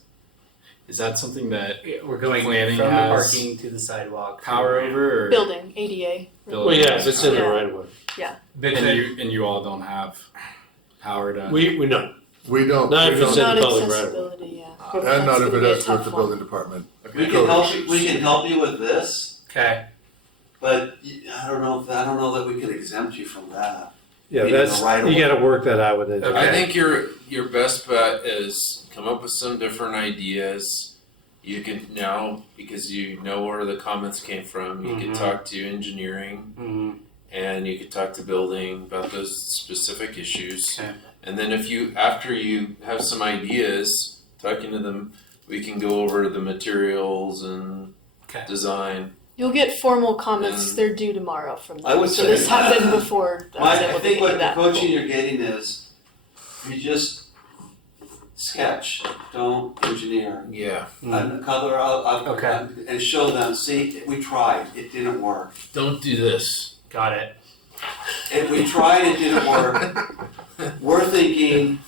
Is that something that We're going Planning from the has parking to the sidewalk. power over? Or Building, ADA. Building Well, yeah, if it's in the Yeah. right of way. But And then- you all don't have power to. We know. We don't, Not we if it's don't, in Not the public right of way. accessibility, yeah. and not if it That's has to do gonna with the be a tough building department. We Code can help issues. you, we can help you with this, Okay. but I don't know that we could exempt you from that. Yeah, Meaning that's, the right of you way. gotta work that out with it. Okay. I think your best bet is come up with some different ideas. You can now, because you know where the comments came from, you can Mhm. talk to engineering. Mm-hmm. And you could talk to building about those specific issues. Okay. And then after you have some ideas, talking to them, we can go over the materials and Okay. design. You'll get formal comments. And- They're due tomorrow from them. I would so say- this happened before I was I able to think do what the that. coaching you're getting is, you just sketch, don't engineer. Yeah. And color, Okay. and show them, see, we tried, it didn't work. Don't do this. Got it. If we tried, it didn't work. We're thinking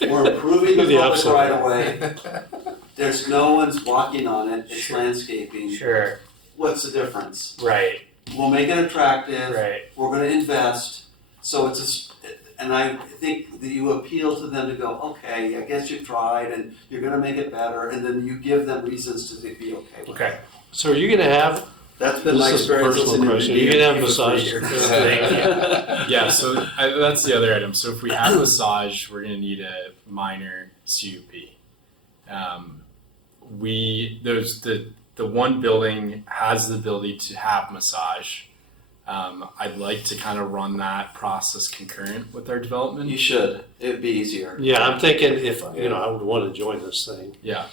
We're improving the The public upside. right of way. There's no one's walking on it, it's Sure. landscaping. Sure. What's the difference? Right. We'll make it attractive. Right. We're gonna invest, so and I think that you appeal to them to go, okay, I guess you tried and you're gonna make it better, and then you give them reasons to be okay with it. Okay. So are you gonna have, That's been my this is a experience personal listening to question, are you gonna have DOT for 3 massage? years. Thank Yeah, so that's the other item. So if we have massage, we're gonna need a minor CUP. The one building has the ability to have massage. I'd like to kind of run that process concurrent with our development. You should, it'd be easier. Yeah, I'm thinking if, I would wanna join this thing, Yeah,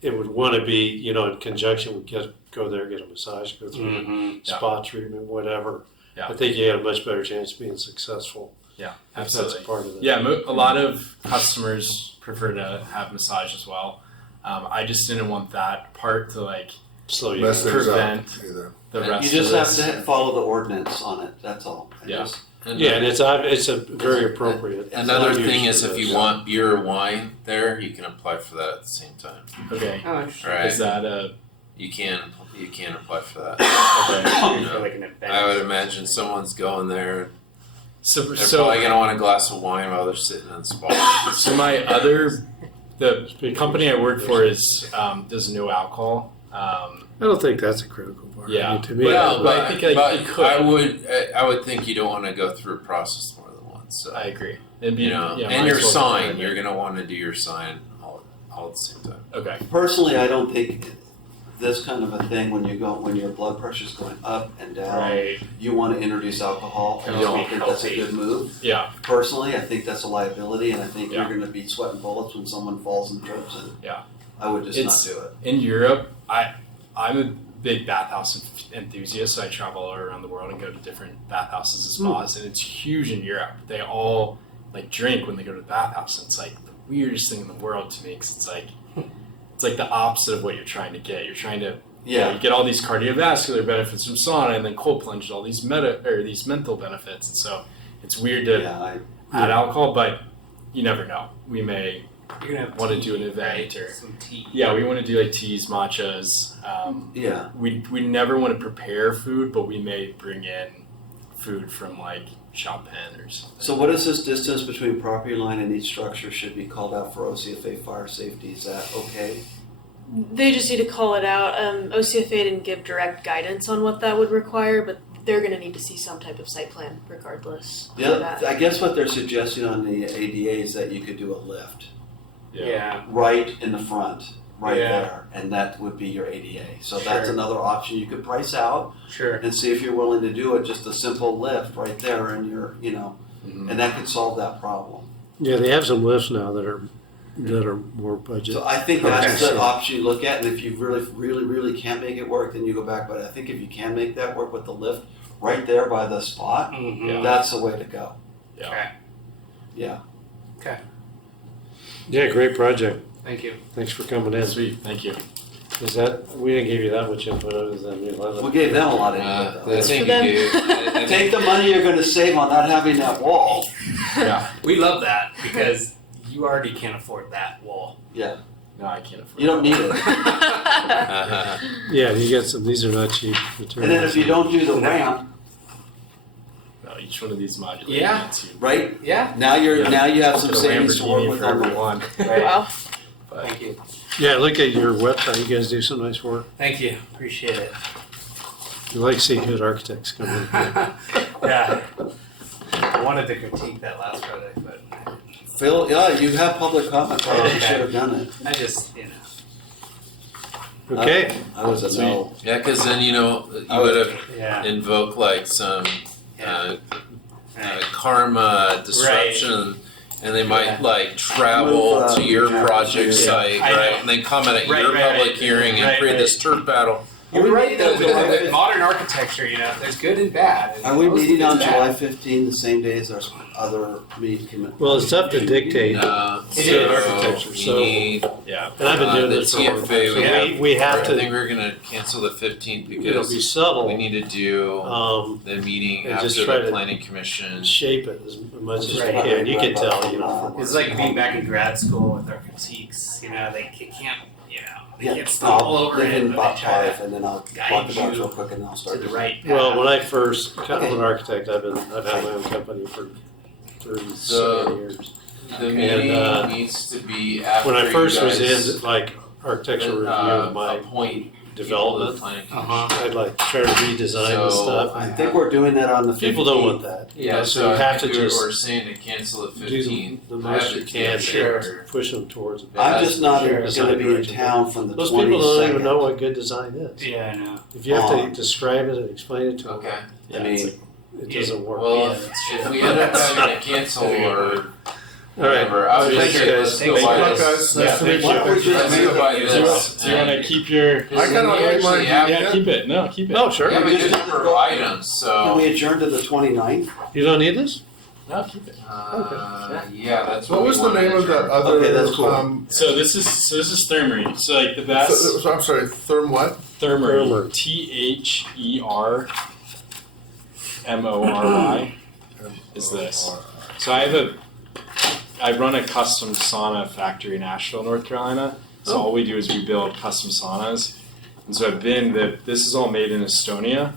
it would wanna be, in conjunction with go there, get a massage, go through Mm-hmm. the spa treatment, whatever. Yeah. I think you had a much better chance of being successful. yeah, If absolutely. that's part of it. Yeah, a lot of customers prefer to have massage as well. I just didn't want that part to Slow you Mess down. things up prevent either. the You rest You just of have this. to follow the ordinance on it, that's all. Yeah. Yeah, and it's a very appropriate. Another It's not thing used is for if you this. want beer or wine there, you can apply for that at the same time. Okay, Oh, sure. Right? is that a You can apply for that. okay? You For know, like an event. I would imagine someone's going there. So They're probably gonna want a glass of wine while they're sitting in the spa. So the company I work for is does no alcohol. I don't think that's a critical part. Yeah. I mean, to me, Well, but I think it could. I would think you don't want to go through a process more than once. So I agree. It'd be, and might your as well sign, combine you're it. gonna want to do your sign all at the same time. Okay. Personally, I don't think this kind of a thing, when your blood pressure's going up and down, Right. you want to introduce alcohol. I And don't be think that's a healthy. good move. Yeah. Personally, I think that's a liability, and I think Yeah. you're gonna be sweating bullets when someone falls and trips, and Yeah. I would just It's- not do it. In Europe, I'm a big bathhouse enthusiast, so I travel all around the world and go to different bathhouses and spas, and it's huge in Europe. They all drink when they go to the bathhouse, and it's the weirdest thing in the world to me, because it's the opposite of what you're trying to get. You're trying to you get all these cardiovascular benefits from sauna, and then cold plunge all these these mental benefits, and so it's weird to add alcohol, but you never know. We may You're gonna have want to tea, do an event right? or Some tea. yeah, we want to do teas, matchas. Yeah. We never want to prepare food, but we may bring in food from Chopin or something. So what is this distance between property line and each structure should be called out for OCFA fire safety? Is that okay? They just need to call it out. OCFA didn't give direct guidance on what that would require, but they're going to need to see some type of site plan regardless. for Yeah, that. I guess what they're suggesting on the ADA is that you could do a lift Yeah. right in the front, right Yeah. there, and that would be your ADA. So that's Sure. another option you could price out Sure. and see if you're willing to do it, just a simple lift right there, and Mhm. and that could solve that problem. Yeah, they have some lifts now that are more budget. So I think that's Okay. the option you look at, and if you really can't make it work, then you go back. But I think if you can make that work with the lift right there by the spot, Mm-hmm. that's the way to go. Yeah. Okay. Yeah. Yeah, great project. Thank you. Thanks for coming in. Sweet, thank you. We didn't give you that much input other than We gave them a lot of input, I though. think For them. you do. I think- Take the money you're going to save on not having that wall. Yeah. We love that because you already can't afford that wall. Yeah. No, I can't afford You don't that. need it. Yeah, you get some, these are not cheap materials. And then if you don't do the ramp, No, each one of these modular Yeah. units, you right? Yeah. Now Yeah. you have get some a savings to work Lamborghini with for on every the one. Right. Wow. But Thank you. Yeah, look at your website. You guys do some nice work. Thank you. Appreciate it. You like seeing good architects come in. Yeah. I wanted to critique that last project, but Phil, yeah, you have public comment. Probably you should have done it. I just, Okay. I was a no. Yeah, because then you would have yeah. invoke some Yeah. karma disruption, and they might travel Move, to your yeah, project yeah. site, I know. right? And then comment at Right, your right, public right. hearing and Right, create right. this turf battle. You're right though, July with 15th? modern architecture, you know, there's good and bad. and Are we most of meeting it's on bad. July 15, the same day as our other meeting? Well, it's tough to dictate It civil is. architecture, We so, need, Yeah. and I've been doing the this for a long time, TFA, so we have I think to, we're gonna cancel the 15th it'll be because subtle, we need to do and the meeting and just after try the to planning commission. shape it as much as you Right. can. You can tell, you know. It's like being back in grad school with our critiques, you know, like you can't, you know, you Yeah, can't stumble I'll over live it, in but about they try 5 and then I'll guide walk the dogs you real quick and then I'll to start. the right path. Well, when I first got an architect, I've had my own company for 37 So- years. The And, meeting needs to be after When I first you was guys, in like architectural review of my appoint development, people to the planning commission. I'd like try to redesign the So- stuff. I think we're doing that on the 15th. People don't want that. You know, Yeah, so so you I have to think we're just saying to cancel the do 15th. the most you can to push them towards it. I'm just not Sure. going to be in town from the 22nd. Those people don't even know what good design is. Yeah, I know. If you have to describe it and explain it to them, Okay, I I mean, mean, it doesn't work. well, Yeah, if that's if we end up having to cancel or All right. whatever, I was Thanks, just saying, guys. let's go Thanks, by guys. this. Nice to meet Why don't we just Let's make go by it- this. Do you want to keep your? I kinda we like actually my have- Yeah, keep it. No, keep it. Oh, sure. We have a good number of items, Can so, we adjourn to the 29th? You don't need this? No, keep it. yeah, that's what What we was the wanted name to of that adjourn. other, Okay, that's cool. So this is Thermery. So like the best so I'm sorry, Therm what? Thermery. THERMORY is this. So I run a custom sauna factory in Asheville, North Carolina. So all we do is we build custom saunas. And so this is all made in Estonia.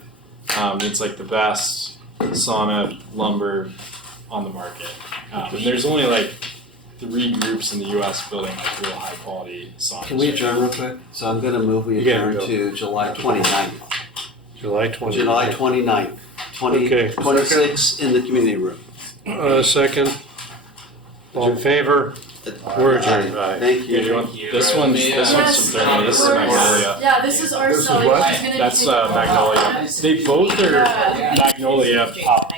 It's like the best sauna lumber on the market. And there's only like 3 groups in the U.S. building like real high quality saunas. Can we adjourn real quick? So I'm going to move we Yeah, adjourn go. to July 29th. July 20. July 29th, Okay. 26 in the community room. Second. All in favor? We're adjourned. Aye. Thank Here, do you you. want, this one's Yes, from Thermery. This is Magnolia. Yeah, this is our This is selling. what? She's gonna That's take- Magnolia. They both are Magnolia pop